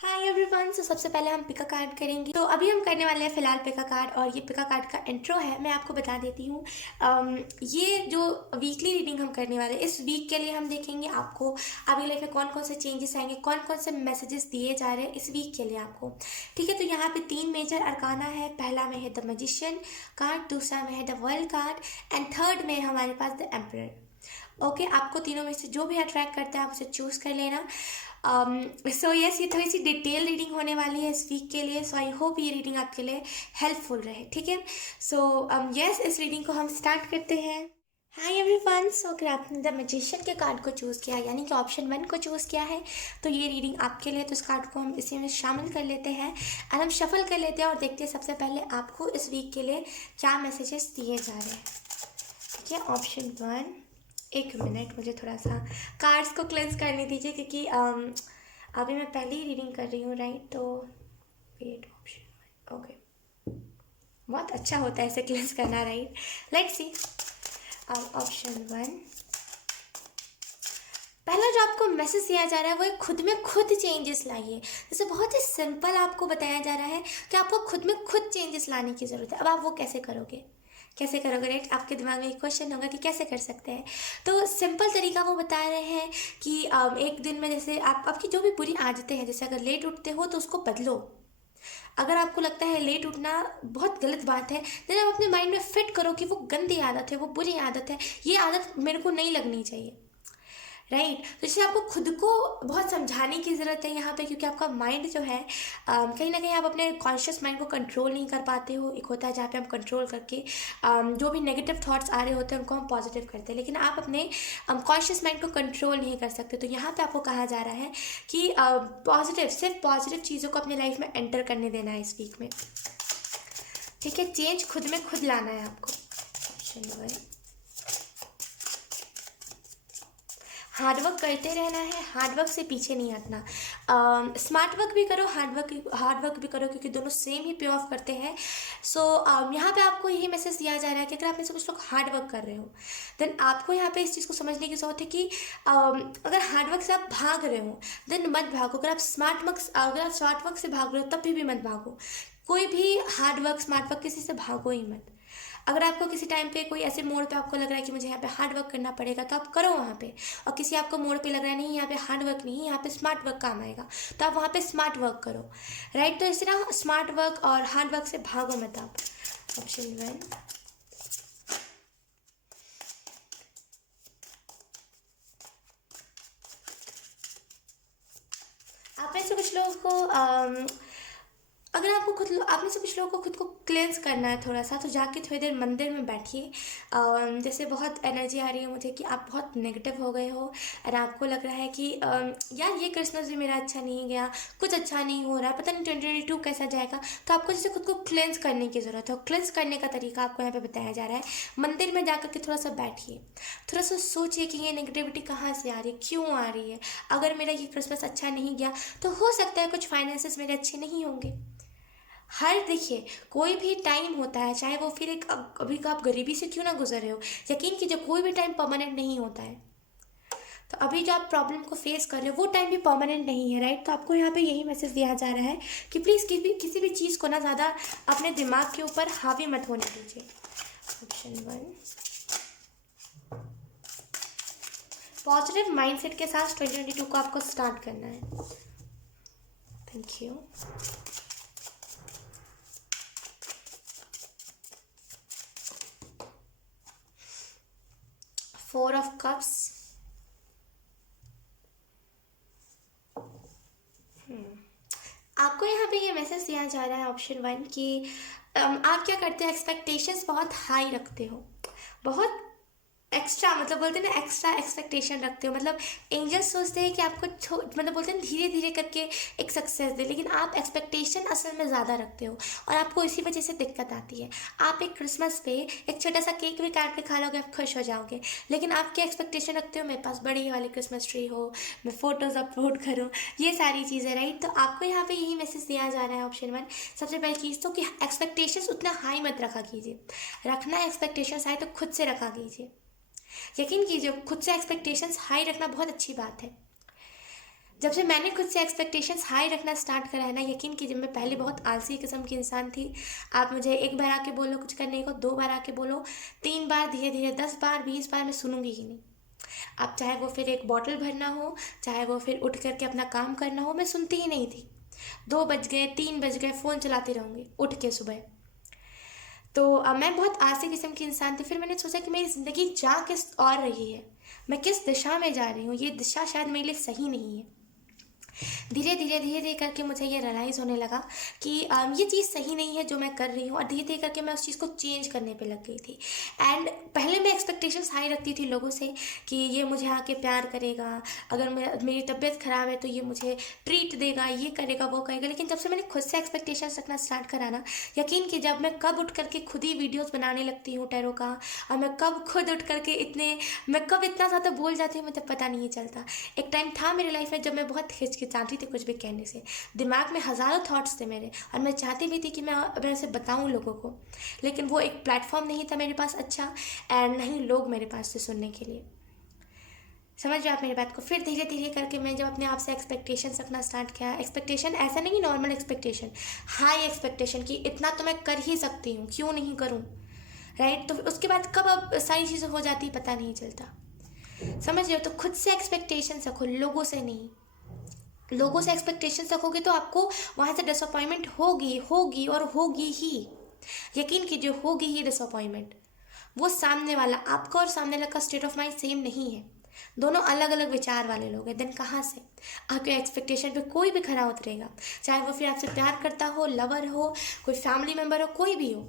Hi everyone. सबसे पहले हम पिका कार्ड करेंगे। तो अभी हम करने वाले हैं फिलहाल पिका कार्ड, और ये पिका कार्ड का इंट्रो है। मैं आपको बता देती हूँ। ये जो वीकली रीडिंग हम करने वाले हैं, इस वीक के लिए हम देखेंगे आपको आपकी लाइफ में कौन कौन से चेंजेस आएंगे, कौन कौन से मैसेजेस दिए जा रहे हैं इस वीक के लिए आपको। ठीक है, तो यहाँ पे 3 मेजर अरकाना है। पहला में है द मैजिशियन कार्ड, दूसरा में है the world card, and third में है हमारे पास द एम्परर। ओके, आपको तीनों में से जो भी अट्रैक्ट करता है आप उसे चूज़ कर लेना। सो यस, ये थोड़ी सी डिटेल रीडिंग होने वाली है इस वीक के लिए। सो आई होप ये रीडिंग आपके लिए हेल्पफुल रहे। ठीक है, सो यस, इस रीडिंग को हम स्टार्ट करते हैं। Hi everyone. सो अगर आपने द मैजिशियन के कार्ड को चूज़ किया, यानी कि ऑप्शन 1 को चूज़ किया है, तो ये रीडिंग आपके लिए। तो इस कार्ड को हम इसी में शामिल कर लेते हैं एंड हम शफल कर लेते हैं और देखते हैं सबसे पहले आपको इस वीक के लिए क्या मैसेजेस दिए जा रहे हैं। ठीक है, ऑप्शन 1। एक मिनट, मुझे थोड़ा सा कार्ड्स को क्लेंस करने दीजिए, क्योंकि अभी मैं पहली रीडिंग कर रही हूँ, राइट। तो वेट, ऑप्शन 1। ओके, बहुत अच्छा होता है इसे क्लेंस करना, राइट। लेट्स सी। अब ऑप्शन 1, पहला जो आपको मैसेज दिया जा रहा है वो है खुद में खुद चेंजेस लाइए। जैसे बहुत ही सिंपल आपको बताया जा रहा है कि आपको खुद में खुद चेंजेस लाने की ज़रूरत है। अब आप वो कैसे करोगे, कैसे करोगे, राइट। आपके दिमाग में एक क्वेश्चन होगा कि कैसे कर सकते हैं। तो सिंपल तरीका वो बता रहे हैं कि एक दिन में जैसे आपकी जो भी बुरी आदतें हैं, जैसे अगर लेट उठते हो तो उसको बदलो। अगर आपको लगता है लेट उठना बहुत गलत बात है, देन आप अपने माइंड में फिट करो कि वो गंदी आदत है, वो बुरी आदत है, ये आदत मेरे को नहीं लगनी चाहिए, राइट। तो इसलिए आपको खुद को बहुत समझाने की ज़रूरत है यहाँ पे, क्योंकि आपका माइंड जो है कहीं ना कहीं आप अपने कॉन्शियस माइंड को कंट्रोल नहीं कर पाते हो। एक होता है जहाँ पे हम कंट्रोल करके जो भी नेगेटिव थॉट्स आ रहे होते हैं उनको हम पॉजिटिव करते हैं, लेकिन आप अपने कॉन्शियस माइंड को कंट्रोल नहीं कर सकते। तो यहाँ पे आपको कहा जा रहा है कि पॉजिटिव, सिर्फ पॉजिटिव चीज़ों को अपने लाइफ में एंटर करने देना है इस वीक में। ठीक है, चेंज खुद में खुद लाना है आपको। ऑप्शन 1, हार्डवर्क करते रहना है, हार्डवर्क से पीछे नहीं हटना। स्मार्ट वर्क भी करो, हार्डवर्क भी करो, क्योंकि दोनों सेम ही पे ऑफ करते हैं। सो यहाँ पे आपको यही मैसेज दिया जा रहा है कि अगर आप में से कुछ लोग हार्डवर्क कर रहे हो, देन आपको यहाँ पे इस चीज़ को समझने की ज़रूरत है कि अगर हार्डवर्क से आप भाग रहे हो देन मत भागो। अगर आप स्मार्ट वर्क से भाग रहे हो तब भी मत भागो। कोई भी हार्डवर्क स्मार्ट वर्क किसी से भागो ही मत। अगर आपको किसी टाइम पे कोई ऐसे मोड़ पे आपको लग रहा है कि मुझे यहाँ पे हार्ड वर्क करना पड़ेगा, तो आप करो वहाँ पे। और किसी आपको मोड़ पे लग रहा है नहीं यहाँ पे हार्ड वर्क नहीं, यहाँ पे स्मार्ट वर्क काम आएगा, तो आप वहाँ पे स्मार्ट वर्क करो, राइट। तो इस तरह स्मार्ट वर्क और हार्ड वर्क से भागो मत आप। ऑप्शन 1, आप में से कुछ लोगों को अगर आपको खुद आप में से कुछ लोगों को खुद को क्लेंस करना है थोड़ा सा, तो जाके थोड़ी देर मंदिर में बैठिए। जैसे बहुत एनर्जी आ रही है मुझे कि आप बहुत नेगेटिव हो गए हो और आपको लग रहा है कि यार ये क्रिसमस भी मेरा अच्छा नहीं गया, कुछ अच्छा नहीं हो रहा है, पता नहीं 2022 कैसा जाएगा। तो आपको जैसे खुद को क्लेंस करने की ज़रूरत है। क्लेंस करने का तरीका आपको यहाँ पे बताया जा रहा है। मंदिर में जाकर के थोड़ा सा बैठिए, थोड़ा सा सोचिए कि ये नेगेटिविटी कहाँ से आ रही है, क्यों आ रही है। अगर मेरा ये क्रिसमस अच्छा नहीं गया तो हो सकता है कुछ फाइनेंसेस मेरे अच्छे नहीं होंगे। हर देखिए, कोई भी टाइम होता है, चाहे वो फिर एक अभी का आप गरीबी से क्यों ना गुजर रहे हो, यकीन कीजिए कोई भी टाइम परमानेंट नहीं होता है। तो अभी जो आप प्रॉब्लम को फेस कर रहे हो वो टाइम भी परमानेंट नहीं है, राइट। तो आपको यहाँ पे यही मैसेज दिया जा रहा है कि प्लीज़ किसी भी चीज़ को ना ज़्यादा अपने दिमाग के ऊपर हावी मत होने दीजिए। ऑप्शन 1, पॉजिटिव माइंडसेट के साथ 2022 को आपको स्टार्ट करना है। Thank you. 4 ऑफ कप्स, आपको यहाँ पे ये मैसेज दिया जा रहा है ऑप्शन 1 कि आप क्या करते हो, एक्सपेक्टेशंस बहुत हाई रखते हो, बहुत एक्स्ट्रा, मतलब बोलते हैं ना एक्स्ट्रा एक्सपेक्टेशन रखते हो। मतलब एंजल्स सोचते हैं कि आपको मतलब बोलते हैं धीरे धीरे करके एक सक्सेस दे, लेकिन आप एक्सपेक्टेशन असल में ज़्यादा रखते हो और आपको इसी वजह से दिक्कत आती है। आप एक क्रिसमस पे एक छोटा सा केक भी काट के खा लोगे, आप खुश हो जाओगे, लेकिन आप क्या एक्सपेक्टेशन रखते हो, मेरे पास बड़ी वाली क्रिसमस ट्री हो, मैं फ़ोटोज़ अपलोड करूँ, ये सारी चीज़ें, राइट। तो आपको यहाँ पे यही मैसेज दिया जा रहा है ऑप्शन 1। सबसे पहली चीज़ तो कि एक्सपेक्टेशंस उतना हाई मत रखा कीजिए। रखना एक्सपेक्टेशंस हाई तो खुद से रखा कीजिए। यकीन कीजिए खुद से एक्सपेक्टेशंस हाई रखना बहुत अच्छी बात है। जब से मैंने खुद से एक्सपेक्टेशंस हाई रखना स्टार्ट करा है ना, यकीन कीजिए मैं पहले बहुत आलसी किस्म की इंसान थी। आप मुझे एक बार आके बोलो कुछ करने को, 2 बार आके बोलो, 3 बार, धीरे धीरे 10 बार, 20 बार, मैं सुनूंगी ही नहीं। अब चाहे वो फिर एक बॉटल भरना हो, चाहे वो फिर उठ करके अपना काम करना हो, मैं सुनती ही नहीं थी। 2 बज गए, 3 बज गए, फ़ोन चलाती रहूँगी उठ के सुबह। तो मैं बहुत आलसी किस्म की इंसान थी। फिर मैंने सोचा कि मेरी ज़िंदगी जा किस और रही है, मैं किस दिशा में जा रही हूँ, ये दिशा शायद मेरे लिए सही नहीं है। धीरे धीरे धीरे धीरे करके मुझे ये रियलाइज़ होने लगा कि ये चीज़ सही नहीं है जो मैं कर रही हूँ, और धीरे धीरे करके मैं उस चीज़ को चेंज करने पे लग गई थी। एंड पहले मैं एक्सपेक्टेशंस हाई रखती थी लोगों से कि ये मुझे आके प्यार करेगा, अगर मेरी तबीयत ख़राब है तो ये मुझे ट्रीट देगा, ये करेगा, वो करेगा। लेकिन जब से मैंने खुद से एक्सपेक्टेशंस रखना स्टार्ट करा ना, यकीन कि जब मैं कब उठ करके खुद ही वीडियोज़ बनाने लगती हूँ टैरो का, और मैं कब खुद उठ करके मैं कब इतना ज़्यादा बोल जाती हूँ, मुझे पता नहीं चलता। एक टाइम था मेरी लाइफ में जब मैं बहुत हिचकिचाती थी कुछ भी कहने से। दिमाग में हज़ारों थॉट्स थे मेरे, और मैं चाहती भी थी कि मैं उसे बताऊं लोगों को, लेकिन वो एक प्लेटफॉर्म नहीं था मेरे पास अच्छा, एंड नहीं लोग मेरे पास थे सुनने के लिए। समझ रहे आप मेरी बात को। फिर धीरे धीरे करके मैं जब अपने आप से एक्सपेक्टेशन रखना स्टार्ट किया, एक्सपेक्टेशन ऐसा नहीं नॉर्मल एक्सपेक्टेशन, हाई एक्सपेक्टेशन कि इतना तो मैं कर ही सकती हूँ, क्यों नहीं करूँ, राइट। तो उसके बाद कब अब सारी चीज़ें हो जाती पता नहीं चलता। समझ रहे हो। तो खुद से एक्सपेक्टेशन रखो, लोगों से नहीं। लोगों से एक्सपेक्टेशंस रखोगे तो आपको वहाँ से डिसअपॉइंटमेंट होगी होगी और होगी ही। यकीन कीजिए होगी ही डिसअपॉइंटमेंट। वो सामने वाला आपका और सामने वाला का स्टेट ऑफ माइंड सेम नहीं है, दोनों अलग अलग विचार वाले लोग हैं। देन कहाँ से आपके एक्सपेक्टेशन पे कोई भी खरा उतरेगा, चाहे वो फिर आपसे प्यार करता हो, लवर हो, कोई फैमिली मेम्बर हो, कोई भी हो,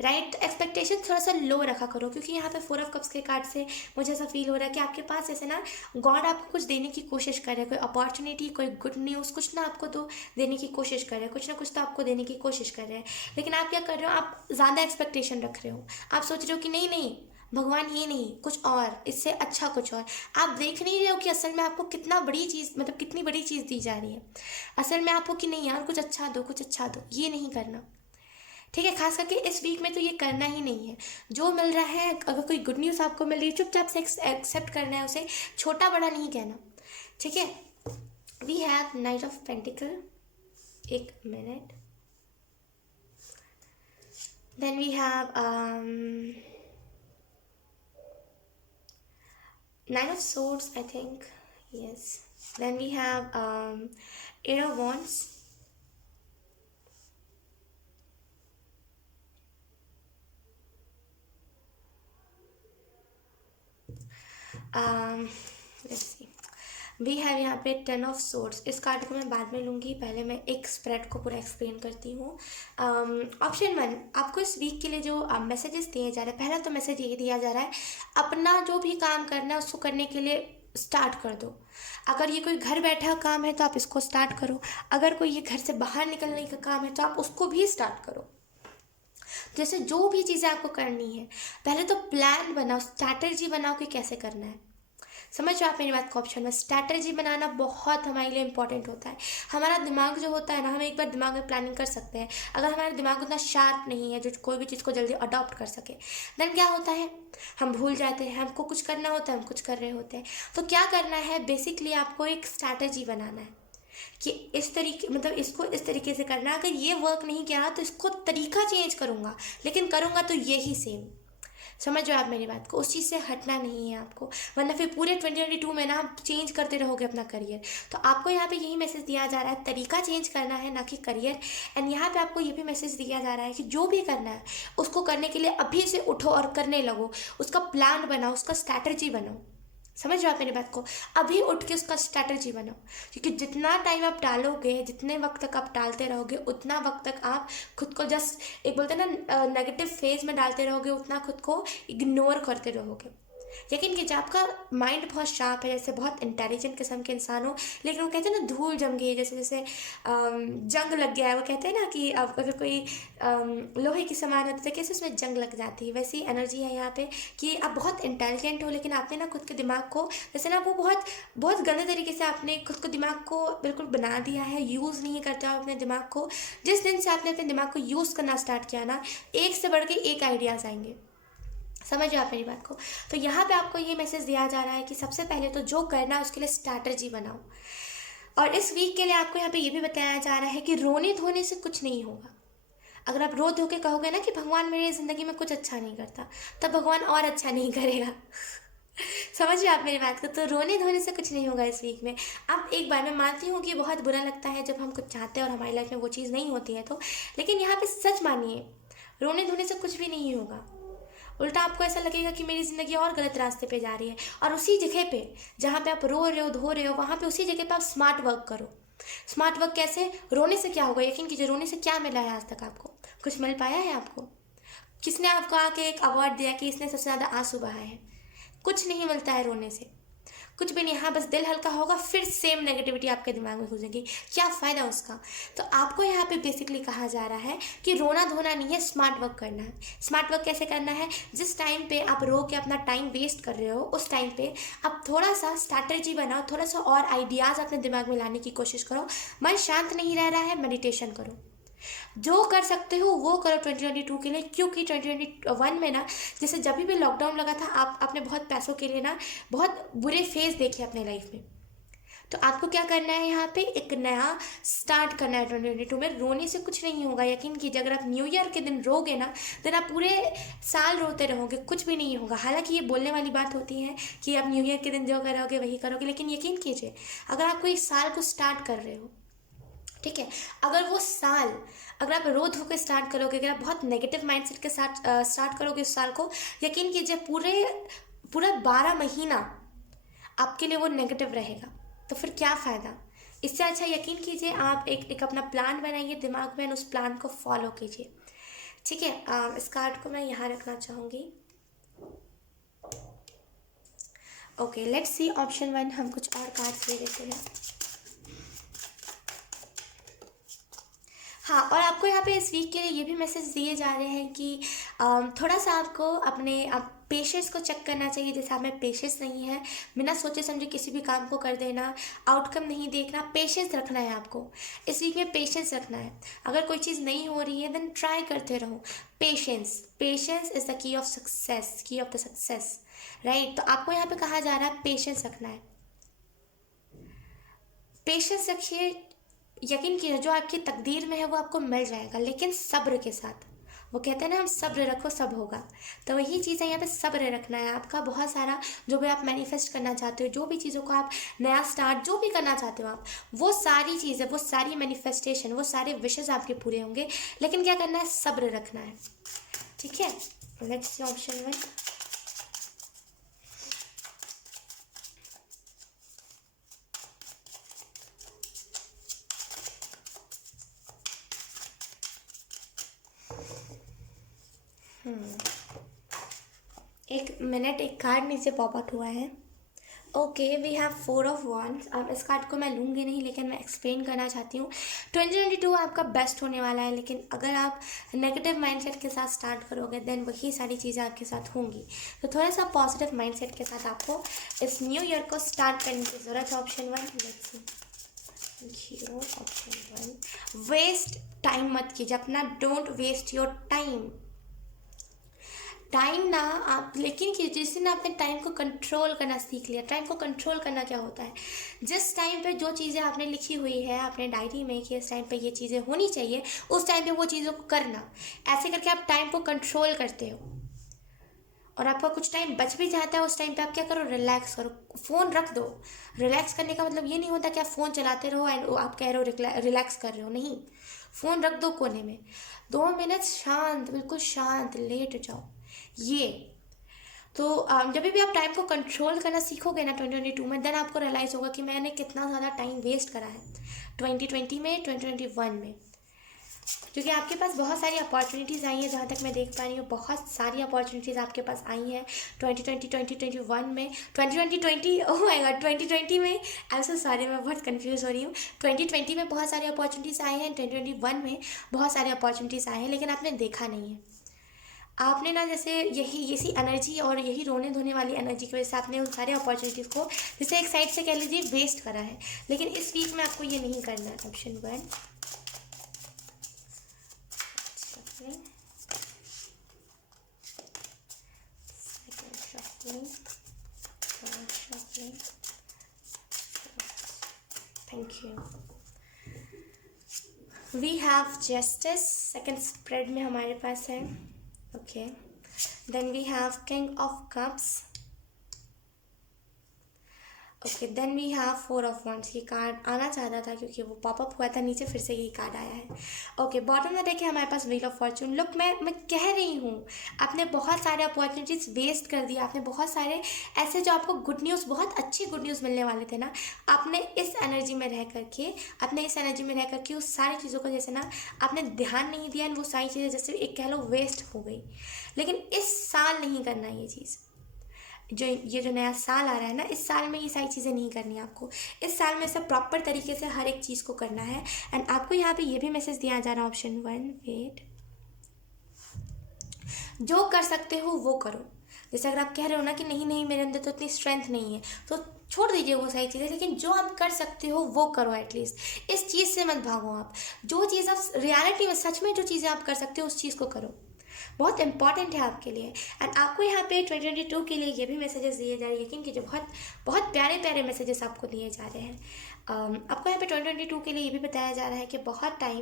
राइट। एक्सपेक्टेशन थोड़ा सा लो रखा करो, क्योंकि यहाँ पे 4 ऑफ कप्स के कार्ड से मुझे ऐसा फील हो रहा है कि आपके पास जैसे ना गॉड आपको कुछ देने की कोशिश कर रहे हैं, कोई अपॉर्चुनिटी, कोई गुड न्यूज़, कुछ ना आपको तो देने की कोशिश कर रहे हैं, कुछ ना कुछ तो आपको देने की कोशिश कर रहे हैं। लेकिन आप क्या कर रहे हो, आप ज़्यादा एक्सपेक्टेशन रख रहे हो। आप सोच रहे हो कि नहीं नहीं, भगवान ये नहीं, कुछ और, इससे अच्छा कुछ और। आप देख नहीं रहे हो कि असल में आपको कितना बड़ी चीज़, मतलब कितनी बड़ी चीज़ दी जा रही है असल में आपको, कि नहीं यार कुछ अच्छा दो, कुछ अच्छा दो। ये नहीं करना, ठीक है। खास करके इस वीक में तो ये करना ही नहीं है। जो मिल रहा है, अगर कोई गुड न्यूज़ आपको मिल रही है, चुपचाप से एक्सेप्ट करना है उसे, छोटा बड़ा नहीं कहना, ठीक है। We have knight of pentacle, एक मिनट। Then we have nine of swords, I think, yes. Then we have eight of wands, let's see, we have यहाँ पे 10 ऑफ सोर्ड्स। इस कार्ड को मैं बाद में लूँगी, पहले मैं एक स्प्रेड को पूरा एक्सप्लेन करती हूँ। ऑप्शन 1, आपको इस वीक के लिए जो मैसेजेस दिए जा रहे हैं, पहला तो मैसेज ये दिया जा रहा है, अपना जो भी काम करना है उसको करने के लिए स्टार्ट कर दो। अगर ये कोई घर बैठा काम है तो आप इसको स्टार्ट करो, अगर कोई ये घर से बाहर निकलने का काम है तो आप उसको भी स्टार्ट करो। जैसे जो भी चीज़ें आपको करनी है, पहले तो प्लान बनाओ, स्ट्रैटेजी बनाओ कि कैसे करना है। समझ रहे हो आप मेरी बात को। ऑप्शन में स्ट्रैटेजी बनाना बहुत हमारे लिए इंपॉर्टेंट होता है। हमारा दिमाग जो होता है ना, हम एक बार दिमाग में प्लानिंग कर सकते हैं, अगर हमारा दिमाग उतना शार्प नहीं है जो कोई भी चीज़ को जल्दी अडॉप्ट कर सके, देन क्या होता है, हम भूल जाते हैं। हमको कुछ करना होता है, हम कुछ कर रहे होते हैं। तो क्या करना है, बेसिकली आपको एक स्ट्रैटेजी बनाना है कि इस तरीके, मतलब इसको इस तरीके से करना है, अगर ये वर्क नहीं किया तो इसको तरीका चेंज करूँगा, लेकिन करूँगा तो यही सेम। समझ रहे हो आप मेरी बात को। उस चीज़ से हटना नहीं है आपको, वरना फिर पूरे 2022 में ना आप चेंज करते रहोगे अपना करियर। तो आपको यहाँ पे यही मैसेज दिया जा रहा है, तरीका चेंज करना है ना कि करियर। एंड यहाँ पे आपको ये भी मैसेज दिया जा रहा है कि जो भी करना है उसको करने के लिए अभी से उठो और करने लगो, उसका प्लान बनाओ, उसका स्ट्रैटेजी बनाओ। समझ रहे हो आप मेरी बात को। अभी उठ के उसका स्ट्रैटेजी बनाओ, क्योंकि जितना टाइम आप टालोगे, जितने वक्त तक आप टालते रहोगे, उतना वक्त तक आप खुद को जस्ट एक बोलते हैं ना नेगेटिव फेज में डालते रहोगे, उतना खुद को इग्नोर करते रहोगे। यकीन कीजिए आपका माइंड बहुत शार्प है, जैसे बहुत इंटेलिजेंट किस्म के इंसान हो, लेकिन वो कहते हैं ना धूल जम गई है, जैसे जैसे जंग लग गया है। वो कहते हैं ना कि अब अगर कोई लोहे की सामान होती है कैसे उसमें जंग लग जाती है, वैसी एनर्जी है यहाँ पे कि आप बहुत इंटेलिजेंट हो, लेकिन आपने ना खुद के दिमाग को जैसे ना वो बहुत बहुत गंदे तरीके से आपने खुद को दिमाग को बिल्कुल बना दिया है, यूज़ नहीं करते हो अपने दिमाग को। जिस दिन से आपने अपने दिमाग को यूज़ करना स्टार्ट किया ना, एक से बढ़ के एक आइडियाज़ आएंगे। समझ रहे हो आप मेरी बात को। तो यहाँ पे आपको ये मैसेज दिया जा रहा है कि सबसे पहले तो जो करना है उसके लिए स्ट्रैटेजी बनाओ। और इस वीक के लिए आपको यहाँ पे ये भी बताया जा रहा है कि रोने धोने से कुछ नहीं होगा। अगर आप रो धो के कहोगे ना कि भगवान मेरी ज़िंदगी में कुछ अच्छा नहीं करता, तब भगवान और अच्छा नहीं करेगा। समझ रहे आप मेरी बात को? तो रोने धोने से कुछ नहीं होगा इस वीक में। अब एक बार मैं मानती हूँ कि बहुत बुरा लगता है जब हम कुछ चाहते हैं और हमारी लाइफ में वो चीज़ नहीं होती है तो, लेकिन यहाँ पे सच मानिए, रोने धोने से कुछ भी नहीं होगा। उल्टा आपको ऐसा लगेगा कि मेरी ज़िंदगी और गलत रास्ते पे जा रही है। और उसी जगह पे जहाँ पे आप रो रहे हो, धो रहे हो, वहाँ पे उसी जगह पे आप स्मार्ट वर्क करो। स्मार्ट वर्क कैसे? रोने से क्या होगा? यकीन कीजिए, रोने से क्या मिला है आज तक आपको? कुछ मिल पाया है आपको? किसने आपको आके एक अवार्ड दिया कि इसने सबसे ज़्यादा आंसू बहाए हैं? कुछ नहीं मिलता है रोने से, कुछ भी नहीं। हाँ, बस दिल हल्का होगा, फिर सेम नेगेटिविटी आपके दिमाग में घुसेगी। क्या फ़ायदा उसका? तो आपको यहाँ पे बेसिकली कहा जा रहा है कि रोना धोना नहीं है, स्मार्ट वर्क करना है। स्मार्ट वर्क कैसे करना है? जिस टाइम पे आप रो के अपना टाइम वेस्ट कर रहे हो, उस टाइम पे आप थोड़ा सा स्ट्रैटेजी बनाओ, थोड़ा सा और आइडियाज़ अपने दिमाग में लाने की कोशिश करो। मन शांत नहीं रह रहा है, मेडिटेशन करो। जो कर सकते हो वो करो 2022 के लिए, क्योंकि 2021 में ना, जैसे जब भी लॉकडाउन लगा था, आपने बहुत पैसों के लिए ना बहुत बुरे फेज देखे अपने लाइफ में। तो आपको क्या करना है? यहाँ पे एक नया स्टार्ट करना है 2022 में। रोने से कुछ नहीं होगा, यकीन कीजिए। अगर आप न्यू ईयर के दिन रोगे ना, देन आप पूरे साल रोते रहोगे, कुछ भी नहीं होगा। हालांकि ये बोलने वाली बात होती है कि आप न्यू ईयर के दिन जो करोगे वही करोगे, लेकिन यकीन कीजिए, अगर आप कोई साल को स्टार्ट कर रहे हो, ठीक है, अगर वो साल, अगर आप रो धो के स्टार्ट करोगे, अगर आप बहुत नेगेटिव माइंडसेट के साथ स्टार्ट करोगे उस साल को, यकीन कीजिए पूरा 12 महीना आपके लिए वो नेगेटिव रहेगा। तो फिर क्या फ़ायदा? इससे अच्छा यकीन कीजिए आप एक अपना प्लान बनाइए दिमाग में, उस प्लान को फॉलो कीजिए। ठीक है, इस कार्ड को मैं यहाँ रखना चाहूँगी। Okay, let's see option 1। हम कुछ और कार्ड्स ले लेते हैं। हाँ, और आपको यहाँ पे इस वीक के लिए ये भी मैसेज दिए जा रहे हैं कि थोड़ा सा आपको अपने पेशेंस को चेक करना चाहिए। जैसे आप में पेशेंस नहीं है, बिना सोचे समझे किसी भी काम को कर देना, आउटकम नहीं देखना, पेशेंस रखना है आपको। इस वीक में पेशेंस रखना है। अगर कोई चीज़ नहीं हो रही है देन ट्राई करते रहो। Patience is the key of success, की ऑफ द सक्सेस, राइट। तो आपको यहाँ पे कहा जा रहा है पेशेंस रखना है। पेशेंस रखिए, यकीन कीजिए जो आपकी तकदीर में है वो आपको मिल जाएगा, लेकिन सब्र के साथ। वो कहते हैं ना, हम सब्र रखो सब होगा। तो वही चीज़ है, यहाँ पे सब्र रखना है आपका। बहुत सारा जो भी आप मैनिफेस्ट करना चाहते हो, जो भी चीज़ों को आप नया स्टार्ट जो भी करना चाहते हो आप, वो सारी चीज़ें, वो सारी मैनिफेस्टेशन, वो सारे विशेज़ आपके पूरे होंगे। लेकिन क्या करना है? सब्र रखना है। ठीक है, लेट्स सी ऑप्शन 1। एक मिनट, एक कार्ड नीचे पॉप आउट हुआ है। Okay, we have 4 of wands. अब इस कार्ड को मैं लूँगी नहीं, लेकिन मैं एक्सप्लेन करना चाहती हूँ। 2022 आपका बेस्ट होने वाला है, लेकिन अगर आप नेगेटिव माइंडसेट के साथ स्टार्ट करोगे देन वही सारी चीज़ें आपके साथ होंगी। तो थोड़ा सा पॉजिटिव माइंडसेट के साथ आपको इस न्यू ईयर को स्टार्ट करने की ज़रूरत है। ऑप्शन 1, ऑप्शन 1, वेस्ट टाइम मत कीजिए अपना। Don't waste your time. Time ना आप, लेकिन कि जिस दिन आपने टाइम को कंट्रोल करना सीख लिया। टाइम को कंट्रोल करना क्या होता है? जिस टाइम पे जो चीज़ें आपने लिखी हुई है अपने डायरी में कि इस टाइम पे ये चीज़ें होनी चाहिए, उस टाइम पे वो चीज़ों को करना। ऐसे करके आप टाइम को कंट्रोल करते हो। और आपका कुछ टाइम बच भी जाता है, उस टाइम पे आप क्या करो? रिलैक्स करो, फ़ोन रख दो। रिलैक्स करने का मतलब ये नहीं होता कि आप फ़ोन चलाते रहो एंड आप कह रहे हो रिलैक्स कर रहे हो। नहीं, फ़ोन रख दो कोने में, 2 मिनट शांत, बिल्कुल शांत लेट जाओ। ये तो जब भी आप टाइम को कंट्रोल करना सीखोगे ना 2022 में, देन आपको रियलाइज़ होगा कि मैंने कितना ज़्यादा टाइम वेस्ट करा है 2020 में, 2021 में। क्योंकि आपके पास बहुत सारी अपॉर्चुनिटीज़ आई हैं, जहाँ तक मैं देख पा रही हूँ बहुत सारी अपॉर्चुनिटीज़ आपके पास आई हैं 2020, 2021 में, 2020, ओह माय गॉड, 2020 में। आई एम सो सॉरी, मैं बहुत कंफ्यूज हो रही हूँ। 2020 में बहुत सारी अपॉर्चुनिटीज़ आई हैं, 2021 में बहुत सारी अपॉर्चुनिटीज़ आई हैं, लेकिन आपने देखा नहीं है। आपने ना, जैसे यही इसी एनर्जी और यही रोने धोने वाली एनर्जी की वजह से आपने उन सारे अपॉर्चुनिटीज़ को, जैसे एक साइड से कह लीजिए, वेस्ट करा है। लेकिन इस वीक में आपको ये नहीं करना है। Option 1, second shuffling, third shuffling, thank you. We have justice second spread में हमारे पास है. Okay, then we have king of cups. Okay, then we have four of wands. ये कार्ड आना चाहता था क्योंकि वो पॉपअप हुआ था नीचे, फिर से यही कार्ड आया है. ओके, बॉटम में देखिए हमारे पास व्हील ऑफ फॉर्चून. लुक, मैं कह रही हूँ, आपने बहुत सारे अपॉर्चुनिटीज़ वेस्ट कर दिया. आपने बहुत सारे ऐसे जो आपको गुड न्यूज़, बहुत अच्छी गुड न्यूज़ मिलने वाले थे ना, आपने इस एनर्जी में रह करके उस सारी चीज़ों को जैसे ना आपने ध्यान नहीं दिया, वो सारी चीज़ें जैसे एक कह लो वेस्ट हो गई. लेकिन इस साल नहीं करना ये चीज़. ये जो नया साल आ रहा है ना, इस साल में ये सारी चीज़ें नहीं करनी है आपको. इस साल में सब प्रॉपर तरीके से हर एक चीज़ को करना है. एंड आपको यहाँ पे ये भी मैसेज दिया जा रहा है, ऑप्शन 1, वेट, जो कर सकते हो वो करो. जैसे अगर आप कह रहे हो ना कि नहीं नहीं मेरे अंदर तो इतनी स्ट्रेंथ नहीं है, तो छोड़ दीजिए वो सारी चीज़ें. लेकिन जो आप कर सकते हो वो करो. एटलीस्ट इस चीज़ से मत भागो. आप जो चीज़ आप रियलिटी में, सच में जो चीज़ें आप कर सकते हो उस चीज़ को करो. बहुत इंपॉर्टेंट है आपके लिए. एंड आपको यहाँ पे 2022 के लिए ये भी मैसेजेस दिए जा रहे हैं. यकीन कीजिए, बहुत बहुत प्यारे प्यारे मैसेजेस आपको दिए जा रहे हैं. आपको यहाँ पे 2022 के लिए ये भी बताया जा रहा है कि बहुत टाइम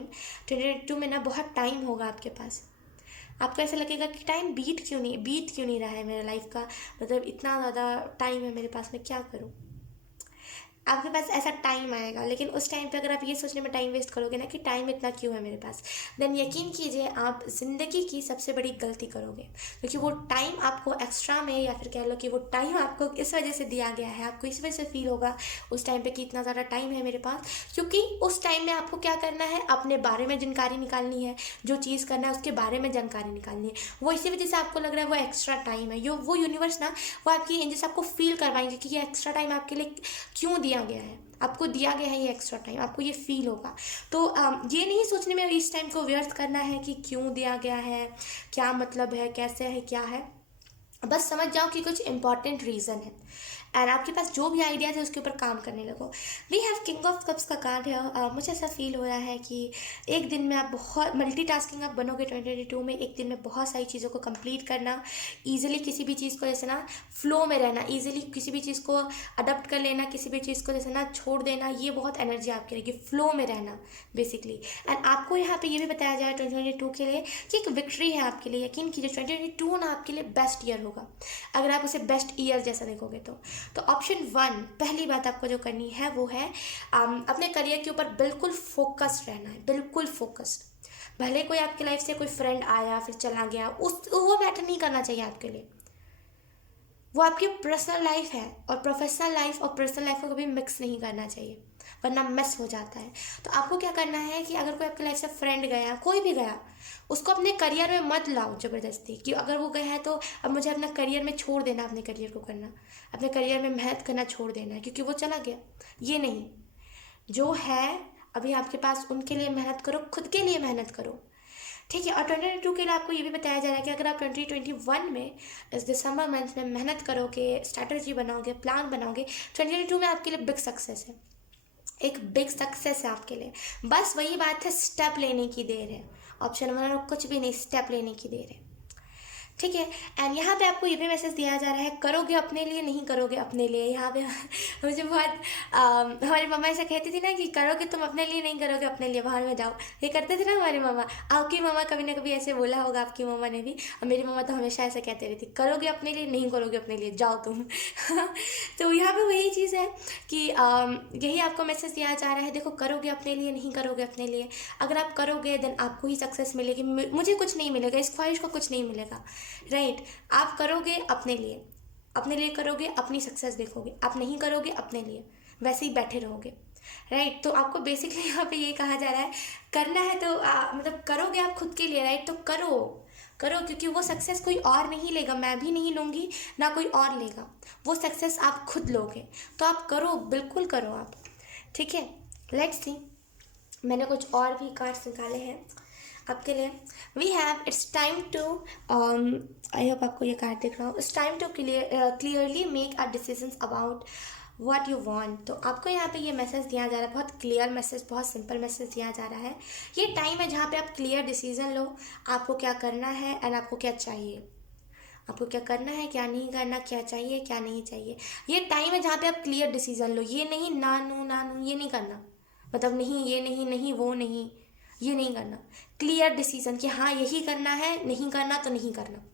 2022 में ना, बहुत टाइम होगा आपके पास. आपको ऐसा लगेगा कि टाइम बीत क्यों नहीं रहा है मेरा लाइफ का. मतलब इतना ज़्यादा टाइम है मेरे पास, मैं क्या करूँ. आपके पास ऐसा टाइम आएगा, लेकिन उस टाइम पे अगर आप ये सोचने में टाइम वेस्ट करोगे ना कि टाइम इतना क्यों है मेरे पास, देन यकीन कीजिए आप ज़िंदगी की सबसे बड़ी गलती करोगे. क्योंकि वो टाइम आपको एक्स्ट्रा में, या फिर कह लो कि वो टाइम आपको इस वजह से दिया गया है, आपको इस वजह से फील होगा उस टाइम पे कि इतना ज़्यादा टाइम है मेरे पास. क्योंकि उस टाइम में आपको क्या करना है, अपने बारे में जानकारी निकालनी है. जो चीज़ करना है उसके बारे में जानकारी निकालनी है. वो इसी वजह से आपको लग रहा है वो एक्स्ट्रा टाइम है. वो यूनिवर्स ना, वो आपकी एंजल्स आपको फील करवाएंगे कि ये एक्स्ट्रा टाइम आपके लिए क्यों दिया गया है. आपको दिया गया है ये एक्स्ट्रा टाइम, आपको ये फील होगा. तो ये नहीं सोचने में इस टाइम को व्यर्थ करना है कि क्यों दिया गया है, क्या मतलब है, कैसे है, क्या है. बस समझ जाओ कि कुछ इंपॉर्टेंट रीज़न है. एंड आपके पास जो भी आइडियाज़ है उसके ऊपर काम करने लगो. We have king of cups का कार्ड है. मुझे ऐसा फील हो रहा है कि एक दिन में आप बहुत मल्टीटास्किंग आप बनोगे 2022 में. एक दिन में बहुत सारी चीज़ों को कंप्लीट करना, ईजिली किसी भी चीज़ को जैसे ना फ्लो में रहना, ईजिली किसी भी चीज़ को अडप्ट कर लेना, किसी भी चीज़ को जैसे ना छोड़ देना, ये बहुत एनर्जी आपकी रहेगी, फ्लो में रहना बेसिकली. एंड आपको यहाँ पे ये भी बताया जाए 2022 के लिए कि एक विक्ट्री है आपके लिए. यकीन कीजिए 2022 ना आपके लिए बेस्ट ईयर होगा, अगर आप उसे बेस्ट ईयर जैसा देखोगे तो ऑप्शन 1, पहली बात आपको जो करनी है वो है अपने करियर के ऊपर बिल्कुल फोकस्ड रहना है. बिल्कुल फोकस्ड. भले कोई आपकी लाइफ से कोई फ्रेंड आया फिर चला गया, वो मैटर नहीं करना चाहिए आपके लिए. वो आपकी पर्सनल लाइफ है, और प्रोफेशनल लाइफ और पर्सनल लाइफ को कभी मिक्स नहीं करना चाहिए, वरना मिस हो जाता है. तो आपको क्या करना है कि अगर कोई आपकी लाइफ से फ्रेंड गया, कोई भी गया, उसको अपने करियर में मत लाओ ज़बरदस्ती कि अगर वो गया है तो अब मुझे अपना करियर में छोड़ देना, अपने करियर को करना, अपने करियर में मेहनत करना छोड़ देना है क्योंकि वो चला गया. ये नहीं. जो है अभी आपके पास उनके लिए मेहनत करो, खुद के लिए मेहनत करो. ठीक है. और 2022 के लिए आपको ये भी बताया जा रहा है कि अगर आप 2021 में इस दिसंबर मंथ में मेहनत करोगे, स्ट्रैटेजी बनाओगे, प्लान बनाओगे, 2022 में आपके लिए बिग सक्सेस है. एक बिग सक्सेस है आपके लिए. बस वही बात है, स्टेप लेने की देर है. ऑप्शन 1 और कुछ भी नहीं, स्टेप लेने की देर है. ठीक है. एंड यहाँ पे आपको ये भी मैसेज दिया जा रहा है, करोगे अपने लिए, नहीं करोगे अपने लिए. यहाँ पे मुझे बहुत हमारी मम्मा ऐसा कहती थी ना कि करोगे तुम अपने लिए, नहीं करोगे अपने लिए, बाहर में जाओ. ये करते थे ना हमारी मम्मा. आपकी मम्मा कभी ना कभी ऐसे बोला होगा, आपकी मम्मा ने भी. और मेरी मम्मा तो हमेशा ऐसा कहते रहती, करोगे अपने लिए, नहीं करोगे अपने लिए, जाओ तुम. तो यहाँ पे वही चीज़ है कि यही आपको मैसेज दिया जा रहा है. देखो, करोगे अपने लिए, नहीं करोगे अपने लिए. अगर आप करोगे देन आपको ही सक्सेस मिलेगी, मुझे कुछ नहीं मिलेगा, इस ख्वाहिश को कुछ नहीं मिलेगा. राइट. आप करोगे अपने लिए करोगे, अपनी सक्सेस देखोगे. आप नहीं करोगे अपने लिए, वैसे ही बैठे रहोगे. राइट. तो आपको बेसिकली यहाँ पे ये कहा जा रहा है, करना है तो मतलब करोगे आप खुद के लिए. राइट. तो करो, क्योंकि वो सक्सेस कोई और नहीं लेगा, मैं भी नहीं लूँगी, ना कोई और लेगा. वो सक्सेस आप खुद लोगे. तो आप करो, बिल्कुल करो आप. ठीक है. लेट्स सी, मैंने कुछ और भी कार्ड्स निकाले हैं आपके लिए. We have, it's time to, I hope आपको ये कार्ड दिख रहा हो. It's time to clearly make a decisions about what you want. तो आपको यहाँ पे ये मैसेज दिया जा रहा है, बहुत क्लियर मैसेज, बहुत सिंपल मैसेज दिया जा रहा है. ये टाइम है जहाँ पे आप क्लियर डिसीजन लो, आपको क्या करना है एंड आपको क्या चाहिए. आपको क्या करना है, क्या नहीं करना, क्या चाहिए, क्या नहीं चाहिए. ये टाइम है जहाँ पे आप क्लियर डिसीजन लो. ये नहीं ना नू ये नहीं करना. मतलब नहीं, ये नहीं, नहीं वो नहीं, ये नहीं करना। क्लियर डिसीजन कि हाँ यही करना है, नहीं करना तो नहीं करना।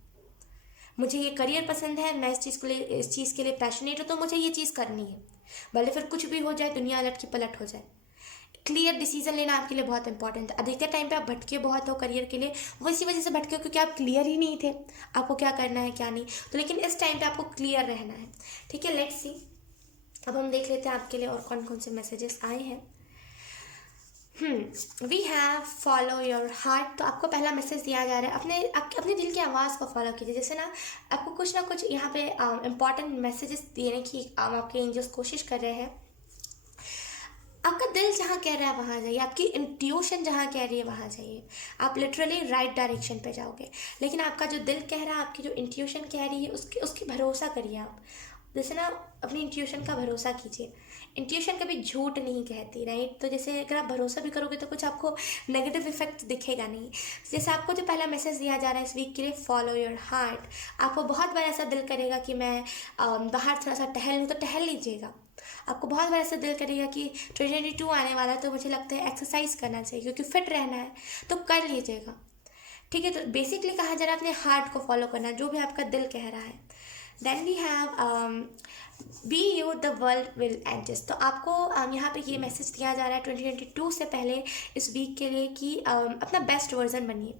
मुझे ये करियर पसंद है, मैं इस चीज़ के लिए पैशनेट हूँ, तो मुझे ये चीज़ करनी है, भले फिर कुछ भी हो जाए, दुनिया अलट की पलट हो जाए। क्लियर डिसीजन लेना आपके लिए बहुत इंपॉर्टेंट है। अधिकतर टाइम पे आप भटके बहुत हो करियर के लिए, वो इसी वजह से भटके हो क्योंकि आप क्लियर ही नहीं थे आपको क्या करना है क्या नहीं। तो लेकिन इस टाइम पे आपको क्लियर रहना है, ठीक है। लेट्स सी, अब हम देख लेते हैं आपके लिए और कौन कौन से मैसेजेस आए हैं। We have follow your heart. तो आपको पहला मैसेज दिया जा रहा है, अपने दिल की आवाज़ को फॉलो कीजिए। जैसे आपको कुछ ना कुछ यहाँ पे इंपॉर्टेंट मैसेजेस देने की आपके एंजल्स कोशिश कर रहे हैं। आपका दिल जहाँ कह रहा है वहाँ जाइए, आपकी इंट्यूशन जहाँ कह रही है वहाँ जाइए, आप लिटरली राइट डायरेक्शन पे जाओगे। लेकिन आपका जो दिल कह रहा है, आपकी जो इंट्यूशन कह रही है, उसकी भरोसा करिए आप। जैसे अपनी इंट्यूशन का भरोसा कीजिए। इंट्यूशन कभी झूठ नहीं कहती, राइट। तो जैसे अगर आप भरोसा भी करोगे तो कुछ आपको नेगेटिव इफेक्ट दिखेगा नहीं। जैसे आपको जो पहला मैसेज दिया जा रहा है इस वीक के लिए, फॉलो योर हार्ट। आपको बहुत बार ऐसा दिल करेगा कि मैं बाहर थोड़ा सा टहल लूँ, तो टहल लीजिएगा। आपको बहुत बार ऐसा दिल करेगा कि 2022 आने वाला है, तो मुझे लगता है एक्सरसाइज करना चाहिए क्योंकि फिट रहना है, तो कर लीजिएगा, ठीक है। तो बेसिकली कहा जा रहा है अपने हार्ट को फॉलो करना, जो भी आपका दिल कह रहा है। Then we have be you the world will adjust. तो आपको यहाँ पे ये मैसेज दिया जा रहा है 2022 से पहले इस वीक के लिए कि अपना बेस्ट वर्जन बनिए।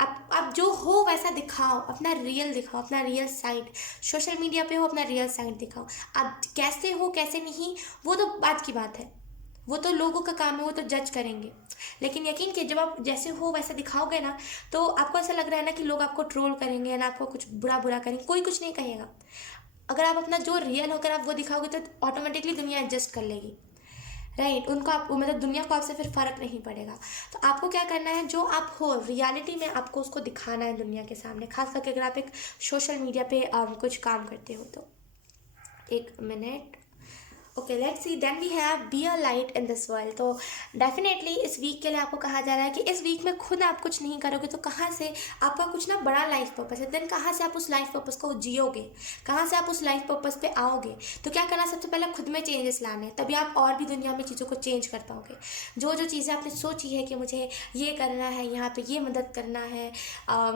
आप जो हो वैसा दिखाओ, अपना रियल दिखाओ, अपना रियल साइड। सोशल मीडिया पे हो, अपना रियल साइड दिखाओ। आप कैसे हो कैसे नहीं वो तो बात की बात है, वो तो लोगों का काम है, वो तो जज करेंगे। लेकिन यकीन कि जब आप जैसे हो वैसा दिखाओगे ना, तो आपको ऐसा लग रहा है ना कि लोग आपको ट्रोल करेंगे ना, आपको कुछ बुरा बुरा करेंगे, कोई कुछ नहीं कहेगा। अगर आप अपना जो रियल होकर आप वो दिखाओगे तो ऑटोमेटिकली दुनिया एडजस्ट कर लेगी, राइट। उनको आप मतलब दुनिया को आपसे फिर फ़र्क नहीं पड़ेगा। तो आपको क्या करना है, जो आप हो रियलिटी में आपको उसको दिखाना है दुनिया के सामने, खास करके अगर आप एक सोशल मीडिया पे कुछ काम करते हो तो। एक minute, okay let's see. Then we have be a light in this world. तो डेफिनेटली इस वीक के लिए आपको कहा जा रहा है कि इस वीक में खुद आप कुछ नहीं करोगे तो कहाँ से आपका कुछ ना बड़ा लाइफ पर्पस है, देन कहाँ से आप उस लाइफ पर्पस को जियोगे, कहाँ से आप उस लाइफ पर्पस पे आओगे। तो क्या करना, सबसे पहले खुद में चेंजेस लाने, तभी आप और भी दुनिया में चीज़ों को चेंज कर पाओगे। जो जो चीज़ें आपने सोची है कि मुझे ये करना है, यहाँ पे ये मदद करना है,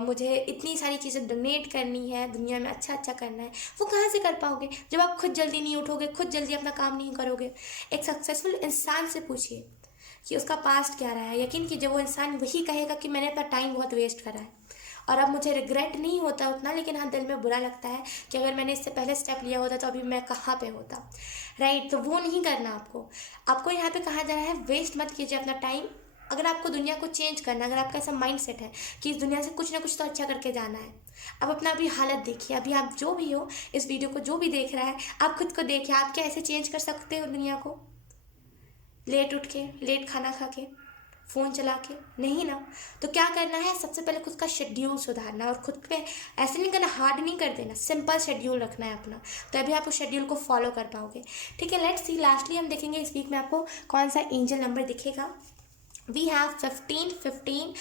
मुझे इतनी सारी चीज़ें डोनेट करनी है, दुनिया में अच्छा अच्छा करना है, वो कहाँ से कर पाओगे जब आप खुद जल्दी नहीं उठोगे, खुद जल्दी अपना काम नहीं करोगे। एक सक्सेसफुल इंसान से पूछिए कि उसका पास्ट क्या रहा है, यकीन कीजिए वो इंसान वही कहेगा कि मैंने अपना टाइम बहुत वेस्ट करा है और अब मुझे रिग्रेट नहीं होता उतना, लेकिन हाँ दिल में बुरा लगता है कि अगर मैंने इससे पहले स्टेप लिया होता तो अभी मैं कहाँ पे होता, राइट। तो वो नहीं करना आपको यहाँ पे कहा जा रहा है वेस्ट मत कीजिए अपना टाइम। अगर आपको दुनिया को चेंज करना, अगर आपका ऐसा माइंड सेट है कि इस दुनिया से कुछ ना कुछ तो अच्छा करके जाना है, अब अपना अभी हालत देखिए, अभी आप जो भी हो, इस वीडियो को जो भी देख रहा है, आप खुद को देखिए, आप क्या ऐसे चेंज कर सकते हो दुनिया को? लेट उठ के, लेट खाना खा के, फ़ोन चला के नहीं ना। तो क्या करना है, सबसे पहले खुद का शेड्यूल सुधारना और खुद पे ऐसे नहीं करना, हार्ड नहीं कर देना, सिंपल शेड्यूल रखना है अपना, तभी आप उस शेड्यूल को फॉलो कर पाओगे, ठीक है। लेट्स सी, लास्टली हम देखेंगे इस वीक में आपको कौन सा एंजल नंबर दिखेगा। We have 1515।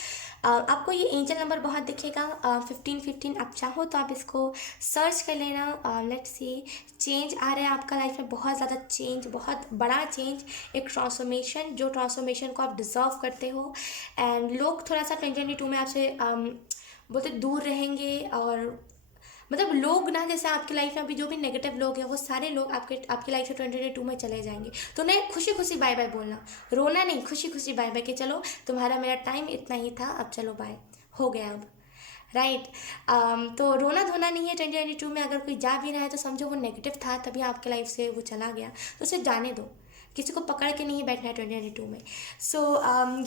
आपको ये एंजल नंबर बहुत दिखेगा 1515। आप चाहो तो आप इसको सर्च कर लेना। लेट्स सी, चेंज आ रहा है आपका लाइफ में, बहुत ज़्यादा चेंज, बहुत बड़ा चेंज, एक ट्रांसफॉर्मेशन, जो ट्रांसफॉर्मेशन को आप डिज़र्व करते हो। एंड लोग थोड़ा सा 2022 में आपसे बोलते दूर रहेंगे, और मतलब लोग ना, जैसे आपकी लाइफ में अभी जो भी नेगेटिव लोग हैं वो सारे लोग आपकी लाइफ से 2022 में चले जाएंगे। तो उन्हें खुशी खुशी बाय बाय बोलना, रोना नहीं, खुशी खुशी बाय बाय कि चलो तुम्हारा मेरा टाइम इतना ही था, अब चलो बाय, हो गया अब, राइट। तो रोना धोना नहीं है 2022 में। अगर कोई जा भी रहा है तो समझो वो नेगेटिव था, तभी आपके लाइफ से वो चला गया, तो उसे जाने दो, किसी को पकड़ के नहीं बैठना है 2022 में। सो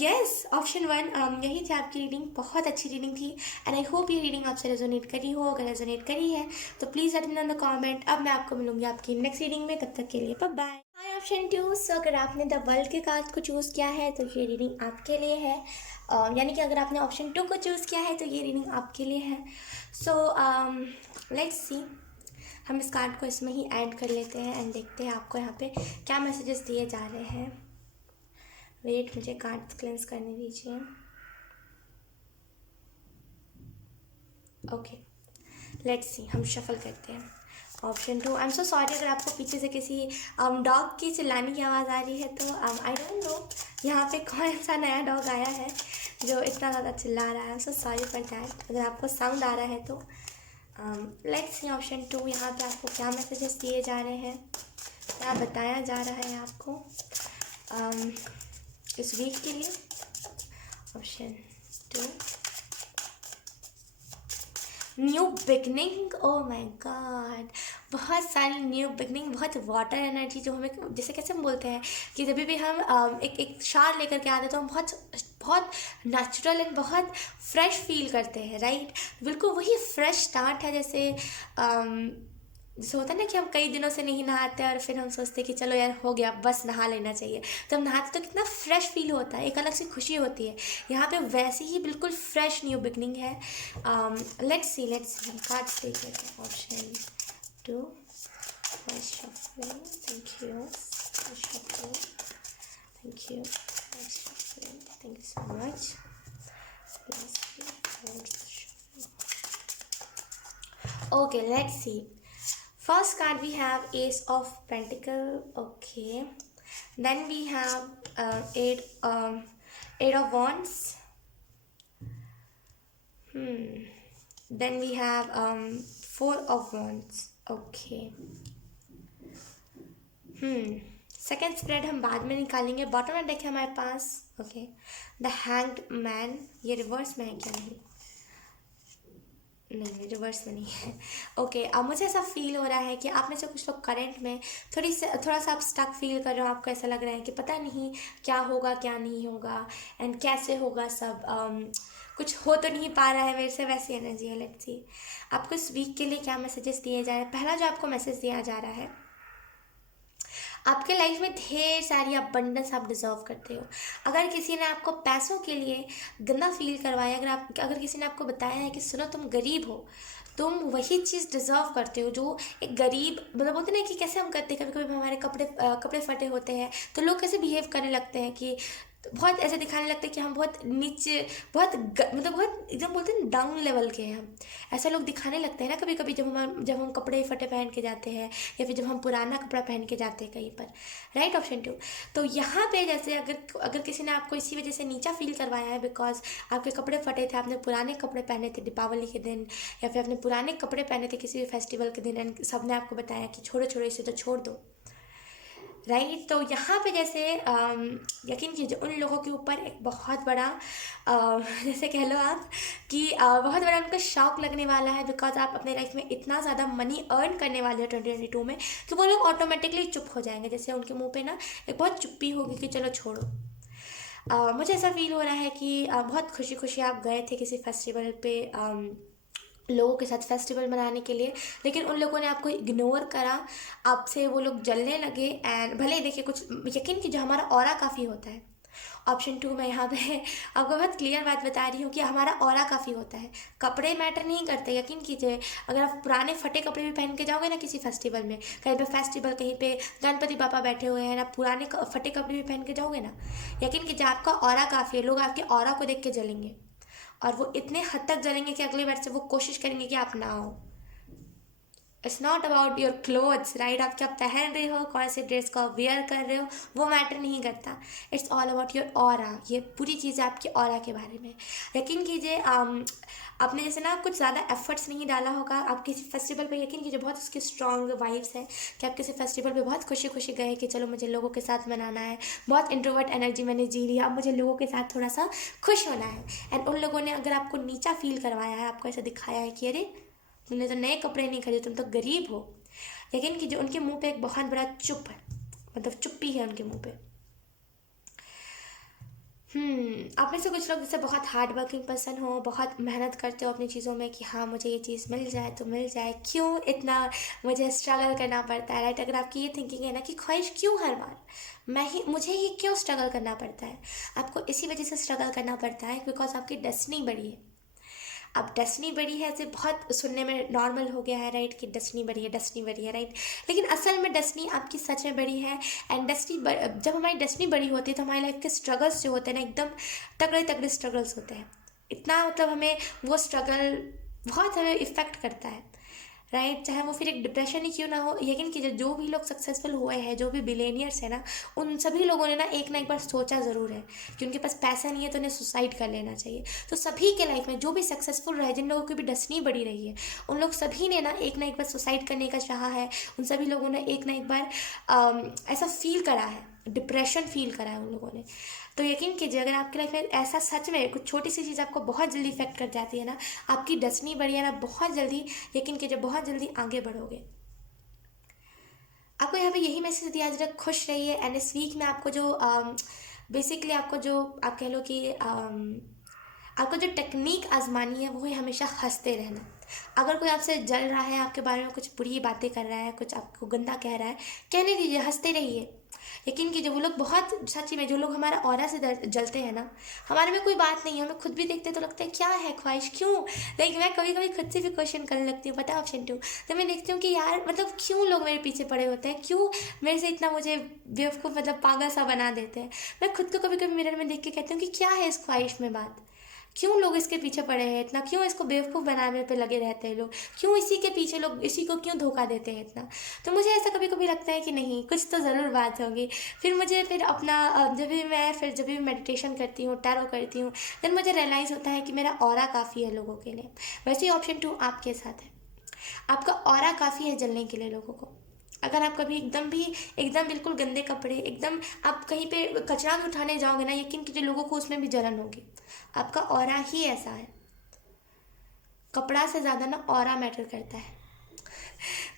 यस, ऑप्शन 1 यही थी आपकी रीडिंग, बहुत अच्छी रीडिंग थी एंड आई होप ये रीडिंग आपसे रेजोनेट करी हो। अगर रेजोनेट करी है तो please let me know in the comment. अब मैं आपको मिलूंगी आपकी नेक्स्ट रीडिंग में, तब तक के लिए बाय बाय। हाय ऑप्शन 2, सो अगर आपने द वर्ल्ड के कार्ड को चूज़ किया है तो ये रीडिंग आपके लिए है। यानी कि अगर आपने ऑप्शन 2 को चूज़ किया है तो ये रीडिंग आपके लिए है। सो लेट्स सी, हम इस कार्ड को इसमें ही ऐड कर लेते हैं एंड देखते हैं आपको यहाँ पे क्या मैसेजेस दिए जा रहे हैं। वेट, मुझे कार्ड्स क्लेंस करने दीजिए। ओके लेट्स सी, हम शफल करते हैं। Option 2, I am so sorry अगर आपको पीछे से किसी डॉग की चिल्लाने की आवाज़ आ रही है, तो आई डोंट नो यहाँ पे कौन सा नया डॉग आया है जो इतना ज़्यादा चिल्ला रहा है। I am so sorry for that अगर आपको साउंड आ रहा है तो। लेट्स सी ऑप्शन 2, यहाँ पे आपको क्या मैसेजेस दिए जा रहे हैं, क्या बताया जा रहा है आपको इस वीक के लिए। Option 2, new beginning. Oh my God, बहुत सारी न्यू बिगनिंग, बहुत वाटर एनर्जी जो हमें, जैसे कैसे हम बोलते हैं कि जब भी हम एक शार लेकर के आते हैं तो हम बहुत बहुत नेचुरल एंड बहुत फ्रेश फील करते हैं, राइट। बिल्कुल वही फ्रेश स्टार्ट है, जैसे होता है ना कि हम कई दिनों से नहीं नहाते और फिर हम सोचते हैं कि चलो यार हो गया, बस नहा लेना चाहिए, तो हम नहाते तो कितना फ्रेश फील होता है, एक अलग सी खुशी होती है। यहाँ पे वैसे ही बिल्कुल फ्रेश न्यू बिगनिंग है। लेट्स सी हम कार्ड्स देख लेते हैं। Option 2, first shuffling, thank you, thank you, thank you so much. Okay, let's see. First card we have Ace of Pentacle. Okay, then we have Eight of Wands. Then we have Four of Wands. Okay. Second spread हम बाद में निकालेंगे। Bottom में देखें हमारे पास okay the hanged man, ये reverse में है क्या? नहीं रिवर्स में नहीं है। ओके, अब मुझे ऐसा फील हो रहा है कि आप में से कुछ लोग करंट में थोड़ा सा आप स्टक फील कर रहे हो। आपको ऐसा लग रहा है कि पता नहीं क्या होगा क्या नहीं होगा एंड कैसे होगा सब, कुछ हो तो नहीं पा रहा है मेरे से, वैसी एनर्जी है। लेट्स सी आपको इस वीक के लिए क्या मैसेजेस दिए जा रहे हैं। पहला जो आपको मैसेज दिया जा रहा है, आपके लाइफ में ढेर सारी अबंडेंस आप डिजर्व करते हो। अगर किसी ने आपको पैसों के लिए गंदा फील करवाया, अगर किसी ने आपको बताया है कि सुनो तुम गरीब हो, तुम वही चीज़ डिज़र्व करते हो जो एक गरीब, मतलब बोलते ना कि कैसे हम करते हैं, कभी कभी हमारे कपड़े फटे होते हैं तो लोग कैसे बिहेव करने लगते हैं कि बहुत ऐसे दिखाने लगते हैं कि हम बहुत नीचे मतलब बहुत एकदम बोलते हैं डाउन लेवल के हैं हम। ऐसा लोग दिखाने लगते हैं ना कभी कभी जब हम कपड़े फटे पहन के जाते हैं या फिर जब हम पुराना कपड़ा पहन के जाते हैं कहीं पर, राइट। ऑप्शन 2, तो यहाँ पे जैसे अगर किसी ने आपको इसी वजह से नीचा फील करवाया है बिकॉज आपके कपड़े फटे थे, आपने पुराने कपड़े पहने थे दीपावली के दिन, या फिर आपने पुराने कपड़े पहने थे किसी भी फेस्टिवल के दिन एंड सब ने आपको बताया कि छोड़ो इसे तो छोड़ दो, राइट। तो यहाँ पे जैसे यकीन कीजिए उन लोगों के ऊपर एक बहुत बड़ा जैसे कह लो आप कि बहुत बड़ा उनको शौक लगने वाला है बिकॉज आप अपने लाइफ में इतना ज़्यादा मनी अर्न करने वाले हो 2022 में कि वो लोग ऑटोमेटिकली चुप हो जाएंगे। जैसे उनके मुंह पे ना एक बहुत चुप्पी होगी कि चलो छोड़ो। मुझे ऐसा फील हो रहा है कि बहुत खुशी खुशी आप गए थे किसी फेस्टिवल पे लोगों के साथ फेस्टिवल मनाने के लिए, लेकिन उन लोगों ने आपको इग्नोर करा, आपसे वो लोग जलने लगे एंड भले ही देखिए कुछ यकीन कीजिए हमारा ऑरा काफ़ी होता है। ऑप्शन 2 में यहाँ पे आपको बहुत क्लियर बात बता रही हूँ कि हमारा ऑरा काफ़ी होता है, कपड़े मैटर नहीं करते। यकीन कीजिए अगर आप पुराने फटे कपड़े भी पहन के जाओगे ना किसी फेस्टिवल में, कहीं पे फेस्टिवल, कहीं पे गणपति पापा बैठे हुए हैं, आप पुराने फटे कपड़े भी पहन के जाओगे ना, यकीन कीजिए आपका ऑरा काफ़ी है, लोग आपके ऑरा को देख के जलेंगे और वो इतने हद तक जलेंगे कि अगली बार से वो कोशिश करेंगे कि आप ना आओ। It's not about your clothes, right. आप क्या पहन रहे हो, कौन से ड्रेस का वेयर कर रहे हो, वो मैटर नहीं करता। It's all about your aura. ये पूरी चीज़ आपकी ऑरा के बारे में। यकीन कीजिए आपने जैसे ना कुछ ज़्यादा एफर्ट्स नहीं डाला होगा, आप किसी फेस्टिवल पे यकीन कीजिए बहुत उसकी स्ट्रॉन्ग वाइब्स हैं कि आप किसी फेस्टिवल पे बहुत खुशी खुशी गए कि चलो मुझे लोगों के साथ मनाना है, बहुत इंट्रोवर्ट एनर्जी मैंने जी ली, अब मुझे लोगों के साथ थोड़ा सा खुश होना है। एंड उन लोगों ने अगर आपको नीचा फील करवाया है, आपको ऐसा दिखाया है कि अरे तुमने तो नए कपड़े नहीं खरीदे, तुम तो गरीब हो, यकीन कीजिए उनके मुंह पे एक बहुत बड़ा चुप है, मतलब चुप्पी है उनके मुंह पे। आप में से कुछ लोग जैसे बहुत हार्ड वर्किंग पर्सन हो, बहुत मेहनत करते हो अपनी चीज़ों में कि हाँ मुझे ये चीज़ मिल जाए तो मिल जाए, क्यों इतना मुझे स्ट्रगल करना पड़ता है, राइट। अगर आपकी ये थिंकिंग है ना कि ख्वाहिश क्यों हर बार मुझे ही क्यों स्ट्रगल करना पड़ता है, आपको इसी वजह से स्ट्रगल करना पड़ता है बिकॉज आपकी डेस्टिनी बड़ी है। अब डेस्टिनी बड़ी है ऐसे बहुत सुनने में नॉर्मल हो गया है, राइट, कि डेस्टिनी बड़ी है, राइट। लेकिन असल में डेस्टिनी आपकी सच में बड़ी है। एंड जब हमारी डेस्टिनी बड़ी होती है तो हमारी लाइफ के स्ट्रगल्स जो होते हैं ना एकदम तगड़े स्ट्रगल्स होते हैं। इतना मतलब हमें वो स्ट्रगल बहुत हमें इफ़ेक्ट करता है, राइट। चाहे वो फिर एक डिप्रेशन ही क्यों ना हो, यकीन कीजिए जो भी लोग सक्सेसफुल हुए हैं, जो भी बिलेनियर्स हैं ना, उन सभी लोगों ने ना एक बार सोचा ज़रूर है कि उनके पास पैसा नहीं है तो उन्हें सुसाइड कर लेना चाहिए। तो सभी के लाइफ में जो भी सक्सेसफुल रहे, जिन लोगों की भी डेस्टिनी बड़ी रही है, उन लोग सभी ने ना एक बार सुसाइड करने का चाहा है। उन सभी लोगों ने एक बार ऐसा फील करा है, डिप्रेशन फील करा है उन लोगों ने। तो यकीन कीजिए अगर आपकी लाइफ में ऐसा सच में कुछ छोटी सी चीज़ आपको बहुत जल्दी इफेक्ट कर जाती है ना, आपकी डेस्टिनी बढ़ी है ना, बहुत जल्दी, यकीन कीजिए बहुत जल्दी आगे बढ़ोगे। आपको यहाँ पे यही मैसेज दिया जा रहा है, खुश रहिए। एंड इस वीक में आपको जो बेसिकली आपको जो आप कह लो कि आपको जो टेक्निक आजमानी है वो है हमेशा हंसते रहना। अगर कोई आपसे जल रहा है, आपके बारे में कुछ बुरी बातें कर रहा है, कुछ आपको गंदा कह रहा है, कहने दीजिए, हंसते रहिए। यकीन कीजिए वो लोग बहुत, सच्ची में जो लोग हमारा ऑरा से जलते हैं ना, हमारे में कोई बात नहीं है, हमें खुद भी देखते तो लगता है क्या है ख्वाहिश, क्यों। लाइक मैं कभी कभी खुद से भी क्वेश्चन करने लगती हूँ, पता है ऑप्शन 2, तो मैं देखती हूँ कि यार मतलब क्यों लोग मेरे पीछे पड़े होते हैं, क्यों मेरे से इतना मुझे बेवकूफ़ मतलब पागल सा बना देते हैं। मैं खुद को कभी कभी मिरर में देख के कहती हूँ कि क्या है इस ख्वाहिश में बात, क्यों लोग इसके पीछे पड़े हैं इतना, क्यों इसको बेवकूफ़ बनाने पे लगे रहते हैं लोग, क्यों इसी के पीछे लोग इसी को क्यों धोखा देते हैं इतना। तो मुझे ऐसा कभी कभी लगता है कि नहीं, कुछ तो ज़रूर बात होगी। फिर मुझे फिर अपना जब भी मेडिटेशन करती हूँ, टैरो करती हूँ, फिर मुझे रियलाइज़ होता है कि मेरा ऑरा काफ़ी है लोगों के लिए। वैसे ही ऑप्शन 2 आपके साथ है, आपका ऑरा काफ़ी है जलने के लिए लोगों को। अगर आप कभी एकदम बिल्कुल गंदे कपड़े, एकदम आप कहीं पे कचरा भी उठाने जाओगे ना, यकीन कीजिए लोगों को उसमें भी जलन होगी। आपका ऑरा ही ऐसा है, कपड़ा से ज़्यादा ना ऑरा मैटर करता है।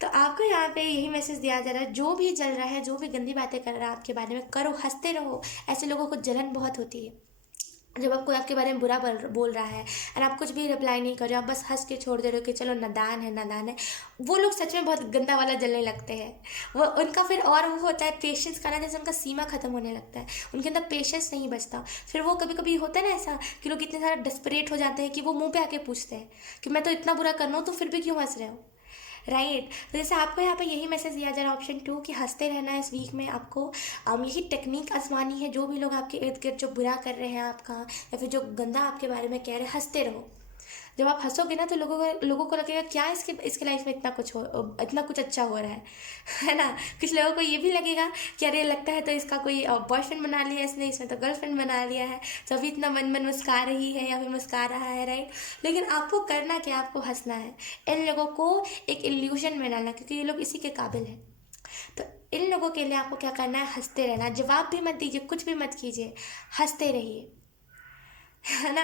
तो आपको यहाँ पे यही मैसेज दिया जा रहा है, जो भी जल रहा है, जो भी गंदी बातें कर रहा है आपके बारे में, करो, हंसते रहो। ऐसे लोगों को जलन बहुत होती है जब आप कोई आपके बारे में बुरा बोल रहा है और आप कुछ भी रिप्लाई नहीं कर रहे हो, आप बस हंस के छोड़ दे रहे हो कि चलो नादान है नादान है। वो लोग सच में बहुत गंदा वाला जलने लगते हैं। वो उनका फिर और वो होता है पेशेंस का ना, जैसे उनका सीमा खत्म होने लगता है, उनके अंदर पेशेंस नहीं बचता। फिर वो कभी कभी होता है ना ऐसा कि लोग इतने सारे डेस्परेट हो जाते हैं कि वो मुंह पे आके पूछते हैं कि मैं तो इतना बुरा कर रहा हूँ तो फिर भी क्यों हंस रहे हो, राइट। तो जैसे आपको यहाँ पे यही मैसेज दिया जा रहा है ऑप्शन 2 कि हंसते रहना है इस वीक में आपको। यही टेक्निक आजमानी है, जो भी लोग आपके इर्द गिर्द जो बुरा कर रहे हैं आपका, या फिर जो गंदा आपके बारे में कह रहे हैं, हंसते रहो। जब आप हंसोगे ना तो लोगों को लगेगा क्या इसके लाइफ में इतना कुछ अच्छा हो रहा है ना। कुछ लोगों को ये भी लगेगा कि अरे लगता है तो इसका कोई बॉयफ्रेंड बना लिया इसने, इसने तो गर्लफ्रेंड बना लिया है, सभी इतना मन मन मुस्कुरा रही है या फिर मुस्कुरा रहा है, राइट। लेकिन आपको करना क्या, आपको हंसना है, इन लोगों को एक इल्यूजन में डालना, क्योंकि ये लोग इसी के काबिल हैं। तो इन लोगों के लिए आपको क्या करना है, हंसते रहना, जवाब भी मत दीजिए, कुछ भी मत कीजिए, हंसते रहिए, है ना।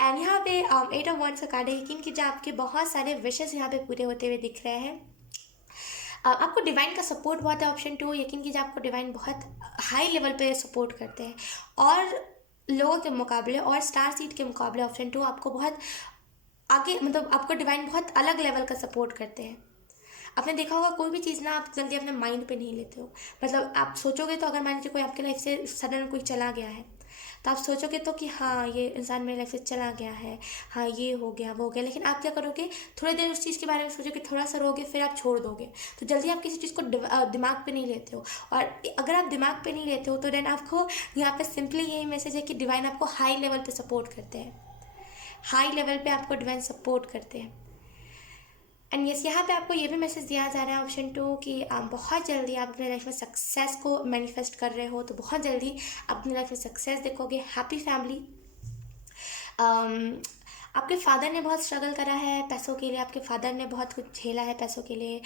एंड यहाँ पे 8 ऑफ वंस का कार्ड है, यकीन कीजिए आपके बहुत सारे विशेस यहाँ पे पूरे होते हुए दिख रहे हैं। आपको डिवाइन का सपोर्ट बहुत है ऑप्शन 2, यकीन कीजिए आपको डिवाइन बहुत हाई लेवल पे सपोर्ट करते हैं, और लोगों के मुकाबले और स्टार सीड के मुकाबले ऑप्शन 2 आपको बहुत आगे, मतलब आपको डिवाइन बहुत अलग लेवल का सपोर्ट करते हैं। आपने देखा होगा कोई भी चीज़ ना आप जल्दी अपने माइंड पे नहीं लेते हो, मतलब आप सोचोगे तो, अगर मान लीजिए कोई आपके लाइफ से सडन कोई चला गया है तो आप सोचोगे तो कि हाँ ये इंसान मेरे लाइफ से चला गया है, हाँ ये हो गया वो हो गया, लेकिन आप क्या करोगे, थोड़ी देर उस चीज़ के बारे में सोचोगे, थोड़ा सा रोगे, फिर आप छोड़ दोगे। तो जल्दी आप किसी चीज़ को दिमाग पे नहीं लेते हो, और अगर आप दिमाग पे नहीं लेते हो तो देन आपको यहाँ पे सिंपली यही मैसेज है कि डिवाइन आपको हाई लेवल पे सपोर्ट करते हैं, हाई लेवल पे आपको डिवाइन सपोर्ट करते हैं। एंड यस, यहाँ पे आपको ये भी मैसेज दिया जा रहा है ऑप्शन 2 कि आप बहुत जल्दी आप अपने लाइफ में सक्सेस को मैनिफेस्ट कर रहे हो, तो बहुत जल्दी अपनी लाइफ में सक्सेस देखोगे। Happy family. आपके फादर ने बहुत स्ट्रगल करा है पैसों के लिए, आपके फादर ने बहुत कुछ झेला है पैसों के लिए।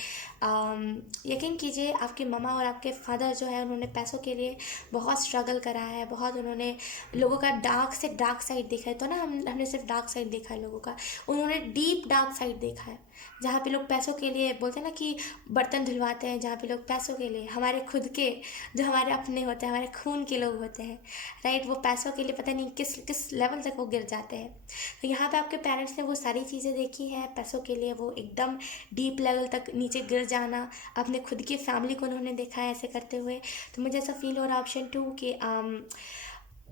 यकीन कीजिए आपकी ममा और आपके फादर जो है उन्होंने पैसों के लिए बहुत स्ट्रगल करा है, बहुत उन्होंने लोगों का डार्क से डार्क साइड देखा है। तो ना हमने सिर्फ डार्क साइड देखा है लोगों का, उन्होंने डीप डार्क साइड देखा है, जहाँ पे लोग पैसों के लिए बोलते हैं ना कि बर्तन धुलवाते हैं, जहाँ पे लोग पैसों के लिए, हमारे खुद के जो हमारे अपने होते हैं, हमारे खून के लोग होते हैं, राइट, वो पैसों के लिए पता नहीं किस किस लेवल तक वो गिर जाते हैं। तो यहाँ पे आपके पेरेंट्स ने वो सारी चीज़ें देखी हैं, पैसों के लिए वो एकदम डीप लेवल तक नीचे गिर जाना, अपने खुद की फैमिली को उन्होंने देखा है ऐसे करते हुए। तो मुझे ऐसा फील हो रहा है ऑप्शन 2 कि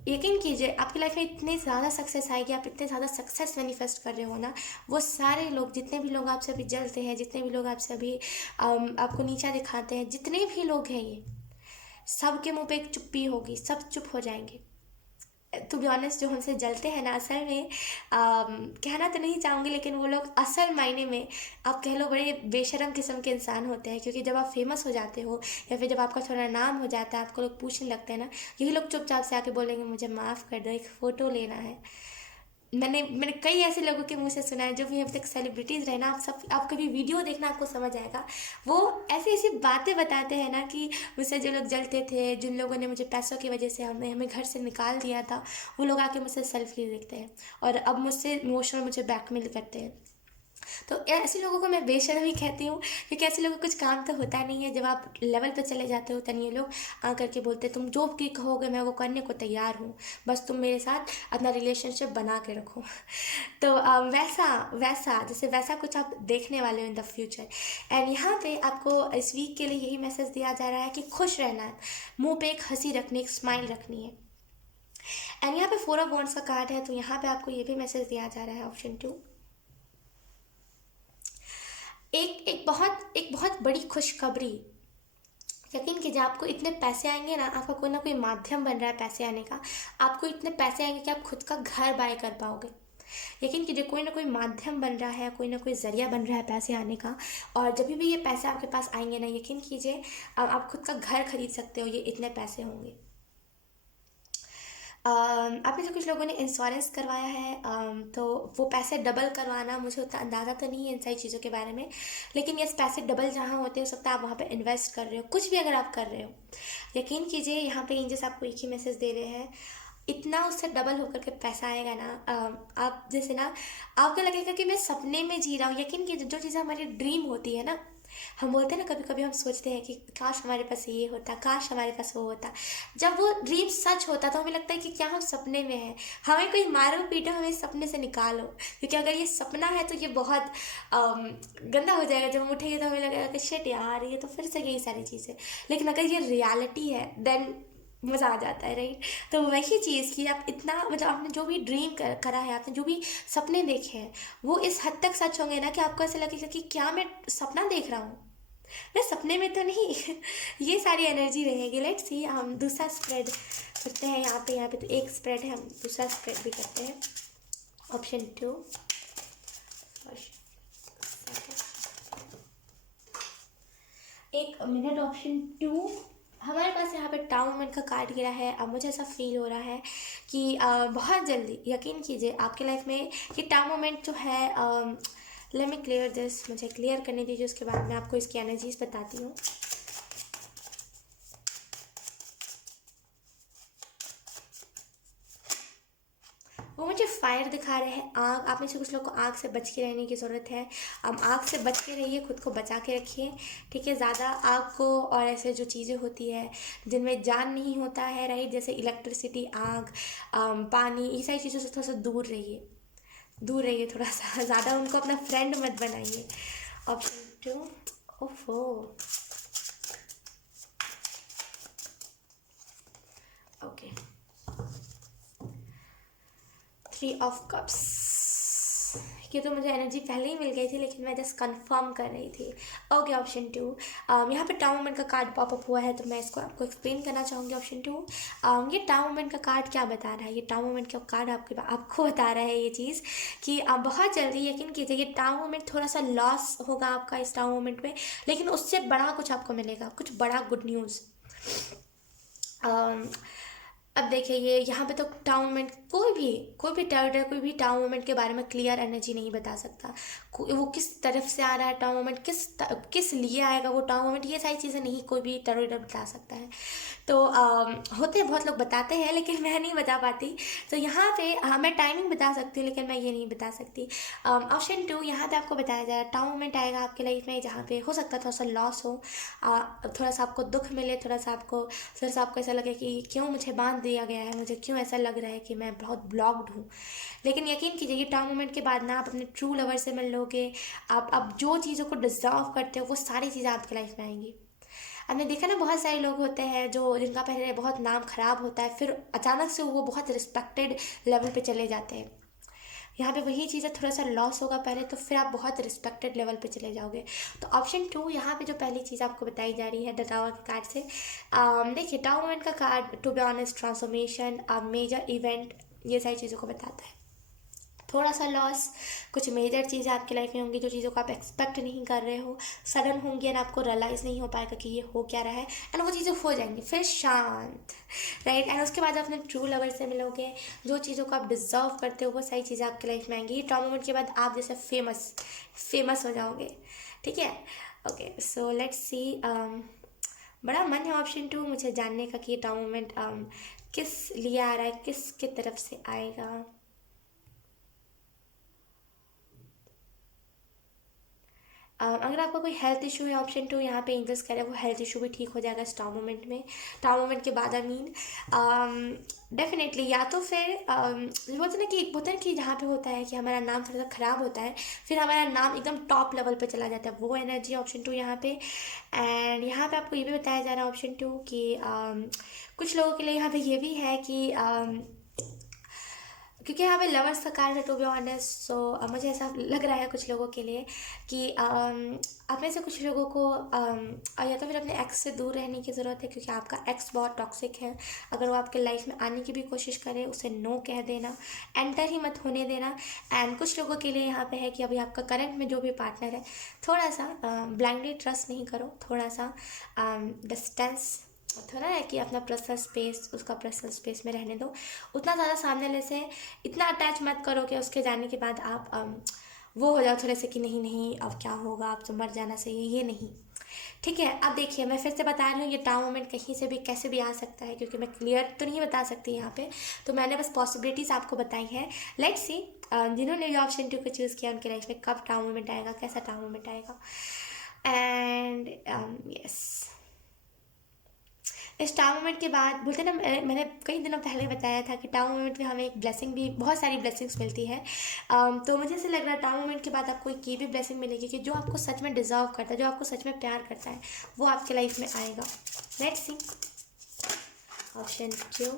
यकीन कीजिए आपकी लाइफ में इतनी ज़्यादा सक्सेस आएगी, आप इतने ज़्यादा सक्सेस मैनिफेस्ट कर रहे हो ना, वो सारे लोग, जितने भी लोग आपसे अभी जलते हैं, जितने भी लोग आपसे अभी आपको नीचा दिखाते हैं, जितने भी लोग हैं, ये सबके मुंह पे एक चुप्पी होगी, सब चुप हो जाएंगे। टू बी ऑनेस्ट जो हमसे जलते हैं ना, असल में कहना तो नहीं चाहूँगी, लेकिन वो लोग असल मायने में आप कह लो बड़े बेशरम किस्म के इंसान होते हैं। क्योंकि जब आप फेमस हो जाते हो या फिर जब आपका थोड़ा नाम हो जाता है, आपको लोग पूछने लगते हैं ना, यही लोग चुपचाप से आके बोलेंगे मुझे माफ़ कर दो, एक फ़ोटो लेना है। मैंने मैंने कई ऐसे लोगों के मुंह से सुना है, जो भी अब तक सेलिब्रिटीज़ रहे ना, आप कभी वीडियो देखना, आपको समझ आएगा। वो ऐसी ऐसी बातें बताते हैं ना कि मुझसे जो लोग जलते थे, जिन लोगों ने मुझे पैसों की वजह से हमें हमें घर से निकाल दिया था, वो लोग आके मुझसे सेल्फी देखते हैं और अब मुझसे इमोशनल मुझे ब्लैकमेल करते हैं। तो ऐसे लोगों को मैं बेशर्म ही कहती हूँ, क्योंकि ऐसे लोगों को कुछ काम तो होता नहीं है। जब आप लेवल पे चले जाते हो तब ये लोग आ करके बोलते हैं तुम जो भी कहोगे मैं वो करने को तैयार हूँ, बस तुम मेरे साथ अपना रिलेशनशिप बना के रखो। तो वैसा वैसा जैसे वैसा कुछ आप देखने वाले हो इन द फ्यूचर। एंड यहाँ पे आपको इस वीक के लिए यही मैसेज दिया जा रहा है कि खुश रहना है, मुंह पे एक हंसी रखनी, एक स्माइल रखनी है। एंड यहाँ पे 4 ऑफ वॉन्ड्स का कार्ड है, तो यहाँ पे आपको ये भी मैसेज दिया जा रहा है, ऑप्शन 2, एक बहुत बड़ी खुशखबरी। यकीन कीजिए, आपको इतने पैसे आएंगे ना, आपका कोई ना कोई माध्यम बन रहा है पैसे आने का। आपको इतने पैसे आएंगे कि आप खुद का घर बाय कर पाओगे। यकीन कीजिए, कोई ना कोई माध्यम बन रहा है, कोई ना कोई जरिया बन रहा है पैसे आने का। और जब भी ये पैसे आपके पास आएंगे ना, यकीन कीजिए आप खुद का घर खरीद सकते हो, ये इतने पैसे होंगे। आप में से कुछ लोगों ने इंश्योरेंस करवाया है, तो वो पैसे डबल करवाना, मुझे उतना अंदाज़ा तो नहीं है इन सारी चीज़ों के बारे में, लेकिन ये पैसे डबल जहाँ होते हैं, हो सकता है आप वहाँ पे इन्वेस्ट कर रहे हो, कुछ भी अगर आप कर रहे हो। यकीन कीजिए, यहाँ पे एंजल्स आपको एक ही मैसेज दे रहे हैं, इतना उससे डबल होकर के पैसा आएगा ना। आप जैसे ना, आपको लगेगा कि मैं सपने में जी रहा हूँ। यकीन कीजिए, जो चीज़ें हमारी ड्रीम होती है ना, हम बोलते हैं ना, कभी कभी हम सोचते हैं कि काश हमारे पास ये होता, काश हमारे पास वो होता। जब वो ड्रीम सच होता तो हमें लगता है कि क्या हम सपने में हैं, हमें कोई मारो पीटो, हमें सपने से निकालो। क्योंकि अगर ये सपना है तो ये बहुत गंदा हो जाएगा। जब हम उठेंगे तो हमें लगेगा कि शिट यार, ये तो फिर से यही सारी चीज़ें। लेकिन अगर ये रियलिटी है देन मज़ा आ जाता है, राइट। तो वही चीज़ कि आप इतना, मतलब आपने जो भी ड्रीम करा है, आपने जो भी सपने देखे हैं, वो इस हद तक सच होंगे ना कि आपको ऐसा लगेगा कि क्या मैं सपना देख रहा हूँ, मैं सपने में तो नहीं। ये सारी एनर्जी रहेगी। लेट्स सी, हम दूसरा स्प्रेड करते हैं। यहाँ पे तो एक स्प्रेड है, हम दूसरा स्प्रेड भी करते हैं, ऑप्शन 2। एक मिनट, ऑप्शन 2। हमारे पास यहाँ पे टाउ मोमेंट का कार्ड गिरा है। अब मुझे ऐसा फील हो रहा है कि बहुत जल्दी, यकीन कीजिए, आपके लाइफ में ये टाउ मोमेंट जो है, लेट मी क्लियर दिस, मुझे क्लियर करने दीजिए, उसके बाद मैं आपको इसकी एनर्जीज बताती हूँ। वो मुझे फायर दिखा रहे हैं, आग। आप में से कुछ लोग को आग से बच के रहने की ज़रूरत है। अब आग से बच के रहिए, खुद को बचा के रखिए, ठीक है। ज़्यादा आग को और ऐसे जो चीज़ें होती है जिनमें जान नहीं होता है, राइट, जैसे इलेक्ट्रिसिटी, आग, पानी, ये सारी चीज़ों से थोड़ा सा दूर रहिए, दूर रहिए थोड़ा सा। ज़्यादा उनको अपना फ्रेंड मत बनाइए। ऑप्शन 2। ओफो, ओके, 3 ऑफ कप्स। ये तो मुझे एनर्जी पहले ही मिल गई थी, लेकिन मैं जस्ट कंफर्म कर रही थी। Okay, option 2। यहाँ पे टाउ मोमेंट का कार्ड पॉपअप हुआ है, तो मैं इसको आपको एक्सप्लेन करना चाहूँगी। ऑप्शन 2, ये टाउ मोमेंट का कार्ड क्या बता रहा है? ये टाउ मोमेंट का कार्ड आपको बता रहा है ये चीज़ कि बहुत जल्दी, यकीन कीजिए, ये टाउ मोमेंट थोड़ा सा लॉस होगा आपका इस टाउ मोमेंट में, लेकिन उससे बड़ा कुछ आपको मिलेगा, कुछ बड़ा गुड न्यूज़। अब देखिए, ये यहाँ पे तो टाउन मोमेंट, कोई भी टेरर, कोई भी टाउन मोमेंट के बारे में क्लियर एनर्जी नहीं बता सकता। वो किस तरफ से आ रहा है टाउन मोमेंट, किस लिए आएगा वो टाउन मोमेंट, ये सारी चीज़ें नहीं कोई भी टेरर बता सकता है। तो होते हैं बहुत लोग बताते हैं, लेकिन मैं नहीं बता पाती। तो यहाँ पे मैं टाइमिंग बता सकती हूँ, लेकिन मैं ये नहीं बता सकती। ऑप्शन 2, यहाँ पे आपको बताया जा रहा है टाउन मोमेंट आएगा आपके लाइफ में, जहाँ पे हो सकता है थोड़ा सा लॉस हो, थोड़ा सा आपको दुख मिले, थोड़ा सा आपको ऐसा लगे कि क्यों मुझे बांध दिया गया है, मुझे क्यों ऐसा लग रहा है कि मैं बहुत ब्लॉक्ड हूँ। लेकिन यकीन कीजिए, ये टाइम मोमेंट के बाद ना आप अपने ट्रू लवर से मिल लोगे। आप जो चीज़ों को डिजर्व करते हो, वो सारी चीज़ें आपकी लाइफ में आएंगी। आपने देखा ना, बहुत सारे लोग होते हैं जिनका पहले बहुत नाम खराब होता है, फिर अचानक से वो बहुत रिस्पेक्टेड लेवल पे चले जाते हैं। यहाँ पे वही चीज़ है, थोड़ा सा लॉस होगा पहले, तो फिर आप बहुत रिस्पेक्टेड लेवल पे चले जाओगे। तो ऑप्शन 2 यहाँ पे जो पहली चीज़ आपको बताई जा रही है द टावर के कार्ड से, देखिए टावर मोमेंट का card to be honest transformation, major event, ये सारी चीज़ों को बताता है। थोड़ा सा लॉस, कुछ मेजर चीज़ें आपकी लाइफ में होंगी जो चीज़ों को आप एक्सपेक्ट नहीं कर रहे हो, सडन होंगी एंड आपको रियलाइज़ नहीं हो पाएगा कि ये हो क्या रहा है, एंड वो चीज़ें हो जाएंगी फिर शांत, राइट। एंड उसके बाद अपने ट्रू लवर से मिलोगे, जो चीज़ों को आप डिजर्व करते हो वो सारी चीज़ें आपकी लाइफ में आएंगी। ट्रॉमा मोमेंट के बाद आप जैसे फेमस हो जाओगे, ठीक है। Okay, so let's see. बड़ा मन है ऑप्शन 2 मुझे जानने का कि ये ट्रॉमा मोमेंट किस लिए आ रहा है, किसके तरफ से आएगा। अगर आपका कोई हेल्थ इशू है, ऑप्शन 2 यहाँ पे एंजल्स कह रहे हैं वो हेल्थ इशू भी ठीक हो जाएगा इस टाउन मोमेंट में, टाउन मोमेंट के बाद आई मीन डेफिनेटली। या तो फिर बोलते ना कि एक होता है कि जहाँ पे होता है कि हमारा नाम थोड़ा सा ख़राब होता है, फिर हमारा नाम एकदम टॉप लेवल पे चला जाता है, वो एनर्जी ऑप्शन 2 यहाँ पे। एंड यहाँ पे आपको ये भी बताया जा रहा है ऑप्शन 2 कि कुछ लोगों के लिए यहाँ पे ये भी है कि क्योंकि यहाँ पे लवर्स का कार्ड है टू बी ऑनेस्ट, सो मुझे ऐसा लग रहा है कुछ लोगों के लिए कि आप में से कुछ लोगों को या तो फिर अपने एक्स से दूर रहने की ज़रूरत है, क्योंकि आपका एक्स बहुत टॉक्सिक है। अगर वो आपके लाइफ में आने की भी कोशिश करे, उसे नो कह देना, एंटर ही मत होने देना। एंड कुछ लोगों के लिए यहाँ पे है कि अभी आपका करंट में जो भी पार्टनर है, थोड़ा सा ब्लाइंडली ट्रस्ट नहीं करो, थोड़ा सा डिस्टेंस, थोड़ा है कि अपना पर्सनल स्पेस उसका पर्सनल स्पेस में रहने दो। उतना ज़्यादा सामने वाले से इतना अटैच मत करो कि उसके जाने के बाद आप वो हो जाओ थोड़े से कि नहीं नहीं अब क्या होगा, अब तो मर जाना चाहिए, ये नहीं, ठीक है। अब देखिए मैं फिर से बता रही हूँ, ये टाउन मोमेंट कहीं से भी कैसे भी आ सकता है, क्योंकि मैं क्लियर तो नहीं बता सकती यहाँ पे, तो मैंने बस पॉसिबिलिटीज़ आपको बताई हैं। लेट्स सी जिन्होंने ये ऑप्शन 2 को चूज़ किया उनके लाइफ में कब टाउन मोमेंट आएगा, कैसा टाउन मोमेंट आएगा। एंड यस, इस टाउ मोमेंट के बाद बोलते ना, मैंने कई दिनों पहले बताया था कि टाउ मोमेंट में हमें एक ब्लेसिंग भी, बहुत सारी ब्लेसिंग्स मिलती है। तो मुझे ऐसा लग रहा है टाउ मोमेंट के बाद आपको एक ये भी ब्लेसिंग मिलेगी कि जो आपको सच में डिजर्व करता है, जो आपको सच में प्यार करता है, वो आपके लाइफ में आएगा। Let's see option 2।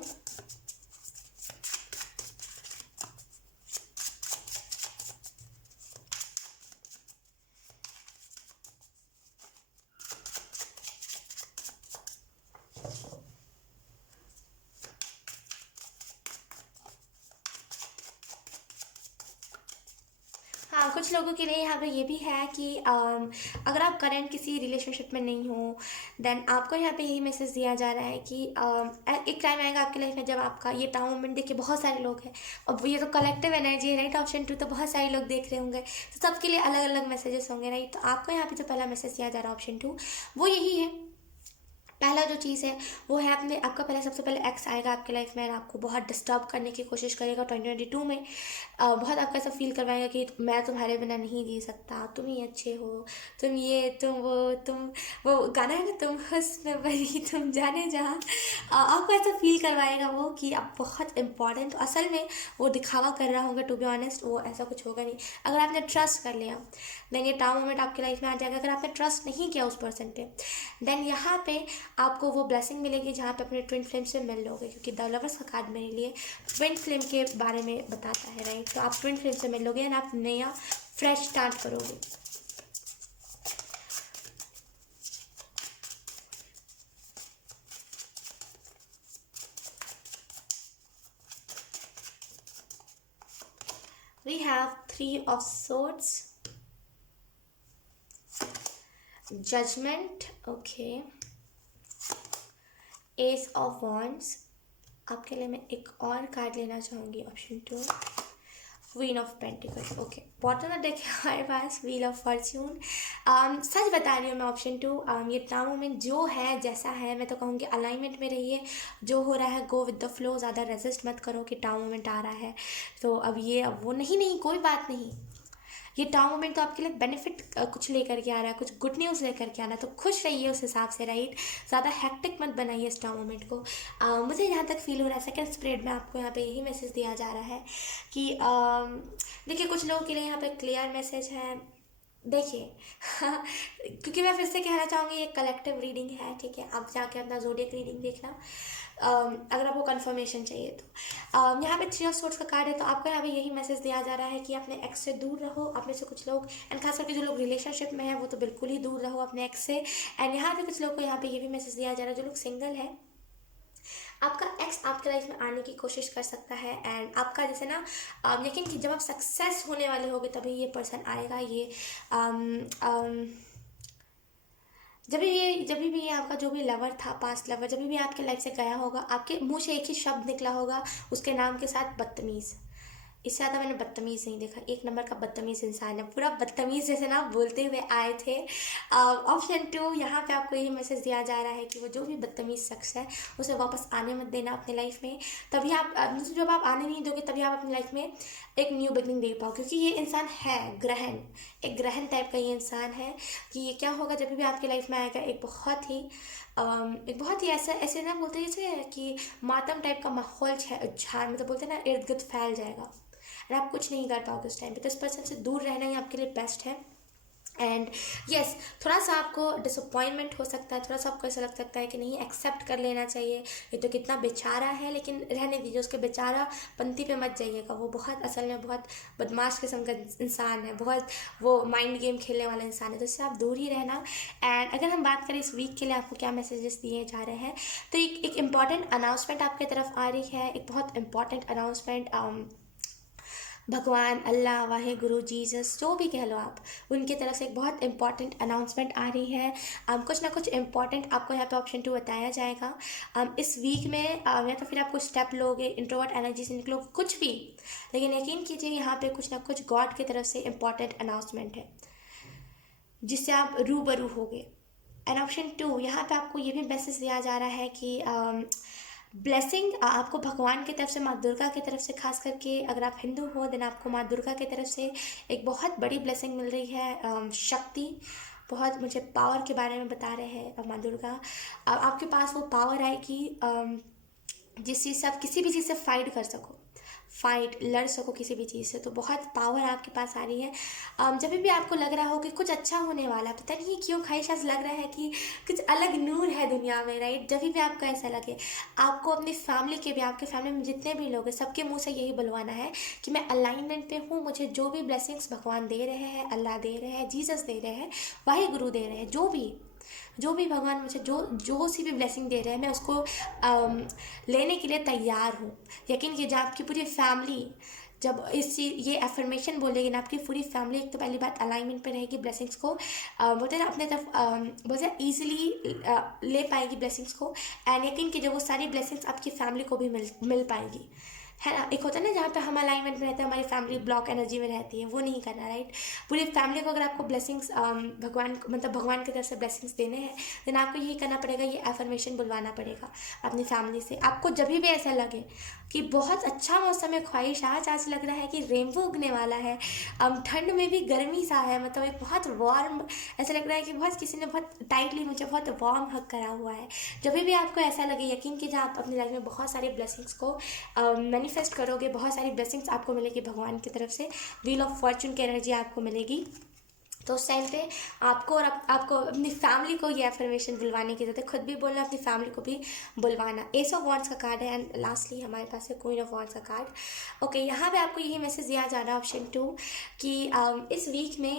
हाँ, कुछ लोगों के लिए यहाँ पे ये भी है कि अगर आप करंट किसी रिलेशनशिप में नहीं हो, देन आपको यहाँ पे यही मैसेज दिया जा रहा है कि एक टाइम आएगा आपकी लाइफ में जब आपका ये टाउन मोमेंट देखिए बहुत सारे लोग हैं, और ये तो कलेक्टिव एनर्जी है, राइट। ऑप्शन 2 तो बहुत सारे लोग देख रहे होंगे, तो सबके लिए अलग अलग मैसेजेस होंगे, राइट। तो आपको यहाँ पे जो पहला मैसेज दिया जा रहा है ऑप्शन 2, वो यही है। पहला जो चीज़ है वो है अपने, आपका पहले सबसे पहले एक्स आएगा आपके लाइफ में, आपको बहुत डिस्टर्ब करने की कोशिश करेगा 2022 में। बहुत आपको ऐसा फील करवाएगा कि मैं तुम्हारे बिना नहीं जी सकता, तुम ही अच्छे हो, तुम ये तुम वो गाना है ना, तुम हुस्न भरी तुम जाने जहाँ, आपको ऐसा फील करवाएगा वो कि आप बहुत इंपॉर्टेंट। तो असल में वो दिखावा कर रहा होगा, टू बी ऑनेस्ट वो ऐसा कुछ होगा नहीं। अगर आपने ट्रस्ट कर लिया देन ये टाउन मोमेंट आपकी लाइफ में आ जाएगा। अगर आपने ट्रस्ट नहीं किया उस पर्सन पे, देन यहाँ पे आपको वो ब्लेसिंग मिलेगी जहाँ पे अपने ट्विन फ्लेम से मिल लोगे, क्योंकि द लवर्स का कार्ड मेरे लिए ट्विन फ्लेम के बारे में बताता है, राइट। तो आप ट्विन फ्लेम से मिल लोगे एंड आप नया फ्रेश स्टार्ट करोगे। We have 3 of swords, judgment, okay, S of wands. आपके लिए मैं एक और कार्ड लेना चाहूँगी, option 2 queen of pentacles. Okay, bottom में देखे हमारे पास व्हील ऑफ फॉर्च्यून। सच बता रही हूँ मैं, ऑप्शन 2 ये टाइम मोमेंट जो है जैसा है, मैं तो कहूँगी अलाइनमेंट में रहिए, जो हो रहा है गो विद द फ्लो, ज़्यादा रेजिस्ट मत करो कि टाइम मोमेंट आ रहा है तो अब ये अब वो, नहीं कोई बात नहीं। ये टाउन मोमेंट तो आपके लिए बेनिफिट कुछ लेकर के आ रहा है, कुछ गुड न्यूज़ लेकर के आना, तो खुश रहिए उस हिसाब से, राइट। ज़्यादा हैक्टिक मत बनाइए इस टाउन मोमेंट को। मुझे यहाँ तक फील हो रहा है सेकंड स्प्रेड में आपको यहाँ पे यही मैसेज दिया जा रहा है कि देखिए कुछ लोगों के लिए यहाँ पे क्लियर मैसेज है। देखिए क्योंकि मैं फिर से कहना चाहूँगी ये कलेक्टिव रीडिंग है, ठीक है। आप जाके अपना ज़ोडिएक रीडिंग देखना, अगर आपको कंफर्मेशन चाहिए तो। यहाँ पे 3 ऑफ सोर्स का कार्ड है, तो आपको यहाँ पे यही मैसेज दिया जा रहा है कि अपने एक्स से दूर रहो। आप में से कुछ लोग, एंड खास करके जो लोग रिलेशनशिप में है वो तो बिल्कुल ही दूर रहो अपने एक्स से। एंड यहाँ पे कुछ लोग को यहाँ पे ये भी मैसेज दिया जा रहा है, जो लोग सिंगल है, आपका एक्स आपके लाइफ में आने की कोशिश कर सकता है। एंड आपका जैसे ना यकीन कि जब आप सक्सेस होने वाले होगे तभी ये पर्सन आएगा। ये जब भी ये आपका जो भी लवर था, पास्ट लवर, जब भी आपके लाइफ से गया होगा, आपके मुंह से एक ही शब्द निकला होगा उसके नाम के साथ, बदतमीज़। इससे ज़्यादा मैंने बदतमीज़ नहीं देखा। एक नंबर का बदतमीज़ इंसान है, पूरा बदतमीज़ जैसे ना बोलते हुए आए थे। ऑप्शन 2, यहाँ पे आपको यही मैसेज दिया जा रहा है कि वो जो भी बदतमीज़ शख्स है उसे वापस आने मत देना अपने लाइफ में। तभी आप जब आप आने नहीं दोगे तभी आप अपनी लाइफ में एक न्यू बिगनिंग दे पाओ, क्योंकि ये इंसान है ग्रहण, एक ग्रहण टाइप का ये इंसान है। कि ये क्या होगा जब भी आपकी लाइफ में आएगा, एक बहुत ही ऐसा ऐसे ना बोलते हैं जैसे कि मातम टाइप का माहौल झाड़, मतलब बोलते हैं ना, इर्द गिर्द फैल जाएगा और आप कुछ नहीं कर पाओगे उस टाइम पे। तो इस पर्सन से दूर रहना ही आपके लिए बेस्ट है। एंड यस, थोड़ा सा आपको डिसअपॉइंटमेंट हो सकता है, थोड़ा सा आपको ऐसा लग सकता है कि नहीं, एक्सेप्ट कर लेना चाहिए, ये तो कितना बेचारा है, लेकिन रहने दीजिए, उसके बेचारा पंक्ति पे मत जाइएगा। वो बहुत असल में बहुत बदमाश किस्म का इंसान है, बहुत वो माइंड गेम खेलने वाला इंसान है, तो इससे आप दूर ही रहना। एंड अगर हम बात करें इस वीक के लिए आपको क्या मैसेजेस दिए जा रहे हैं, तो एक इम्पॉर्टेंट अनाउंसमेंट आपकी तरफ आ रही है, एक बहुत इंपॉर्टेंट अनाउंसमेंट। भगवान, अल्लाह, वाहे गुरु, जीसस, जो भी कह लो आप, उनकी तरफ से एक बहुत इंपॉर्टेंट अनाउंसमेंट आ रही है। कुछ ना कुछ इंपॉर्टेंट आपको यहाँ पे ऑप्शन 2 बताया जाएगा। इस वीक में या तो फिर आप कुछ स्टेप लोगे, इंट्रोवर्ट एनर्जी से निकलोगे, कुछ भी, लेकिन यकीन कीजिए यहाँ पे कुछ ना कुछ गॉड की तरफ से इंपॉर्टेंट अनाउंसमेंट है जिससे आप रूबरू होगे। एंड ऑप्शन 2, यहाँ पे आपको ये भी मैसेज दिया जा रहा है कि ब्लेसिंग आपको भगवान की तरफ से, माँ दुर्गा की तरफ से, खास करके अगर आप हिंदू हो देन आपको माँ दुर्गा की तरफ से एक बहुत बड़ी ब्लेसिंग मिल रही है। शक्ति, बहुत मुझे पावर के बारे में बता रहे हैं माँ दुर्गा। आपके पास वो पावर आएगी जिस चीज़ से आप किसी भी चीज़ से फाइट कर सको, लड़ सको किसी भी चीज़ से। तो बहुत पावर आपके पास आ रही है। जब भी आपको लग रहा हो कि कुछ अच्छा होने वाला, पता नहीं क्यों ख्वाहिशात लग रहा है कि कुछ अलग नूर है दुनिया में, राइट, जब भी आपको ऐसा लगे, आपको अपनी फैमिली के भी, आपके फैमिली में जितने भी लोग हैं, सबके मुंह से यही बुलवाना है कि मैं अलाइनमेंट पे हूँ, मुझे जो भी ब्लेसिंग्स भगवान दे रहे हैं, अल्लाह दे रहे हैं, जीसस दे रहे हैं, वाहे गुरु दे रहे हैं, जो भी भगवान मुझे जो सी भी ब्लेसिंग दे रहे हैं, मैं उसको लेने के लिए तैयार हूँ। यकीन कीजिए, आपकी पूरी फैमिली जब ये एफर्मेशन बोलेगी ना, आपकी पूरी फैमिली एक तो पहली बात अलाइनमेंट पे रहेगी, ब्लेसिंग्स को बोलते हैं ना अपने तरफ, बोलते हैं ईजिली ले पाएगी ब्लेसिंग्स को। एंड यकीन कीजिए वो सारी ब्लेसिंग्स आपकी फैमिली को भी मिल पाएगी, है ना। एक होता है ना जहाँ पे हम अलाइनमेंट में रहते हैं, हमारी फैमिली ब्लॉक एनर्जी में रहती है, वो नहीं करना, राइट। पूरी फैमिली को अगर आपको ब्लेसिंग्स भगवान की तरफ से ब्लेसिंग्स देने हैं, देन आपको यही करना पड़ेगा, ये एफर्मेशन बुलवाना पड़ेगा अपनी फैमिली से। आपको जब भी ऐसा लगे कि बहुत अच्छा मौसम है, ख्वाहिश आज लग रहा है कि रेनबो उगने वाला है, ठंड में भी गर्मी सा है, मतलब एक बहुत वार्म, ऐसा लग रहा है कि बहुत किसी ने बहुत टाइटली मुझे बहुत वार्म हक करा हुआ है, जब भी आपको ऐसा लगे, यकीन कीजिए आप अपनी लाइफ में बहुत सारी ब्लेसिंग्स को मैनिफेस्ट करोगे, बहुत सारी ब्लेसिंग्स आपको मिलेगी भगवान की तरफ से, व्हील ऑफ फॉर्चून की एनर्जी आपको मिलेगी। तो उस टाइम पे आपको और आपको अपनी फैमिली को ये एफर्मेशन बुलवाने की ज़रूरत है, खुद भी बोलना, अपनी फैमिली को भी बुलवाना। एस ऑफ वॉन्ड्स का कार्ड है। एंड लास्टली हमारे पास है क्वीन ऑफ वॉन्ड्स का कार्ड। ओके, यहाँ पे आपको यही मैसेज दिया जा रहा है ऑप्शन 2 कि इस वीक में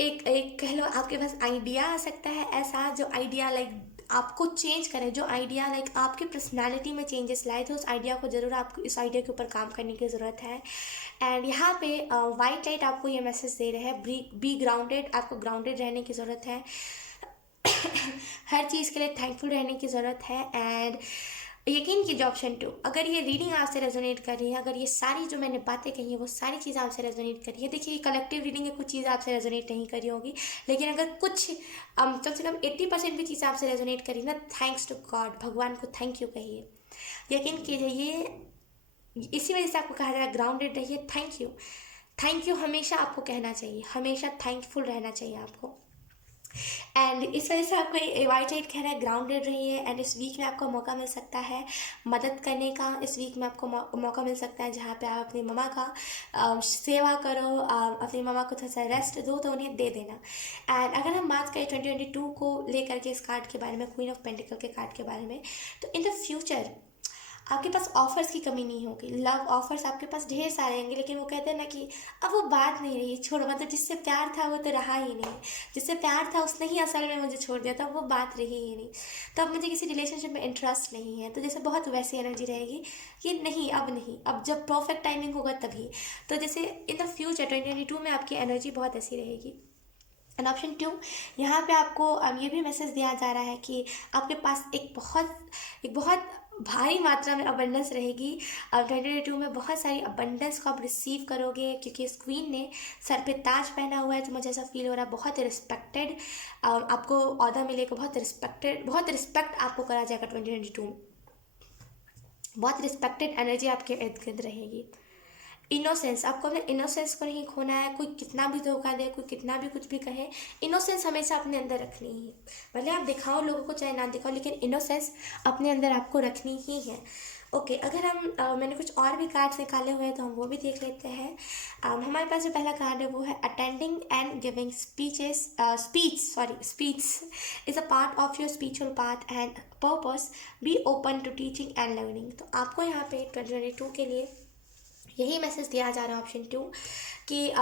एक कह लो आपके पास आइडिया आ सकता है, ऐसा जो आइडिया लाइक आपको चेंज करे, जो आइडिया लाइक आपकी पर्सनालिटी में चेंजेस लाए, तो उस आइडिया को ज़रूर आपको इस आइडिया के ऊपर काम करने की ज़रूरत है। एंड यहाँ पे वाइट लाइट आपको ये मैसेज दे रहे हैं, बी ग्राउंडेड, आपको ग्राउंडेड रहने की ज़रूरत है। हर चीज़ के लिए थैंकफुल रहने की ज़रूरत है। एंड यकीन कीजिए ऑप्शन 2, अगर ये रीडिंग आपसे रेजोनेट कर रही है, अगर ये सारी जो मैंने बातें कही है वो सारी चीज़ आपसे रेजोनेट कर रही है, देखिए ये कलेक्टिव रीडिंग है, कुछ चीज़ आपसे रेजोनेट नहीं करी होगी, लेकिन अगर कुछ कम से कम 80% भी चीज़ आपसे रेजोनेट करी ना, थैंक्स टू गॉड, भगवान को थैंक यू कहिए। यकीन कीजिए ये इसी वजह से आपको कहा जाएगा ग्राउंडेड रहिए, थैंक यू हमेशा आपको कहना चाहिए, हमेशा थैंकफुल रहना चाहिए आपको। एंड इस वजह से आपको वाइट लाइट कह रहा है ग्राउंडेड रहिए। एंड इस वीक में आपको मौका मिल सकता है मदद करने का। इस वीक में आपको मौका मिल सकता है जहाँ पे आप अपनी मम्मा का सेवा करो, अपनी मम्मा को थोड़ा सा रेस्ट दो तो उन्हें दे देना। एंड अगर हम बात करें 2022 को लेकर के इस कार्ड के बारे में, क्वीन ऑफ पेंटिकल के कार्ड के बारे में, तो इन द फ्यूचर आपके पास ऑफर्स की कमी नहीं होगी। लव ऑफर्स आपके पास ढेर सारे आएंगे, लेकिन वो कहते हैं ना कि अब वो बात नहीं रही, छोड़ो, मतलब जिससे प्यार था वो तो रहा ही नहीं, जिससे प्यार था उसने ही असल में मुझे छोड़ दिया था, वो बात रही ही नहीं। तो अब मुझे किसी रिलेशनशिप में इंटरेस्ट नहीं है, तो जैसे बहुत वैसी एनर्जी रहेगी कि नहीं, अब नहीं, अब जब परफेक्ट टाइमिंग होगा तभी। तो जैसे इन द फ्यूचर 2022 में आपकी एनर्जी बहुत ऐसी रहेगी। एंड ऑप्शन 2, यहाँ पे आपको ये भी मैसेज दिया जा रहा है कि आपके पास एक बहुत भारी मात्रा में अबंडेंस रहेगी। 2022 में बहुत सारी अबंडेंस को आप रिसीव करोगे, क्योंकि इस क्वीन ने सर पे ताज पहना हुआ है, तो मुझे ऐसा फील हो रहा है बहुत रिस्पेक्टेड आपको ओहदा मिलेगा, बहुत रिस्पेक्ट आपको करा जाएगा 2022 में। बहुत रिस्पेक्टेड एनर्जी आपके इर्द गिर्द रहेगी। इनोसेंस, आपको अपने इनोसेंस को नहीं खोना है। कोई कितना भी धोखा दे, कोई कितना भी कुछ भी कहे, इनोसेंस हमेशा अपने अंदर रखनी ही है। भले आप दिखाओ लोगों को चाहे ना दिखाओ, लेकिन इनोसेंस अपने अंदर आपको रखनी ही है। ओके, अगर हम मैंने कुछ और भी कार्ड्स निकाले हुए हैं तो हम वो भी देख लेते हैं। हमारे पास जो पहला कार्ड है वो है attending and giving speech is a part of your spiritual path and purpose, be open to teaching and learning. तो आपको यहाँ पे 2022 के लिए यही मैसेज दिया जा रहा है ऑप्शन 2 कि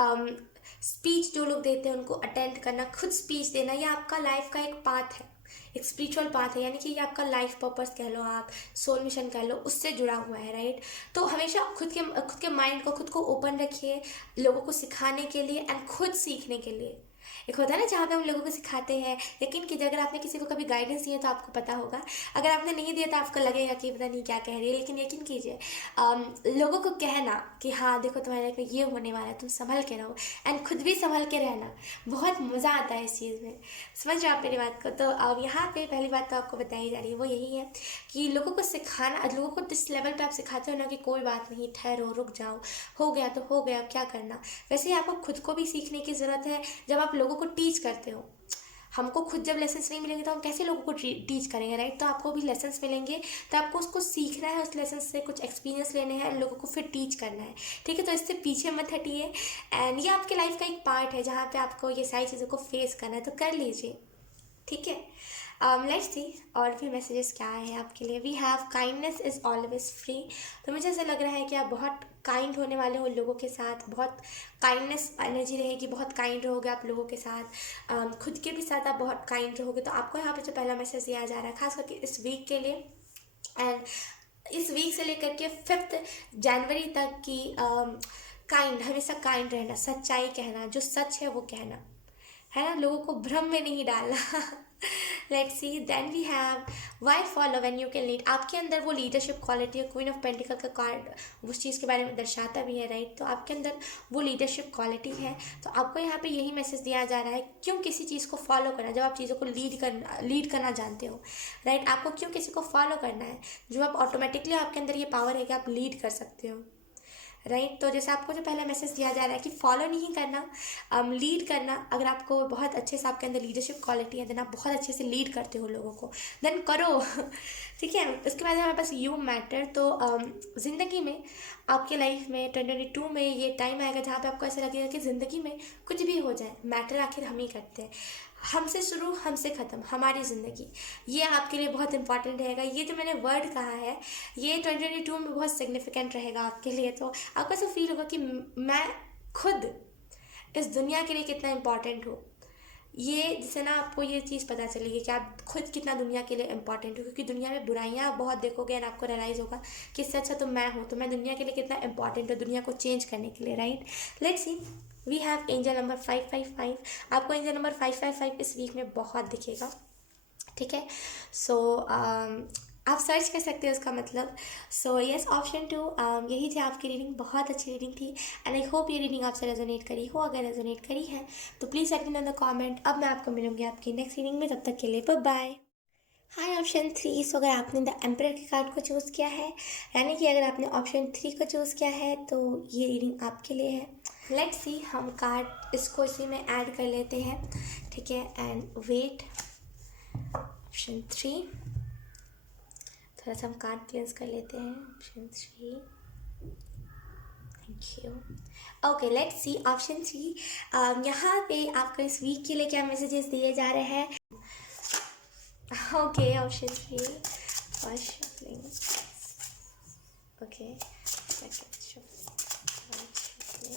स्पीच जो लोग देते हैं उनको अटेंड करना, खुद स्पीच देना, ये आपका लाइफ का एक पाथ है, एक स्पिरिचुअल पाथ है, यानी कि ये आपका लाइफ पर्पस कह लो, आप सोल मिशन कह लो, उससे जुड़ा हुआ है, राइट। तो हमेशा खुद के माइंड को, खुद को ओपन रखिए लोगों को सिखाने के लिए एंड खुद सीखने के लिए। एक होता है ना जहाँ पे हम लोगों को सिखाते हैं, यकीन कीजिए अगर आपने किसी को कभी गाइडेंस दिया तो आपको पता होगा, अगर आपने नहीं दिया तो आपको लगेगा कि पता नहीं क्या कह रही है, लेकिन यकीन कीजिए लोगों को कहना कि हाँ देखो तुम्हारे लाइफ में ये होने वाला है, तुम संभल के रहो, एंड खुद भी संभल के रहना, बहुत मज़ा आता है इस चीज़ में। समझ रहे हो आप मेरी बात को? तो अब यहाँ पे पहली बात तो आपको बताई जा रही है वो यही है कि लोगों को सिखाना, लोगों को जिस लेवल पे आप सिखाते हो ना कि कोई बात नहीं, ठहरो, रुक जाओ, हो गया तो हो गया, अब क्या करना, वैसे ही आपको खुद को भी सीखने की ज़रूरत है। जब आप लोगों को टीच करते हो, हमको खुद जब लेसन्स नहीं मिलेंगे तो हम कैसे लोगों को टीच करेंगे, राइट। तो आपको भी लेसन्स मिलेंगे, तो आपको उसको सीखना है, उस लेसन से कुछ एक्सपीरियंस लेने हैं, लोगों को फिर टीच करना है, ठीक है। तो इससे पीछे मत हटिए, एंड ये आपके लाइफ का एक पार्ट है जहाँ पे आपको ये सारी चीज़ों को फेस करना है, तो कर लीजिए, ठीक है। लेट्स सी और भी मैसेजेस क्या आए हैं आपके लिए। We have kindness is always free. तो मुझे ऐसा लग रहा है कि आप बहुत काइंड होने वाले हो लोगों के साथ, बहुत काइंडनेस एनर्जी रहेगी, बहुत काइंड रहोगे आप लोगों के साथ, खुद के भी साथ आप बहुत काइंड रहोगे। तो आपको यहाँ पे जो पहला मैसेज दिया जा रहा है खास करके इस वीक के लिए, एंड इस वीक से लेकर के 5 जनवरी तक की काइंड, हमेशा काइंड रहना, सच्चाई कहना, जो सच है वो कहना, है ना, लोगों को भ्रम में नहीं डालना। Let's see, then we have why follow when you can lead. आपके अंदर वो लीडरशिप क्वालिटी है, क्वीन ऑफ पेंटिकल का कार्ड उस चीज़ के बारे में दर्शाता भी है, राइट। तो आपके अंदर वो लीडरशिप क्वालिटी है, तो आपको यहाँ पे यही मैसेज दिया जा रहा है, क्यों किसी चीज़ को फॉलो करना जब आप चीज़ों को लीड करना जानते हो, राइट। आपको क्यों किसी को फॉलो करना है जो आप ऑटोमेटिकली, आपके अंदर ये पावर है कि आप लीड कर सकते हो, राइट। तो जैसे आपको जो पहला मैसेज दिया जा रहा है कि फॉलो नहीं करना, लीड करना। अगर आपको बहुत अच्छे से आपके अंदर लीडरशिप क्वालिटी है, देन आप बहुत अच्छे से लीड करते हो लोगों को, देन करो। ठीक है। उसके बाद हमारे पास यू मैटर। तो ज़िंदगी में, आपके लाइफ में 2022 में ये टाइम आएगा जहाँ पे आपको ऐसा लगेगा कि ज़िंदगी में कुछ भी हो जाए, मैटर आखिर हम ही करते हैं, हमसे शुरू हमसे ख़त्म, हमारी ज़िंदगी। ये आपके लिए बहुत इंपॉर्टेंट रहेगा। ये जो मैंने वर्ड कहा है ये 2022 में बहुत सिग्निफिकेंट रहेगा आपके लिए। तो आपको ऐसा फील होगा कि मैं खुद इस दुनिया के लिए कितना इम्पॉर्टेंट हूँ। ये जिससे ना आपको ये चीज़ पता चलेगी कि आप खुद कितना दुनिया के लिए इम्पॉर्टेंट हो, क्योंकि दुनिया में बुराइयाँ आप बहुत देखोगे और आपको रियलाइज़ होगा कि इससे अच्छा तो मैं हूँ, तो मैं दुनिया के लिए कितना इम्पॉर्टेंट हूँ, दुनिया को चेंज करने के लिए, right. Let's see, we have angel number 555। आपको एंजल नंबर 555 इस वीक में बहुत दिखेगा, ठीक है। सो आप सर्च कर सकते हो उसका मतलब। सो यस, ऑप्शन 2 यही थी आपकी रीडिंग, बहुत अच्छी रीडिंग थी, एंड आई होप ये रीडिंग आपसे रेजोनेट करी हो। अगर रेजोनेट करी है तो please let me know in the comment. अब मैं आपको मिलूंगी आपकी नेक्स्ट रीडिंग में, तब तक के लिए बाय बाय। हाय, ऑप्शन 3। सो अगर आपने द एम्परर के कार्ड को चूज़ किया है, यानी कि अगर आपने ऑप्शन 3 को चूज़ किया है, तो ये रीडिंग आपके लिए है। लेट्स सी, हम कार्ड इसको इसी में ऐड कर लेते हैं ठीक है, एंड वेट। ऑप्शन 3, थोड़ा सा हम कार्ड क्लेंस कर लेते हैं। Option 3, thank you. Okay, let's see option 3। यहाँ पे आपको इस वीक के लिए क्या मैसेजेस दिए जा रहे हैं। Okay, option 3, first shuffling. Okay, second shuffling, third shuffling,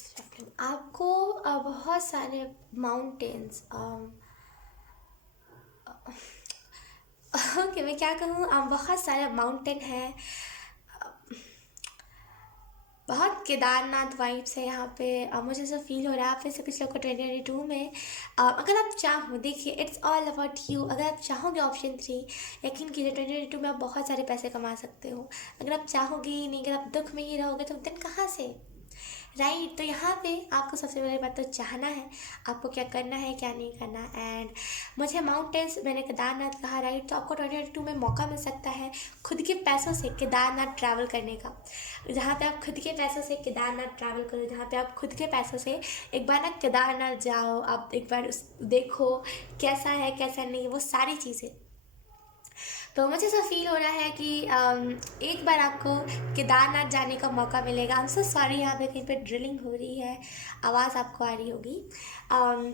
shuffling, आपको बहुत सारे माउंटेन्स, ओके मैं क्या कहूँ, बहुत सारे माउंटेन है, बहुत केदारनाथ वाइब्स है यहाँ पे। मुझे ऐसा फील हो रहा है आप में से कुछ लोग को 2022 में अगर आप चाहो, देखिए इट्स ऑल अबाउट यू। अगर आप चाहोगे ऑप्शन 3, यकीन कीजिए 2022 में आप बहुत सारे पैसे कमा सकते हो। अगर आप चाहोगे ही नहीं, अगर आप दुख में ही रहोगे तो दिन कहाँ से, राइट। तो यहाँ पे आपको सबसे पहले बात तो चाहना है, आपको क्या करना है क्या नहीं करना। एंड मुझे माउंटेन्स, मैंने केदारनाथ कहा, राइट। तो आपको 2022 में मौका मिल सकता है खुद के पैसों से केदारनाथ ट्रैवल करने का, जहाँ पे आप खुद के पैसों से केदारनाथ ट्रैवल करो, जहाँ पे आप खुद के पैसों से एक बार ना केदारनाथ जाओ, आप एक बार उस देखो कैसा है कैसा नहीं, वो सारी चीज़ें। तो मुझे ऐसा फील हो रहा है कि एक बार आपको केदारनाथ जाने का मौका मिलेगा। आई एम सो सॉरी, यहाँ पे कहीं पे ड्रिलिंग हो रही है, आवाज़ आपको आ रही होगी।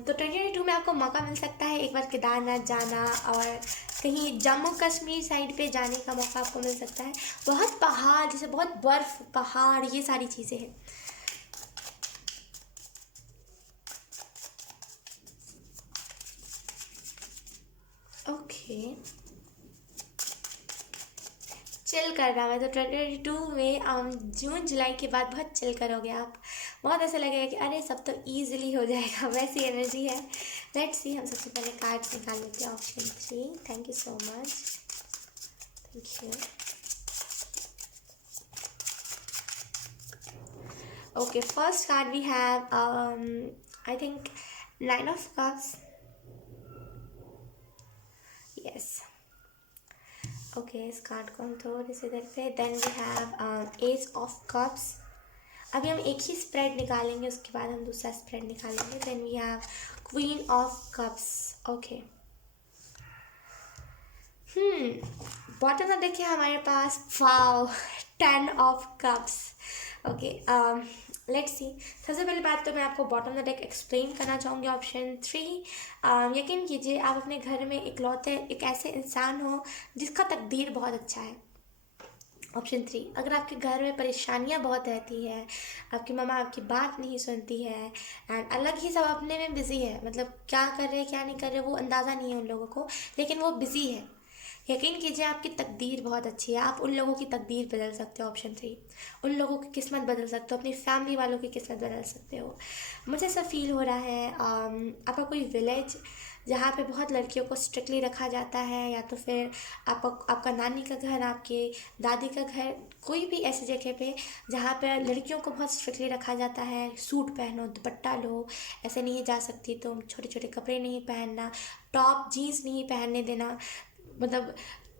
तो 2022 में आपको मौका मिल सकता है एक बार केदारनाथ जाना, और कहीं जम्मू कश्मीर साइड पे जाने का मौका आपको मिल सकता है। बहुत पहाड़, जैसे बहुत बर्फ़, पहाड़, ये सारी चीज़ें हैं। ओके, चिल करना है तो 2022 में जून जुलाई के बाद बहुत चिल करोगे आप। बहुत ऐसा लगेगा कि अरे सब तो ईजिली हो जाएगा, वैसी एनर्जी है। लेट्स सी, हम सबसे पहले कार्ड्स निकाल लेते हैं। Option 3, thank you so much, thank you. Okay, first card we have I think 9 of cups, yes. Okay, इस कार्ड को हम थोड़े से इधर पे, then we have ace of cups. अभी हम एक ही स्प्रेड निकालेंगे, उसके बाद हम दूसरा स्प्रेड निकालेंगे। Then we have queen of cups. Okay, bottom में देखिए हमारे पास, wow, 10 of cups. Okay, let's see. सबसे पहले बात तो मैं आपको bottom of the deck explain करना चाहूँगी। ऑप्शन 3, यकीन कीजिए आप अपने घर में इकलौते एक ऐसे इंसान हो जिसका तकदीर बहुत अच्छा है। ऑप्शन 3, अगर आपके घर में परेशानियां बहुत रहती है, आपकी मम्मा आपकी बात नहीं सुनती है, एंड अलग ही सब अपने में बिज़ी है, मतलब क्या कर रहे हैं क्या नहीं कर रहे वो अंदाज़ा नहीं है उन लोगों को, लेकिन वो बिज़ी है, यकीन कीजिए आपकी तकदीर बहुत अच्छी है। आप उन लोगों की तकदीर बदल सकते हो। ऑप्शन 3, उन लोगों की किस्मत बदल सकते हो, अपनी फैमिली वालों की किस्मत बदल सकते हो। मुझे ऐसा फील हो रहा है आपका कोई विलेज जहाँ पे बहुत लड़कियों को स्ट्रिक्टली रखा जाता है, या तो फिर आपका नानी का घर, आपके दादी का घर, कोई भी ऐसी जगह पे जहाँ पे लड़कियों को बहुत स्ट्रिक्टली रखा जाता है। सूट पहनो, दुपट्टा लो, ऐसे नहीं जा सकती तुम, छोटे छोटे कपड़े नहीं पहनना, टॉप जीन्स नहीं पहनने देना, मतलब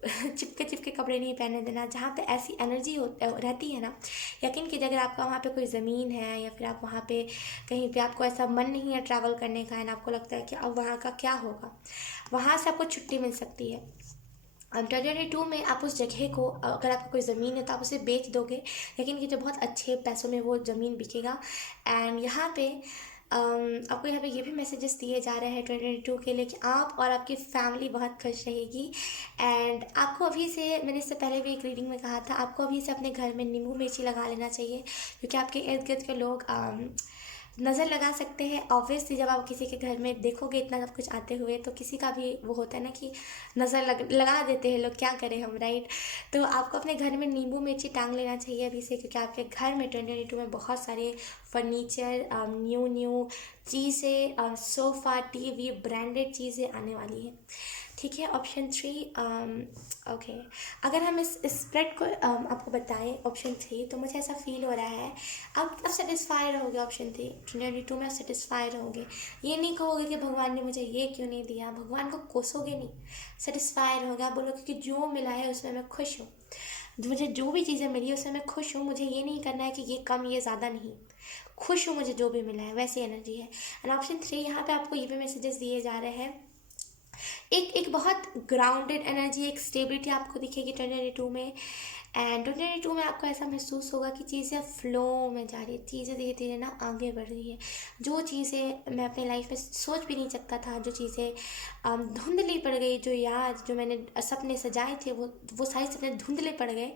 चिपके चिपके कपड़े नहीं पहनने देना। जहाँ पे ऐसी एनर्जी रहती है ना, यकीन कीजिए अगर आपका वहाँ पे कोई ज़मीन है, या फिर आप वहाँ पे कहीं पे आपको ऐसा मन नहीं है ट्रैवल करने का, एंड आपको लगता है कि अब वहाँ का क्या होगा, वहाँ से आपको छुट्टी मिल सकती है। 2022 में आप उस जगह को, अगर आपका कोई ज़मीन है तो आप उसे बेच दोगे, लेकिन कि जो बहुत अच्छे पैसों में वो ज़मीन बिकेगा। एंड यहाँ पे आपको यहाँ पे ये भी मैसेजेस दिए जा रहे हैं 2022 के लिए कि आप और आपकी फैमिली बहुत खुश रहेगी। एंड आपको अभी से, मैंने इससे पहले भी एक रीडिंग में कहा था, आपको अभी से अपने घर में नींबू मिर्ची लगा लेना चाहिए, क्योंकि आपके इर्द गिर्द के लोग नज़र लगा सकते हैं। ऑब्वियसली जब आप किसी के घर में देखोगे इतना सब कुछ आते हुए, तो किसी का भी वो होता है ना कि नज़र लगा देते हैं लोग, क्या करें हम, राइट। तो आपको अपने घर में नींबू मिर्ची टांग लेना चाहिए अभी से, क्योंकि आपके घर में 2022 में बहुत सारे फर्नीचर, न्यू चीज़ें, सोफ़ा, टीवी, ब्रांडेड चीज़ें आने वाली हैं। ठीक है। ऑप्शन 3, ओके, अगर हम इस स्प्रेड को आपको बताएं ऑप्शन 3, तो मुझे ऐसा फील हो रहा है आप सेटिस्फाई रहोगे ऑप्शन 3 2022 में, सेटिस्फाई रहोगे। ये नहीं कहोगे कि भगवान ने मुझे ये क्यों नहीं दिया, भगवान को कोसोगे नहीं, सेटिस्फाई रहोगे। आप बोलोगे कि जो मिला है उसमें मैं खुश हूँ, मुझे जो भी चीज़ें मिली उसमें मैं खुश हूँ, मुझे ये नहीं करना है कि ये कम ये ज़्यादा, नहीं, खुश हूँ मुझे जो भी मिला है, वैसी एनर्जी है। एंड ऑप्शन 3 यहाँ पे आपको ये भी मैसेजेस दिए जा रहे हैं, एक बहुत ग्राउंडेड एनर्जी, एक स्टेबिलिटी आपको दिखेगी 2022 में। एंड 2022 में आपको ऐसा महसूस होगा कि चीज़ें फ्लो में जा रही है, चीज़ें धीरे धीरे ना आगे बढ़ रही है। जो चीज़ें मैं अपने लाइफ में सोच भी नहीं सकता था, जो चीज़ें धुंधली पड़ गई, जो याद, जो मैंने सपने सजाए थे, वो सारे सपने धुंधले पड़ गए,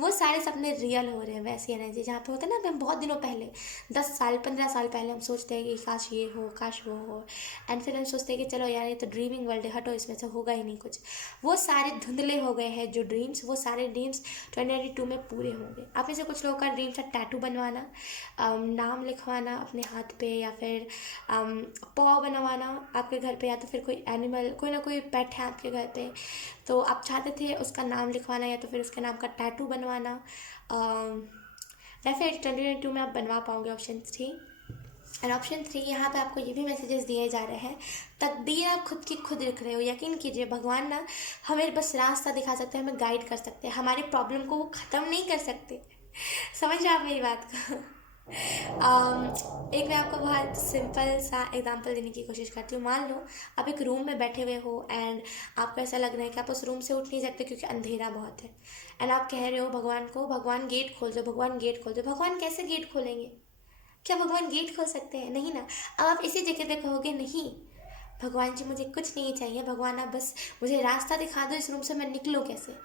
वो सारे सपने रियल हो रहे हैं। वैसी एनर्जी जहाँ पे होता है ना, हम बहुत दिनों पहले 10 साल 15 साल पहले हम सोचते हैं कि काश ये हो, काश वो हो, एंड फिर हम सोचते हैं कि चलो यार ये तो ड्रीमिंग वर्ल्ड है, हटो इसमें से होगा ही नहीं कुछ। वो सारे धुंधले हो गए हैं जो ड्रीम्स, वो सारे ड्रीम्स 2022 में पूरे होंगे। आप में से कुछ लोगों का ड्रीम्स है टैटू बनवाना, नाम लिखवाना अपने हाथ पे, या फिर पॉ बनवाना आपके घर पे, या तो फिर कोई एनिमल, कोई ना कोई पेट है आपके घर पे, तो आप चाहते थे उसका नाम लिखवाना या तो फिर उसके नाम का टैटू बनवाना। डेफिनेटली 2022 में आप बनवा पाओगे ऑप्शन 3। एंड ऑप्शन 3 यहाँ पे आपको ये भी मैसेजेस दिए जा रहे हैं, तकदीर आप खुद की खुद लिख रहे हो। यकीन कीजिए भगवान ना हमें बस रास्ता दिखा सकते हैं, हमें गाइड कर सकते हैं, हमारे प्रॉब्लम को वो ख़त्म नहीं कर सकते। समझ रहे आप मेरी बात को? एक मैं आपको बहुत सिंपल सा एग्जांपल देने की कोशिश करती हूँ। मान लो आप एक रूम में बैठे हुए हो एंड आपको ऐसा लग रहा है कि आप उस रूम से उठ नहीं सकते क्योंकि अंधेरा बहुत है, एंड आप कह रहे हो भगवान को, भगवान गेट खोल दो, भगवान गेट खोल दो। भगवान कैसे गेट खोलेंगे? क्या भगवान गेट खोल सकते हैं? नहीं ना। अब आप इसी जगह पे कहोगे नहीं भगवान जी मुझे कुछ नहीं चाहिए, भगवान आप बस मुझे रास्ता दिखा दो, इस रूम से मैं निकलूँ कैसे?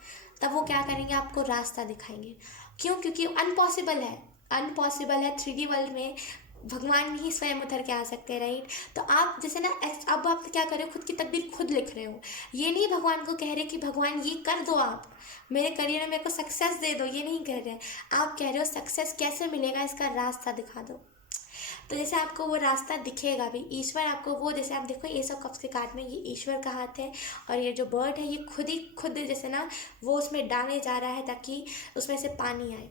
तब वो क्या करेंगे? आपको रास्ता दिखाएंगे। क्यों? क्योंकि अनपॉसिबल है, अनपॉसिबल है 3D वर्ल्ड में भगवान ही स्वयं उतर के आ सकते हैं, राइट? तो आप जैसे ना अब आप क्या कर रहे हो, खुद की तकदीर खुद लिख रहे हो। ये नहीं भगवान को कह रहे कि भगवान ये कर दो, आप मेरे करियर में मेरे को सक्सेस दे दो, ये नहीं कह रहे। आप कह रहे हो सक्सेस कैसे मिलेगा, इसका रास्ता दिखा दो। तो जैसे आपको वो रास्ता दिखेगा भी, ईश्वर आपको वो, जैसे आप देखो ये सब कप्स के कार्ड में ये ईश्वर का हाथ है, और ये जो बर्ड है ये खुद ही खुद जैसे ना वो उसमें डालने जा रहा है ताकि उसमें से पानी आए,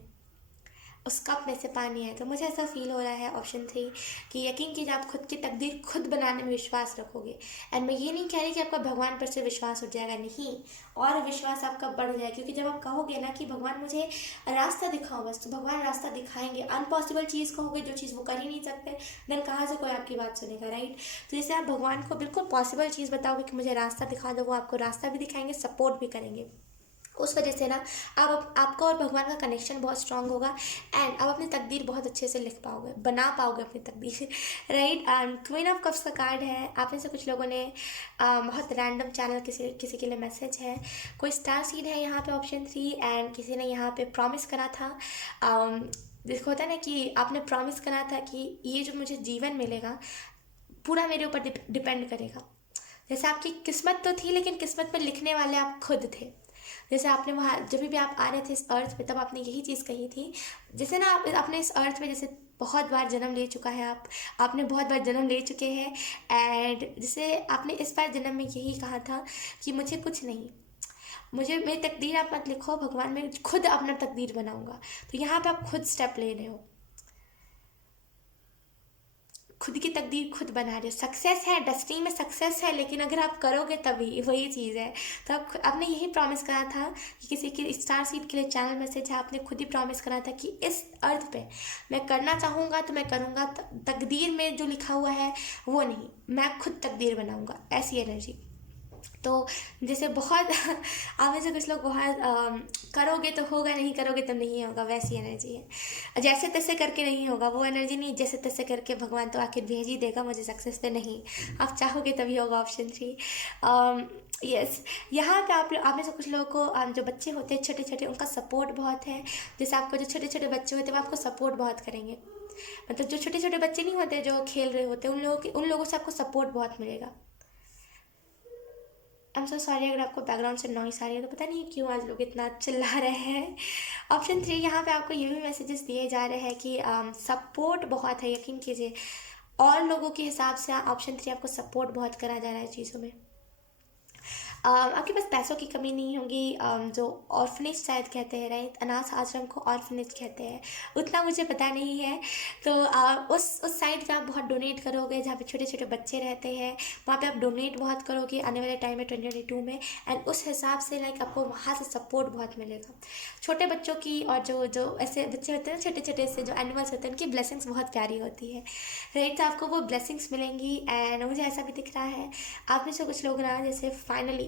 उस कप में से पानी आए। तो मुझे ऐसा फील हो रहा है ऑप्शन 3 कि यकीन कीजिए आप खुद की तकदीर खुद बनाने में विश्वास रखोगे। एंड मैं ये नहीं कह रही कि आपका भगवान पर से विश्वास उठ जाएगा, नहीं, और विश्वास आपका बढ़ जाएगा। क्योंकि जब आप कहोगे ना कि भगवान मुझे रास्ता दिखाओ बस, तो भगवान रास्ता दिखाएंगे। अनपॉसिबल चीज़ कहोगे, जो चीज़ वो कर ही नहीं सकते, देन कहाँ से कोई आपकी बात सुनेगा, राइट? तो जैसे आप भगवान को बिल्कुल पॉसिबल चीज़ बताओगे कि मुझे रास्ता दिखा दो, वो आपको रास्ता भी दिखाएंगे, सपोर्ट भी करेंगे। उस वजह से ना आप आपका और भगवान का कनेक्शन बहुत स्ट्रांग होगा, एंड आप अपनी तकदीर बहुत अच्छे से लिख पाओगे, बना पाओगे अपनी तकदीर, राइट? क्वीन ऑफ कप्स का कार्ड है। आप में से कुछ लोगों ने बहुत रैंडम चैनल किसी किसी के लिए मैसेज है, कोई स्टार सीड है यहाँ पे ऑप्शन 3, एंड किसी ने यहाँ पे प्रॉमिस करा था, जिसको होता है ना कि आपने प्रॉमिस करा था कि ये जो मुझे जीवन मिलेगा पूरा मेरे ऊपर डिपेंड करेगा। जैसे आपकी किस्मत तो थी, लेकिन किस्मत में लिखने वाले आप खुद थे। जैसे आपने वहाँ जब भी आप आ रहे थे इस अर्थ पे, तब आपने यही चीज़ कही थी। जैसे ना आप अपने इस अर्थ पे जैसे बहुत बार जन्म ले चुका है, आपने बहुत बार जन्म ले चुके हैं, एंड जैसे आपने इस बार जन्म में यही कहा था कि मुझे कुछ नहीं, मुझे मेरी तकदीर आप मत लिखो भगवान, मैं खुद अपना तकदीर बनाऊंगा। तो यहाँ पे आप खुद स्टेप ले रहे हो, खुद की तकदीर खुद बना रहे हो। सक्सेस है, डेस्टिनी में सक्सेस है, लेकिन अगर आप करोगे तभी, वही चीज़ है। तो आपने यही प्रॉमिस करा था कि किसी के स्टार सीड के लिए चैनल मैसेज है, आपने खुद ही प्रॉमिस करा था कि इस अर्थ पे मैं करना चाहूँगा तो मैं करूँगा, तकदीर में जो लिखा हुआ है वो नहीं, मैं खुद तकदीर बनाऊँगा, ऐसी एनर्जी। तो जैसे बहुत आप में से कुछ लोग बहुत करोगे तो होगा, नहीं करोगे तो नहीं होगा, वैसी एनर्जी है। जैसे तैसे करके नहीं होगा, वो एनर्जी नहीं, जैसे तैसे करके भगवान तो आखिर भेज ही देगा मुझे सक्सेस पे, नहीं, आप चाहोगे तभी होगा, ऑप्शन 3। यस, यहाँ पे आप में से कुछ लोगों को जो बच्चे होते हैं छोटे छोटे, उनका सपोर्ट बहुत है। जैसे आपको जो छोटे छोटे बच्चे होते हैं वो आपको सपोर्ट बहुत करेंगे, मतलब जो छोटे छोटे बच्चे नहीं होते जो खेल रहे होते, उन लोगों से आपको सपोर्ट बहुत मिलेगा। आई एम सो सॉरी अगर आपको बैकग्राउंड से नॉइस आ रही है, तो पता नहीं क्यों आज लोग इतना चिल्ला रहे हैं। ऑप्शन 3 यहाँ पे आपको ये भी मैसेजेस दिए जा रहे हैं कि सपोर्ट बहुत है, यकीन कीजिए, और लोगों के हिसाब से ऑप्शन 3 आपको सपोर्ट बहुत करा जा रहा है चीज़ों में। आपके पास पैसों की कमी नहीं होगी। जो ऑर्फनेज शायद कहते हैं, राइट, अनाथ आश्रम को ऑर्फनेज कहते हैं, उतना मुझे पता नहीं है। तो उस साइड पे आप बहुत डोनेट करोगे, जहाँ पे छोटे छोटे बच्चे रहते हैं, वहाँ पे आप डोनेट बहुत करोगे आने वाले टाइम में 2022 में। एंड उस हिसाब से लाइक आपको वहाँ से सपोर्ट बहुत मिलेगा। छोटे बच्चों की और जो जो ऐसे बच्चे होते हैं ना, छोटे छोटे से जो एनिमल्स होते हैं, उनकी ब्लेसिंग्स बहुत प्यारी होती है, राइट। तो आपको वो ब्लेसिंग्स मिलेंगी। एंड मुझे ऐसा भी दिख रहा है आप में से कुछ लोग ना, जैसे फाइनली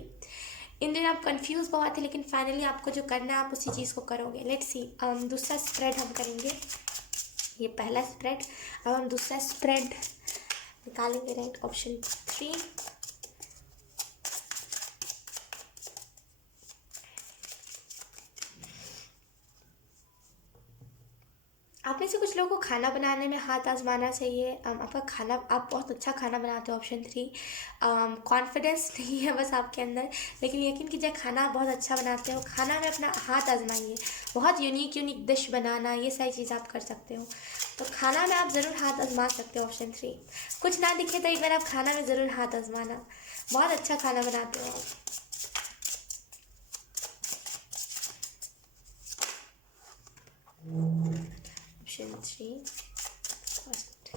इन दिन आप कंफ्यूज बहुत है, लेकिन फाइनली आपको जो करना है आप उसी चीज़ को करोगे। लेट्स सी, दूसरा स्प्रेड हम करेंगे। ये पहला स्प्रेड, अब हम दूसरा स्प्रेड निकालेंगे, राइट, ऑप्शन 3। आप में से कुछ लोगों को खाना बनाने में हाथ आजमाना चाहिए। आपका खाना, आप बहुत अच्छा खाना बनाते हो, ऑप्शन 3। कॉन्फिडेंस नहीं है बस आपके अंदर, लेकिन यकीन कीजिए खाना आप बहुत अच्छा बनाते हो। खाना में अपना हाथ आजमाइए, बहुत यूनिक यूनिक डिश बनाना, ये सारी चीज़ आप कर सकते हो। तो खाना में आप ज़रूर हाथ आजमा सकते हो, ऑप्शन 3। कुछ ना दिखे तो एक बार आप खाना में ज़रूर हाथ आजमाना, बहुत अच्छा खाना बनाते हो आप। Option 3 first.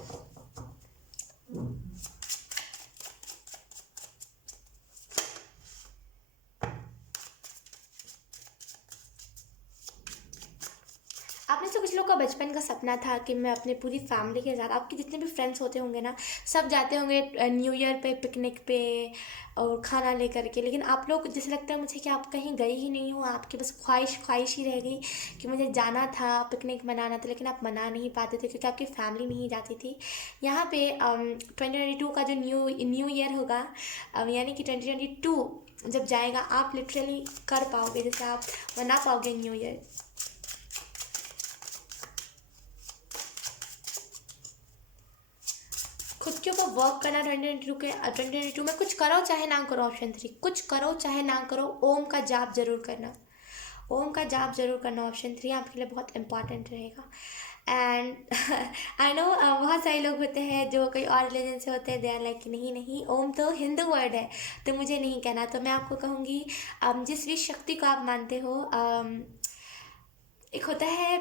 आप में से कुछ लोग का बचपन का सपना था कि मैं अपने पूरी फैमिली के साथ, आपके जितने भी फ्रेंड्स होते होंगे ना, सब जाते होंगे न्यू ईयर पे पिकनिक पे और खाना लेकर के, लेकिन आप लोग, जैसे लगता है मुझे कि आप कहीं गए ही नहीं हो, आपकी बस ख्वाहिश ही रह गई कि मुझे जाना था, पिकनिक मनाना था, लेकिन आप मना नहीं पाते थे क्योंकि आपकी फैमिली नहीं जाती थी। यहाँ पे 2022 का जो न्यू ईयर होगा, यानी कि 2022 जब जाएगा, आप लिटरली कर पाओगे, जैसे आप मना पाओगे न्यू ईयर। खुद के ऊपर वर्क करना 2022 में, कुछ करो चाहे ना करो, ऑप्शन 3, कुछ करो चाहे ना करो, ओम का जाप जरूर करना, ओम का जाप जरूर करना, ऑप्शन 3 आपके लिए बहुत इंपॉर्टेंट रहेगा। एंड आई नो बहुत सारे लोग होते हैं जो कोई और रिलीजन से होते हैं, दे आर लाइक नहीं नहीं, ओम तो हिंदू वर्ड है तो मुझे नहीं कहना। तो मैं आपको कहूँगी, जिस भी शक्ति को आप मानते हो, एक होता है,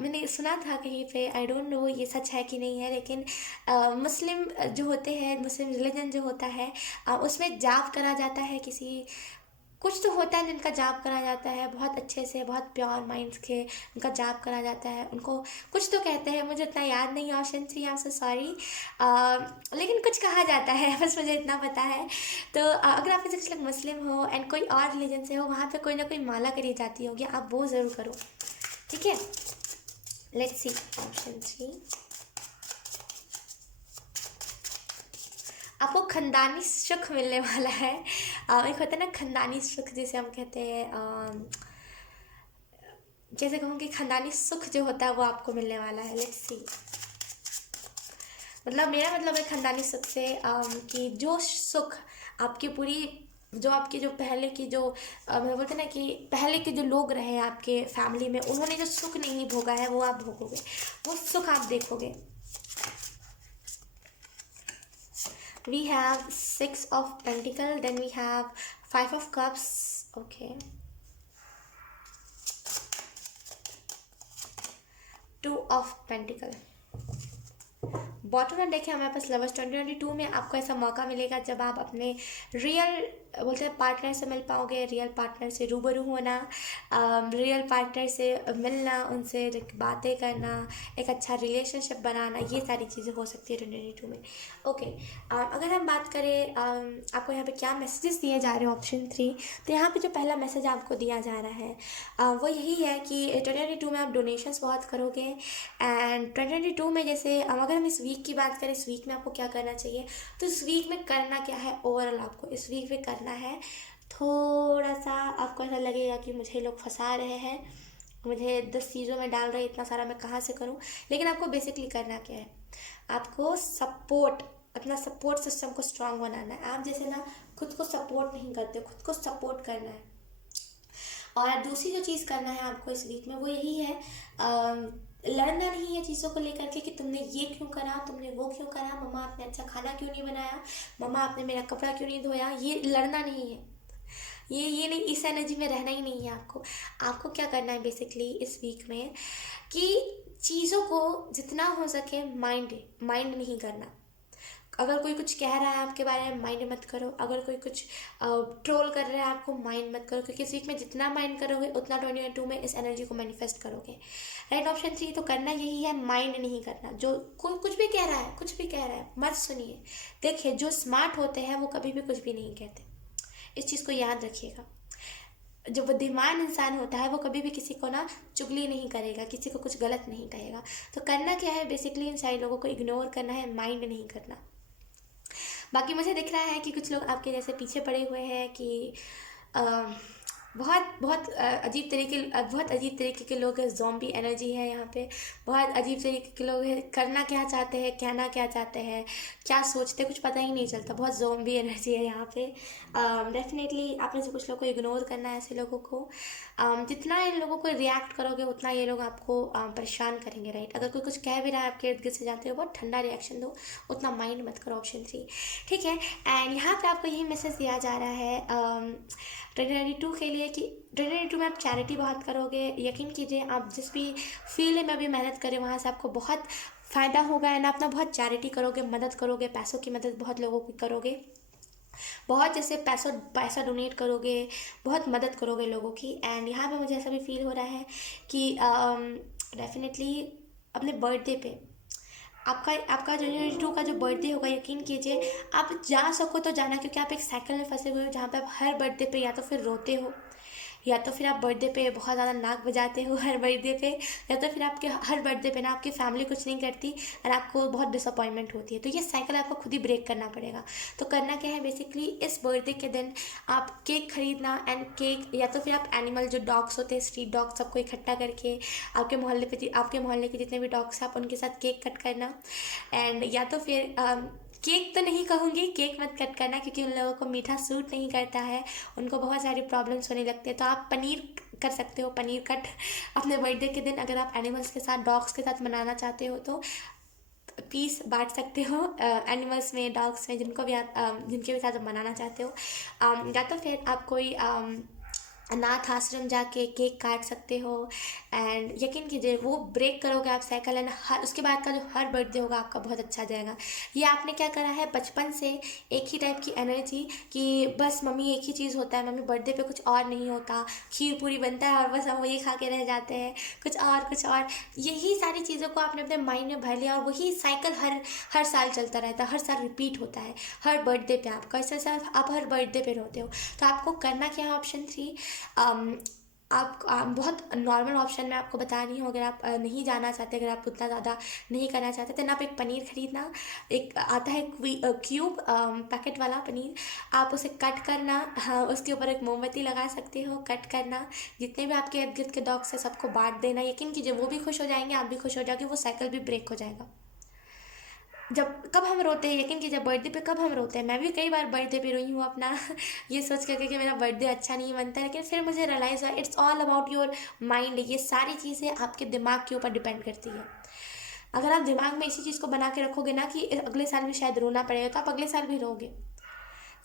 मैंने सुना था कहीं पे, आई डोंट नो ये सच है कि नहीं है, लेकिन मुस्लिम जो होते हैं, मुस्लिम रिलीजन जो होता है, उसमें जाप करा जाता है, किसी कुछ तो होता है जिनका जाप करा जाता है बहुत अच्छे से, बहुत प्योर माइंड्स के, उनका जाप करा जाता है, उनको कुछ तो कहते हैं, मुझे इतना याद नहीं है, option 3, I am so sorry, लेकिन कुछ कहा जाता है बस मुझे इतना पता है। तो अगर आप जैसे लोग मुस्लिम हो एंड कोई और रिलीजन से हो, वहाँ पे कोई ना कोई माला करी जाती होगी, आप वो ज़रूर करो, ठीक है। लेट्स सी, ऑप्शन 3, आपको खानदानी सुख मिलने वाला है। एक होता है ना खानदानी सुख, जिसे हम कहते हैं, जैसे कहूँ कि खानदानी सुख जो होता है वो आपको मिलने वाला है। लेट्स सी, मतलब मेरा मतलब है खानदानी सुख से कि जो सुख आपकी पूरी, जो आपके जो पहले की जो मैं बोलते ना कि पहले के जो लोग रहे आपके फैमिली में, उन्होंने जो सुख नहीं भोगा है वो आप भोगोगे, वो सुख आप देखोगे। We have 6 of Pentacle, then we have 5 of Cups, okay, 2 of Pentacle। Bottom में देखें हमारे पास लवर्स। 2022 में आपको ऐसा मौका मिलेगा जब आप अपने रियल, बोलते हैं, पार्टनर से मिल पाओगे, रियल पार्टनर से रूबरू होना, रियल पार्टनर से मिलना, उनसे बातें करना, एक अच्छा रिलेशनशिप बनाना, ये सारी चीज़ें हो सकती है 2022 में। ओके, अगर हम बात करें आपको यहाँ पे क्या मैसेजेस दिए जा रहे हैं, ऑप्शन 3, तो यहाँ पे जो पहला मैसेज आपको दिया जा रहा है वो यही है कि 2022 में आप डोनेशंस बहुत करोगे। एंड 2022 में जैसे अगर हम इस वीक की बात करें, इस वीक में आपको क्या करना चाहिए, तो इस वीक में करना क्या है, ओवरऑल आपको इस वीक में करना है, थोड़ा सा आपको ऐसा लगेगा कि मुझे लोग फंसा रहे हैं, मुझे 10 चीज़ों में डाल रहे हैं, इतना सारा मैं कहाँ से करूँ, लेकिन आपको बेसिकली करना क्या है, आपको सपोर्ट, अपना सपोर्ट सिस्टम को स्ट्रांग बनाना है। आप जैसे ना खुद को सपोर्ट नहीं करते, खुद को सपोर्ट करना है। और दूसरी जो चीज़ करना है आपको इस वीक में वो यही है, लड़ना नहीं है चीज़ों को लेकर के कि तुमने ये क्यों करा, तुमने वो क्यों करा, मम्मा आपने अच्छा खाना क्यों नहीं बनाया, मम्मा आपने मेरा कपड़ा क्यों नहीं धोया, ये लड़ना नहीं है। ये नहीं, इस एनर्जी में रहना ही नहीं है आपको। आपको क्या करना है बेसिकली इस वीक में कि चीज़ों को जितना हो सके माइंड नहीं करना। अगर कोई कुछ कह रहा है आपके बारे में, माइंड मत करो। अगर कोई कुछ ट्रोल कर रहा है आपको, माइंड मत करो, क्योंकि इस वीक में जितना माइंड करोगे उतना 2022 में इस एनर्जी को मैनिफेस्ट करोगे। राइट, ऑप्शन 3 तो करना यही है, माइंड नहीं करना। जो कोई कुछ भी कह रहा है, कुछ भी कह रहा है, मत सुनिए। देखिए, जो स्मार्ट होते हैं वो कभी भी कुछ भी नहीं कहते, इस चीज़ को याद रखिएगा। जो बुद्धिमान इंसान होता है वो कभी भी किसी को ना चुगली नहीं करेगा, किसी को कुछ गलत नहीं कहेगा। तो करना क्या है बेसिकली, इन सारे लोगों को इग्नोर करना है, माइंड नहीं करना। बाकी मुझे दिख रहा है कि कुछ लोग आपके जैसे पीछे पड़े हुए हैं कि अ, बहुत अजीब तरीके के लोग हैं। ज़ॉम्बी एनर्जी है यहाँ पे। बहुत अजीब तरीके के लोग हैं, करना क्या चाहते हैं, कहना क्या चाहते हैं, क्या सोचते, कुछ पता ही नहीं चलता। बहुत ज़ॉम्बी एनर्जी है यहाँ पे। डेफिनेटली आप में से कुछ लोग को इग्नोर करना है ऐसे लोगों को। जितना इन लोगों को रिएक्ट करोगे उतना ये लोग आपको परेशान करेंगे। राइट, अगर कोई कुछ कह भी रहा है आपके इर्द गिर्द से जाते हो, बहुत ठंडा रिएक्शन दो, उतना माइंड मत करो। ऑप्शन 3 ठीक है। एंड यहाँ पे आपको यही मैसेज दिया जा रहा है 2022 के लिए कि 2022 में आप चैरिटी बहुत करोगे। यकीन कीजिए, आप जिस भी फील्ड में अभी मेहनत करें वहाँ से आपको बहुत फ़ायदा होगा। एंड अपना बहुत चैरिटी करोगे, मदद करोगे, पैसों की मदद बहुत लोगों की करोगे, बहुत जैसे पैसा डोनेट करोगे, बहुत मदद करोगे लोगों की। एंड यहाँ पे मुझे ऐसा भी फील हो रहा है कि डेफिनेटली अपने बर्थडे पे आपका 2022 का जो बर्थडे होगा, यकीन कीजिए आप जा सको तो जाना, क्योंकि आप एक साइकिल में फंसे हुए हो जहाँ पे आप हर बर्थडे पे या तो फिर रोते हो, या तो फिर आप बर्थडे पे बहुत ज़्यादा नाक बजाते हो हर बर्थडे पे, या तो फिर आपके हर बर्थडे पे ना आपकी फैमिली कुछ नहीं करती और आपको बहुत डिसअपॉइंटमेंट होती है। तो ये साइकिल आपको खुद ही ब्रेक करना पड़ेगा। तो करना क्या है बेसिकली, इस बर्थडे के दिन आप केक खरीदना। एंड केक या तो फिर आप एनिमल जो डॉग्स होते हैं, स्ट्रीट डॉग्स, सबको इकट्ठा करके आपके मोहल्ले के जितने भी डॉग्स हैं आप उनके साथ केक कट करना। एंड या तो फिर केक तो नहीं कहूँगी, केक मत कट करना, क्योंकि उन लोगों को मीठा सूट नहीं करता है, उनको बहुत सारी प्रॉब्लम्स होने लगते हैं। तो आप पनीर कर सकते हो, पनीर कट अपने बर्थडे के दिन। अगर आप एनिमल्स के साथ, डॉग्स के साथ मनाना चाहते हो तो पीस बांट सकते हो एनिमल्स में, डॉग्स में, जिनके भी साथ आप मनाना चाहते हो। या तो फिर आप कोई अनाथ आश्रम जाके केक काट सकते हो। एंड यकीन कीजिए वो ब्रेक करोगे आप साइकिल, एंड उसके बाद का जो हर बर्थडे होगा आपका बहुत अच्छा जाएगा। ये आपने क्या करा है बचपन से, एक ही टाइप की एनर्जी कि बस मम्मी एक ही चीज़ होता है, मम्मी बर्थडे पे कुछ और नहीं होता, खीर पूरी बनता है और बस हम वही खा के रह जाते हैं, कुछ और यही सारी चीज़ों को आपने अपने माइंड में भर लिया और वही साइकिल हर साल चलता रहता है, हर साल रिपीट होता है हर बर्थडे पे आपका। इस आप हर बर्थडे पे रोते हो। तो आपको करना क्या है, ऑप्शन 3 आप बहुत नॉर्मल ऑप्शन में आपको बता रही हूँ। अगर आप नहीं जाना चाहते, अगर आप उतना ज़्यादा नहीं करना चाहते, तो आप एक पनीर खरीदना। एक आता है क्यूब पैकेट वाला पनीर, आप उसे कट करना। हाँ, उसके ऊपर एक मोमबत्ती लगा सकते हो, कट करना। जितने भी आपके इर्द गिर्द के डॉग्स हैं सबको बांट देना। यकीन कीजिए वो भी खुश हो जाएंगे, आप भी खुश हो जाओगे, वो साइकिल भी ब्रेक हो जाएगा। कब हम रोते हैं, यकीन कीजिए बर्थडे पे कब हम रोते हैं। मैं भी कई बार बर्थडे पे रोई हूँ अपना ये सोच करके कि मेरा बर्थडे अच्छा नहीं बनता है, लेकिन फिर मुझे रियलाइज़ हुआ it's all about your mind. ये सारी चीज़ें आपके दिमाग के ऊपर डिपेंड करती है। अगर आप दिमाग में इसी चीज़ को बना के रखोगे ना कि अगले साल भी शायद रोना पड़ेगा, तो आप अगले साल भी रोगे।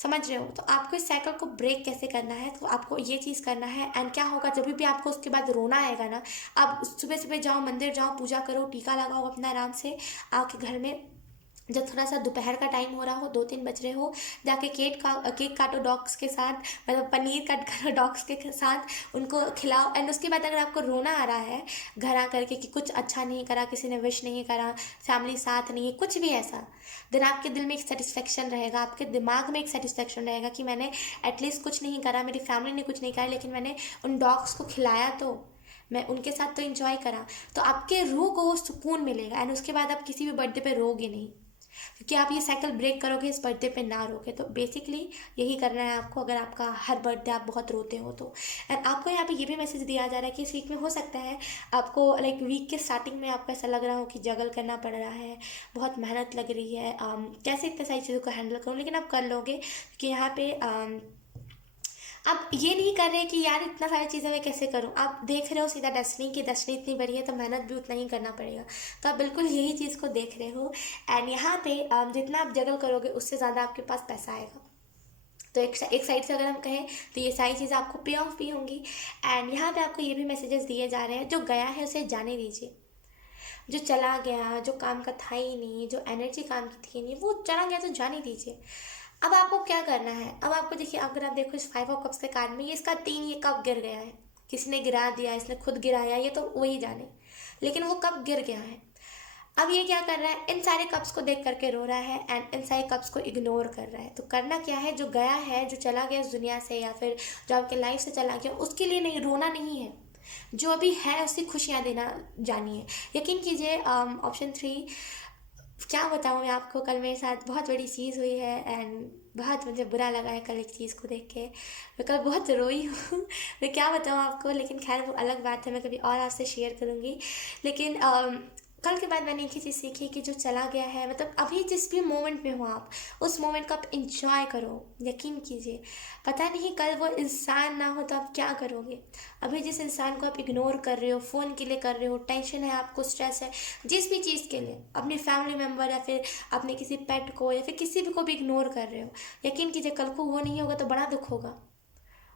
समझ रहे हो? तो आपको इस साइकिल को ब्रेक कैसे करना है, तो आपको ये चीज़ करना है। एंड क्या होगा, जब भी आपको उसके बाद रोना आएगा ना, आप सुबह सुबह जाओ, मंदिर जाओ, पूजा करो, टीका लगाओ अपना आराम से आके घर में। जब थोड़ा सा दोपहर का टाइम हो रहा हो, 2-3 बज रहे हो, जाके केक काटो डॉग्स के साथ, मतलब पनीर कट करो डॉग्स के साथ, उनको खिलाओ। एंड उसके बाद अगर आपको रोना आ रहा है घर आ करके कि कुछ अच्छा नहीं करा, किसी ने विश नहीं करा, फैमिली साथ नहीं है, कुछ भी ऐसा, देन आपके दिल में एक सेटिस्फेक्शन रहेगा, आपके दिमाग में एक सेटिस्फेक्शन रहेगा कि मैंने एटलीस्ट कुछ नहीं करा, मेरी फैमिली ने कुछ नहीं करा, लेकिन मैंने उन डॉग्स को खिलाया, तो मैं उनके साथ तो इंजॉय करा। तो आपके रूह को वो सुकून मिलेगा। एंड उसके बाद आप किसी भी बर्थडे पे रोगे नहीं, क्योंकि आप ये साइकिल ब्रेक करोगे, इस बर्थडे पे ना रोके। तो बेसिकली यही करना है आपको, अगर आपका हर बर्थडे आप बहुत रोते हो तो। एंड आपको यहाँ पे ये भी मैसेज दिया जा रहा है कि इस वीक में हो सकता है आपको लाइक वीक के स्टार्टिंग में आपको ऐसा लग रहा हो कि जगल करना पड़ रहा है, बहुत मेहनत लग रही है, कैसे इतने सारी चीज़ों को हैंडल करूँ, लेकिन आप कर लोगे। क्योंकि यहाँ पे आप ये नहीं कर रहे कि यार इतना सारी चीज़ें मैं कैसे करूँ, आप देख रहे हो सीधा डेस्टिनी की डेस्टिनी इतनी बड़ी है तो मेहनत भी उतना ही करना पड़ेगा। तो आप बिल्कुल यही चीज़ को देख रहे हो। एंड यहाँ पे जितना आप जगल करोगे उससे ज़्यादा आपके पास पैसा आएगा। तो एक साइड से अगर हम कहें तो ये सारी चीज़ें आपको पे ऑफ भी होंगी। एंड यहाँ पे आपको ये भी मैसेजेस दिए जा रहे हैं, जो गया है उसे जाने दीजिए। जो चला गया, जो काम का था ही नहीं, जो एनर्जी काम की थी नहीं, वो चला गया तो जाने दीजिए। अब आपको क्या करना है? अब आपको देखिए, अगर आप देखो इस 5 ऑफ कप्स के कार्ड में, ये इसका 3 ये कब गिर गया है, किसी ने गिरा दिया, इसने खुद गिराया, ये तो वही जाने, लेकिन वो कब गिर गया है। अब ये क्या कर रहा है? इन सारे कप्स को देख करके रो रहा है एंड इन सारे कप्स को इग्नोर कर रहा है। तो करना क्या है? जो गया है, जो चला गया इस दुनिया से, या फिर जो आपके लाइफ से चला गया, उसके लिए नहीं रोना नहीं है। जो अभी है उसकी खुशियाँ देना जानिए। यकीन कीजिए, ऑप्शन 3, क्या बताऊँ मैं आपको, कल मेरे साथ बहुत बड़ी चीज़ हुई है एंड बहुत मुझे बुरा लगा है कल एक चीज़ को देख के। मैं कल बहुत रोई हूँ मैं क्या बताऊँ आपको, लेकिन खैर वो अलग बात है, मैं कभी और आपसे शेयर करूँगी। लेकिन कल के बाद मैंने एक ही चीज़ सीखी कि जो चला गया है, मतलब अभी जिस भी मोमेंट में हो आप, उस मोमेंट को आप इंजॉय करो। यकीन कीजिए, पता नहीं कल वो इंसान ना हो तो आप क्या करोगे। अभी जिस इंसान को आप इग्नोर कर रहे हो, फ़ोन के लिए कर रहे हो, टेंशन है आपको, स्ट्रेस है, जिस भी चीज़ के लिए, अपने फैमिली मेम्बर या फिर अपने किसी पेट को या फिर किसी भी को भी इग्नोर कर रहे हो, यकीन कीजिए कल को वो नहीं होगा तो बड़ा दुख होगा।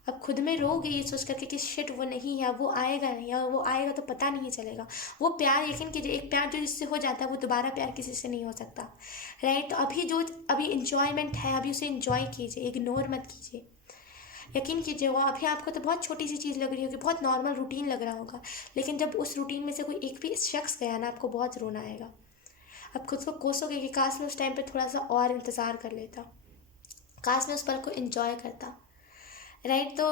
अब खुद में रोगे ये सोच करके कि शिट वो नहीं है, वो आएगा नहीं, और वो आएगा तो पता नहीं चलेगा। वो प्यार, यकीन कीजिए, एक प्यार जो जिससे हो जाता है वो दोबारा प्यार किसी से नहीं हो सकता, राइट। तो अभी इंजॉयमेंट है, अभी उसे इंजॉय कीजिए, इग्नोर मत कीजिए। यकीन कीजिए, वो अभी आपको तो बहुत छोटी सी चीज़ लग रही होगी, बहुत नॉर्मल रूटीन लग रहा होगा, लेकिन जब उस रूटीन में से कोई एक भी शख्स गया ना, आपको बहुत रोना आएगा। आप खुद को कोसोगे कि काश मैं उस टाइम पे थोड़ा सा और इंतज़ार कर लेता, काश मैं उस पल को एंजॉय करता, राइट। तो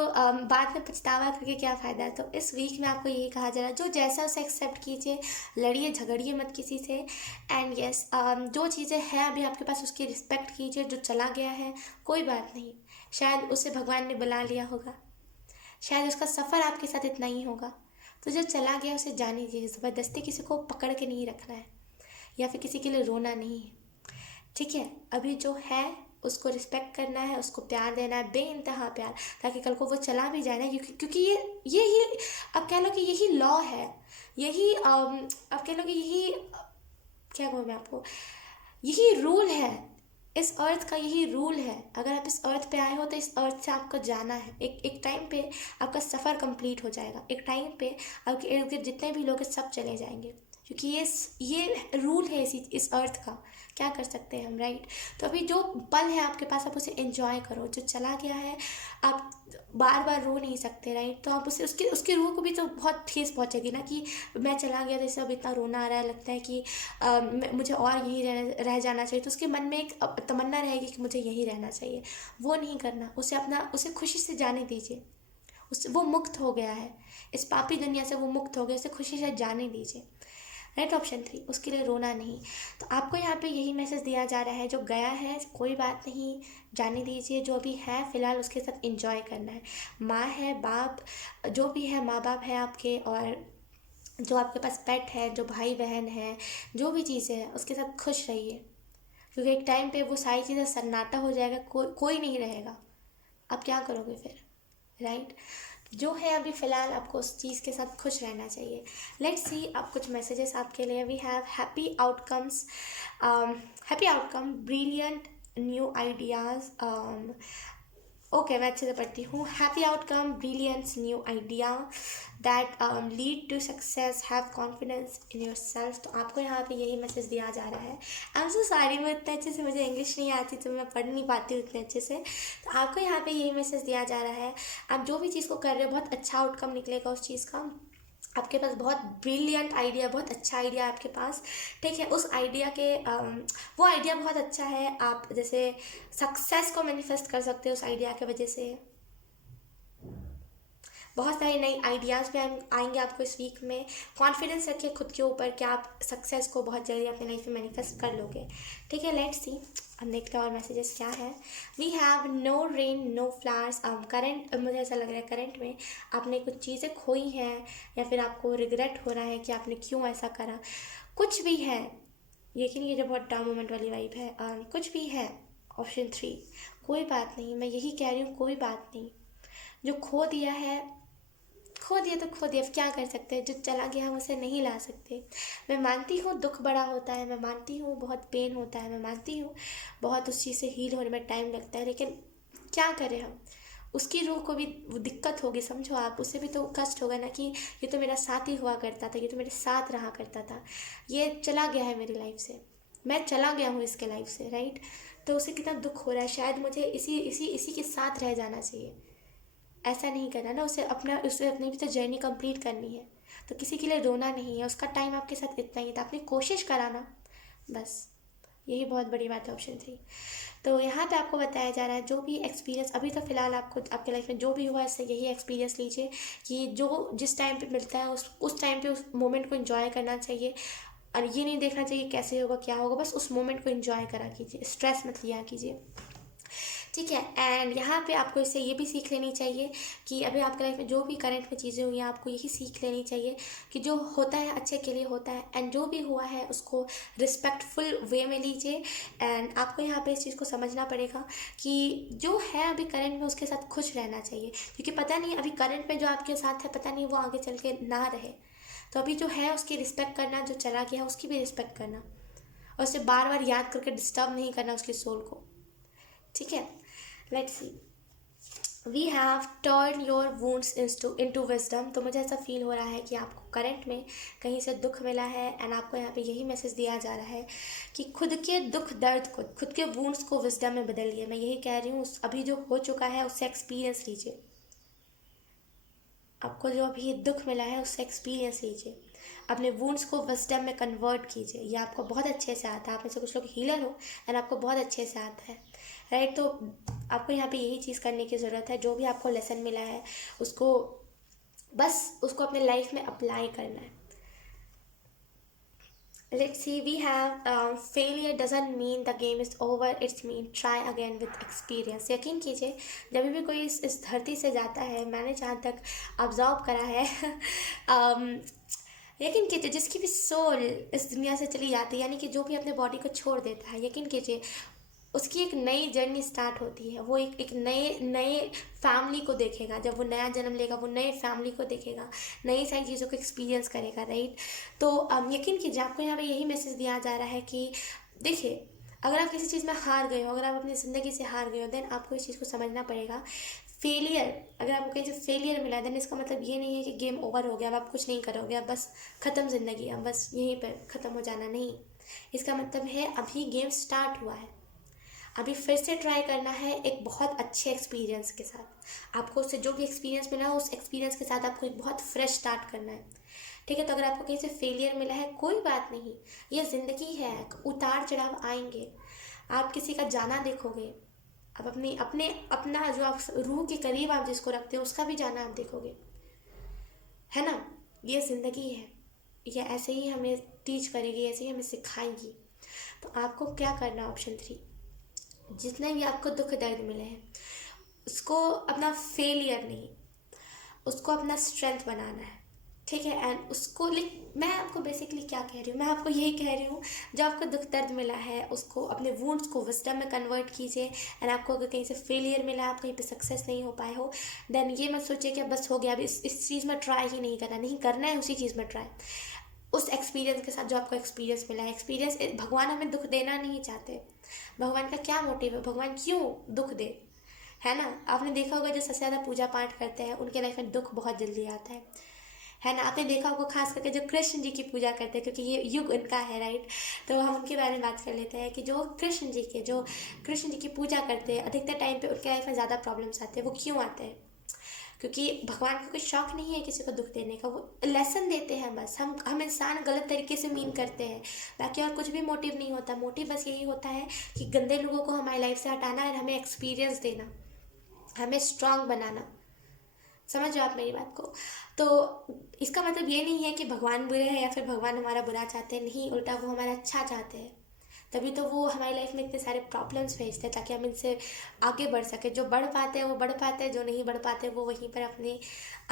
बाद में पछतावा करके क्या फ़ायदा है। तो इस वीक में आपको यही कहा जा रहा है, जो जैसा उसे एक्सेप्ट कीजिए, लड़िए झगड़िए मत किसी से। एंड यस, जो चीज़ें हैं अभी आपके पास उसकी रिस्पेक्ट कीजिए। जो चला गया है कोई बात नहीं, शायद उसे भगवान ने बुला लिया होगा, शायद उसका सफ़र आपके साथ इतना ही होगा। तो जो चला गया उसे जाने दीजिए, ज़बरदस्ती किसी को पकड़ के नहीं रखना है, या फिर किसी के लिए रोना नहीं है, ठीक है। अभी जो है उसको रिस्पेक्ट करना है, उसको प्यार देना है, बेइंतहा प्यार, ताकि कल को वो चला भी जाए ना, क्योंकि ये ही, अब कह लो कि यही लॉ है, यही अब कह लो कि यही, क्या कहूँ मैं आपको, यही रूल है, इस अर्थ का यही रूल है। अगर आप इस अर्थ पे आए हो तो इस अर्थ से आपको जाना है। एक टाइम पे आपका सफ़र कंप्लीट हो जाएगा, एक टाइम पे आपके इर्द गिर्द जितने भी लोग हैं सब चले जाएंगे, क्योंकि ये रूल है इस अर्थ का। क्या कर सकते हैं हम, राइट। तो अभी जो पल है आपके पास, आप उसे एंजॉय करो। जो चला गया है आप बार बार रो नहीं सकते, राइट। तो आप उसे उसकी रूह को भी तो बहुत ठेस पहुंचेगी ना, कि मैं चला गया तो इसे अब इतना रोना आ रहा है, लगता है कि मुझे और यहीं रह जाना चाहिए। तो उसके मन में एक तमन्ना रहेगी कि मुझे यहीं रहना चाहिए। वो नहीं करना, उसे खुशी से जाने दीजिए। वो मुक्त हो गया है, इस पापी दुनिया से वो मुक्त हो गया, उसे खुशी से जाने दीजिए, राइट। ऑप्शन 3, उसके लिए रोना नहीं। तो आपको यहाँ पे यही मैसेज दिया जा रहा है, जो गया है कोई बात नहीं, जाने दीजिए। जो अभी है फ़िलहाल उसके साथ एंजॉय करना है। माँ है, बाप, जो भी है, माँ बाप है आपके, और जो आपके पास पेट है, जो भाई बहन है, जो भी चीज़ें हैं उसके साथ खुश रहिए, क्योंकि एक टाइम पे वो सारी चीज़ें सन्नाटा हो जाएगा, कोई नहीं रहेगा। आप क्या करोगे फिर, राइट। जो है अभी फ़िलहाल आपको उस चीज़ के साथ खुश रहना चाहिए। लेट्स सी, अब कुछ मैसेजेस आपके लिए। We have happy outcomes, happy outcome, brilliant new ideas. Okay, मैं अच्छे से पढ़ती हूँ। Happy outcome, brilliance new idea that lead to success, have confidence in yourself. तो आपको यहाँ पे यही मैसेज दिया जा रहा है। आई एम सो सॉरी, मैं इतने अच्छे से, मुझे इंग्लिश नहीं आती तो मैं पढ़ नहीं पाती हूँ इतने अच्छे से। तो आपको यहाँ पे यही मैसेज दिया जा रहा है, आप जो भी चीज़ को कर रहे हो बहुत अच्छा आउटकम निकलेगा उस चीज़ का। आपके पास बहुत ब्रिलियंट आइडिया, बहुत अच्छा आइडिया है आपके पास, ठीक है। उस आइडिया के वो आइडिया बहुत अच्छा है। आप जैसे सक्सेस को मैनिफेस्ट कर सकते हो उस आइडिया के वजह से। बहुत सारे नए आइडियाज़ भी आएंगे आपको इस वीक में। कॉन्फिडेंस रखिए खुद के ऊपर कि आप सक्सेस को बहुत जल्दी अपनी लाइफ में मैनिफेस्ट कर लोगे, ठीक है। लेट्स सी, अब देखते हैं और मैसेजेस क्या है। We have no rain no flowers. Current, मुझे ऐसा लग रहा है करंट में आपने कुछ चीज़ें खोई हैं, या फिर आपको रिग्रेट हो रहा है कि आपने क्यों ऐसा करा, कुछ भी है। यकीन कीजिए बहुत डाउन मोमेंट वाली वाइब है। कुछ भी है। ऑप्शन 3, कोई बात नहीं, मैं यही कह रही हूँ, कोई बात नहीं। जो खो दिया है, खो दिया तो खो दिया, अब क्या कर सकते हैं। जो चला गया हम उसे नहीं ला सकते। मैं मानती हूँ दुख बड़ा होता है, मैं मानती हूँ बहुत पेन होता है, मैं मानती हूँ बहुत उस चीज़ से हील होने में टाइम लगता है, लेकिन क्या करें हम, उसकी रूह को भी वो दिक्कत होगी, समझो आप, उससे भी तो कष्ट होगा ना कि ये तो मेरा साथ ही हुआ करता था, ये तो मेरे साथ रहा करता था, ये चला गया है मेरी लाइफ से, मैं चला गया हूँ इसके लाइफ से, राइट। तो उसे कितना दुख हो रहा है, शायद मुझे इसी इसी इसी के साथ रह जाना चाहिए। ऐसा नहीं करना ना, उसे अपनी भी तो जर्नी कंप्लीट करनी है। तो किसी के लिए रोना नहीं है, उसका टाइम आपके साथ इतना ही था, आपने कोशिश कराना, बस यही बहुत बड़ी बात है। ऑप्शन 3। तो यहाँ पे आपको बताया जा रहा है जो भी एक्सपीरियंस अभी तो फ़िलहाल आपको आपके लाइफ में जो भी हुआ है, इससे यही एक्सपीरियंस लीजिए कि जो जिस टाइम पे मिलता है उस टाइम पे उस मोमेंट को एंजॉय करना चाहिए, और ये नहीं देखना चाहिए कैसे होगा क्या होगा, बस उस मोमेंट को एंजॉय करा कीजिए, स्ट्रेस मत लिया कीजिए, ठीक है। एंड यहाँ पे आपको इससे ये भी सीख लेनी चाहिए कि अभी आपके लाइफ में जो भी करंट में चीज़ें हुई हैं, आपको यही सीख लेनी चाहिए कि जो होता है अच्छे के लिए होता है, एंड जो भी हुआ है उसको रिस्पेक्टफुल वे में लीजिए। एंड आपको यहाँ पे इस चीज़ को समझना पड़ेगा कि जो है अभी करंट में उसके साथ खुश रहना चाहिए, क्योंकि पता नहीं अभी करंट में जो आपके साथ है, पता नहीं वो आगे चल के ना रहे। तो अभी जो है उसकी रिस्पेक्ट करना, जो चला गया है उसकी भी रिस्पेक्ट करना, और उसे बार बार याद करके डिस्टर्ब नहीं करना उसकी सोल को, ठीक है। Let's see, we have turn your wounds into wisdom. तो मुझे ऐसा फील हो रहा है कि आपको करंट में कहीं से दुख मिला है, एंड आपको यहाँ पे यही मैसेज दिया जा रहा है कि खुद के दुख दर्द को, खुद के वुंड्स को विजडम में बदलिए। मैं यही कह रही हूँ, अभी जो हो चुका है उससे एक्सपीरियंस लीजिए, आपको जो अभी दुख मिला है उससे एक्सपीरियंस लीजिए, अपने वुंड्स को विजडम में कन्वर्ट कीजिए। ये आपको बहुत अच्छे से आता है, आप में से कुछ लोग हीलर हो एंड आपको बहुत अच्छे से आता है, राइट। तो आपको यहाँ पे यही चीज़ करने की ज़रूरत है, जो भी आपको लेसन मिला है उसको बस उसको अपने लाइफ में अप्लाई करना है। Let's see, we have failure doesn't mean the game is over, it's mean try again with experience। यकीन कीजिए, जब भी कोई इस धरती से जाता है, मैंने जहाँ तक ऑब्जर्व करा है यकीन कीजिए जिसकी भी सोल इस दुनिया से चली जाती है, यानी कि जो भी अपने बॉडी को छोड़ देता है, यकीन कीजिए उसकी एक नई जर्नी स्टार्ट होती है। वो एक नए नए फैमिली को देखेगा, जब वो नया जन्म लेगा वो नए फैमिली को देखेगा, नई सारी चीज़ों को एक्सपीरियंस करेगा, राइट। तो यकीन कीजिए आपको यहाँ पे यही मैसेज दिया जा रहा है कि देखिए, अगर आप किसी चीज़ में हार गए हो, अगर आप अपनी ज़िंदगी से हार गए हो, देन आपको इस चीज़ को समझना पड़ेगा। फेलियर, अगर आपको कहीं से फेलियर मिला देन इसका मतलब ये नहीं है कि गेम ओवर हो गया, अब आप कुछ नहीं करोगे, अब बस ख़त्म ज़िंदगी, अब बस यहीं पर ख़त्म हो जाना, नहीं। इसका मतलब है अभी गेम स्टार्ट हुआ है, अभी फिर से ट्राई करना है एक बहुत अच्छे एक्सपीरियंस के साथ। आपको उससे जो भी एक्सपीरियंस मिला है उस एक्सपीरियंस के साथ आपको एक बहुत फ्रेश स्टार्ट करना है, ठीक है। तो अगर आपको कहीं से फेलियर मिला है कोई बात नहीं, ये ज़िंदगी है, उतार चढ़ाव आएंगे, आप किसी का जाना देखोगे, आप अपना जो आप रूह के करीब आप जिसको रखते हो उसका भी जाना आप देखोगे, है ना। ये ज़िंदगी है, ये ऐसे ही हमें टीच करेगी, ऐसे ही हमें सिखाएगी। तो आपको क्या करना है, ऑप्शन 3, जितने भी आपको दुख दर्द मिले हैं उसको अपना फेलियर नहीं, उसको अपना स्ट्रेंथ बनाना है, ठीक है। एंड उसको मैं आपको बेसिकली क्या कह रही हूँ, मैं आपको यही कह रही हूँ, जो आपको दुख दर्द मिला है उसको अपने वुंड्स को विजडम में कन्वर्ट कीजिए। एंड आपको अगर कहीं से फेलियर मिला, आप कहीं पे सक्सेस नहीं हो पाए हो, देन ये मत सोचिए कि अब बस हो गया, अब इस चीज़ में ट्राई ही नहीं करना, नहीं करना है उसी चीज़ में ट्राई, उस एक्सपीरियंस के साथ जो आपको एक्सपीरियंस मिला है। एक्सपीरियंस, भगवान हमें दुख देना नहीं चाहते, भगवान का क्या मोटिव है, भगवान क्यों दुख दे, है ना। आपने देखा होगा जो सबसे ज़्यादा पूजा पाठ करते हैं उनके लाइफ में दुख बहुत जल्दी आता है ना। आपने देखा होगा खास करके जो कृष्ण जी की पूजा करते हैं, क्योंकि ये युग उनका है, राइट। तो हम उनके बारे में बात कर लेते हैं कि जो कृष्ण जी की पूजा करते हैं, अधिकतर टाइम पे उनके लाइफ में ज़्यादा प्रॉब्लम्स आते हैं। वो क्यों आते हैं? क्योंकि भगवान को कोई शौक नहीं है किसी को दुख देने का, वो लेसन देते हैं बस। हम इंसान गलत तरीके से मीन करते हैं, बाकी और कुछ भी मोटिव नहीं होता। मोटिव बस यही होता है कि गंदे लोगों को हमारी लाइफ से हटाना और हमें एक्सपीरियंस देना, हमें स्ट्रांग बनाना। समझ रहे हो आप मेरी बात को? तो इसका मतलब ये नहीं है कि भगवान बुरे हैं या फिर भगवान हमारा बुरा चाहते हैं, नहीं, उल्टा वो हमारा अच्छा चाहते हैं। तभी तो वो हमारी लाइफ में इतने सारे प्रॉब्लम्स भेजते हैं ताकि हम इनसे आगे बढ़ सके। जो बढ़ पाते हैं वो बढ़ पाते हैं, जो नहीं बढ़ पाते वो वहीं पर अपनी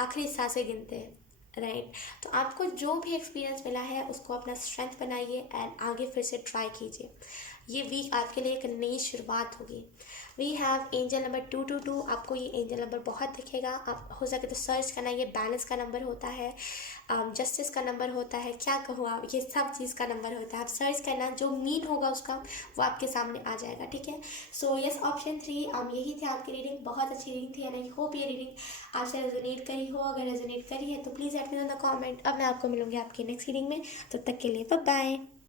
आखिरी सांसें गिनते हैं, राइट। तो आपको जो भी एक्सपीरियंस मिला है उसको अपना स्ट्रेंथ बनाइए एंड आगे फिर से ट्राई कीजिए। ये वीक आपके लिए एक नई शुरुआत होगी। We have angel number 222। आपको ये एंजल नंबर बहुत दिखेगा, आप हो सके तो सर्च करना। ये बैलेंस का नंबर होता है, जस्टिस का नंबर होता है, क्या कहूँ आप, ये सब चीज़ का नंबर होता है। आप सर्च करना, जो मीन होगा उसका वो आपके सामने आ जाएगा, ठीक है। सो यस, ऑप्शन 3 यही थी आपकी रीडिंग। बहुत अच्छी रीडिंग थी एंड आई होप ये रीडिंग आपसे रेजोनेट करी हो। अगर रेजोनेट करी है तो please let me know in the comment. अब मैं आपको मिलूंगी आपकी नेक्स्ट रीडिंग में, तब तक के लिए बाय बाय।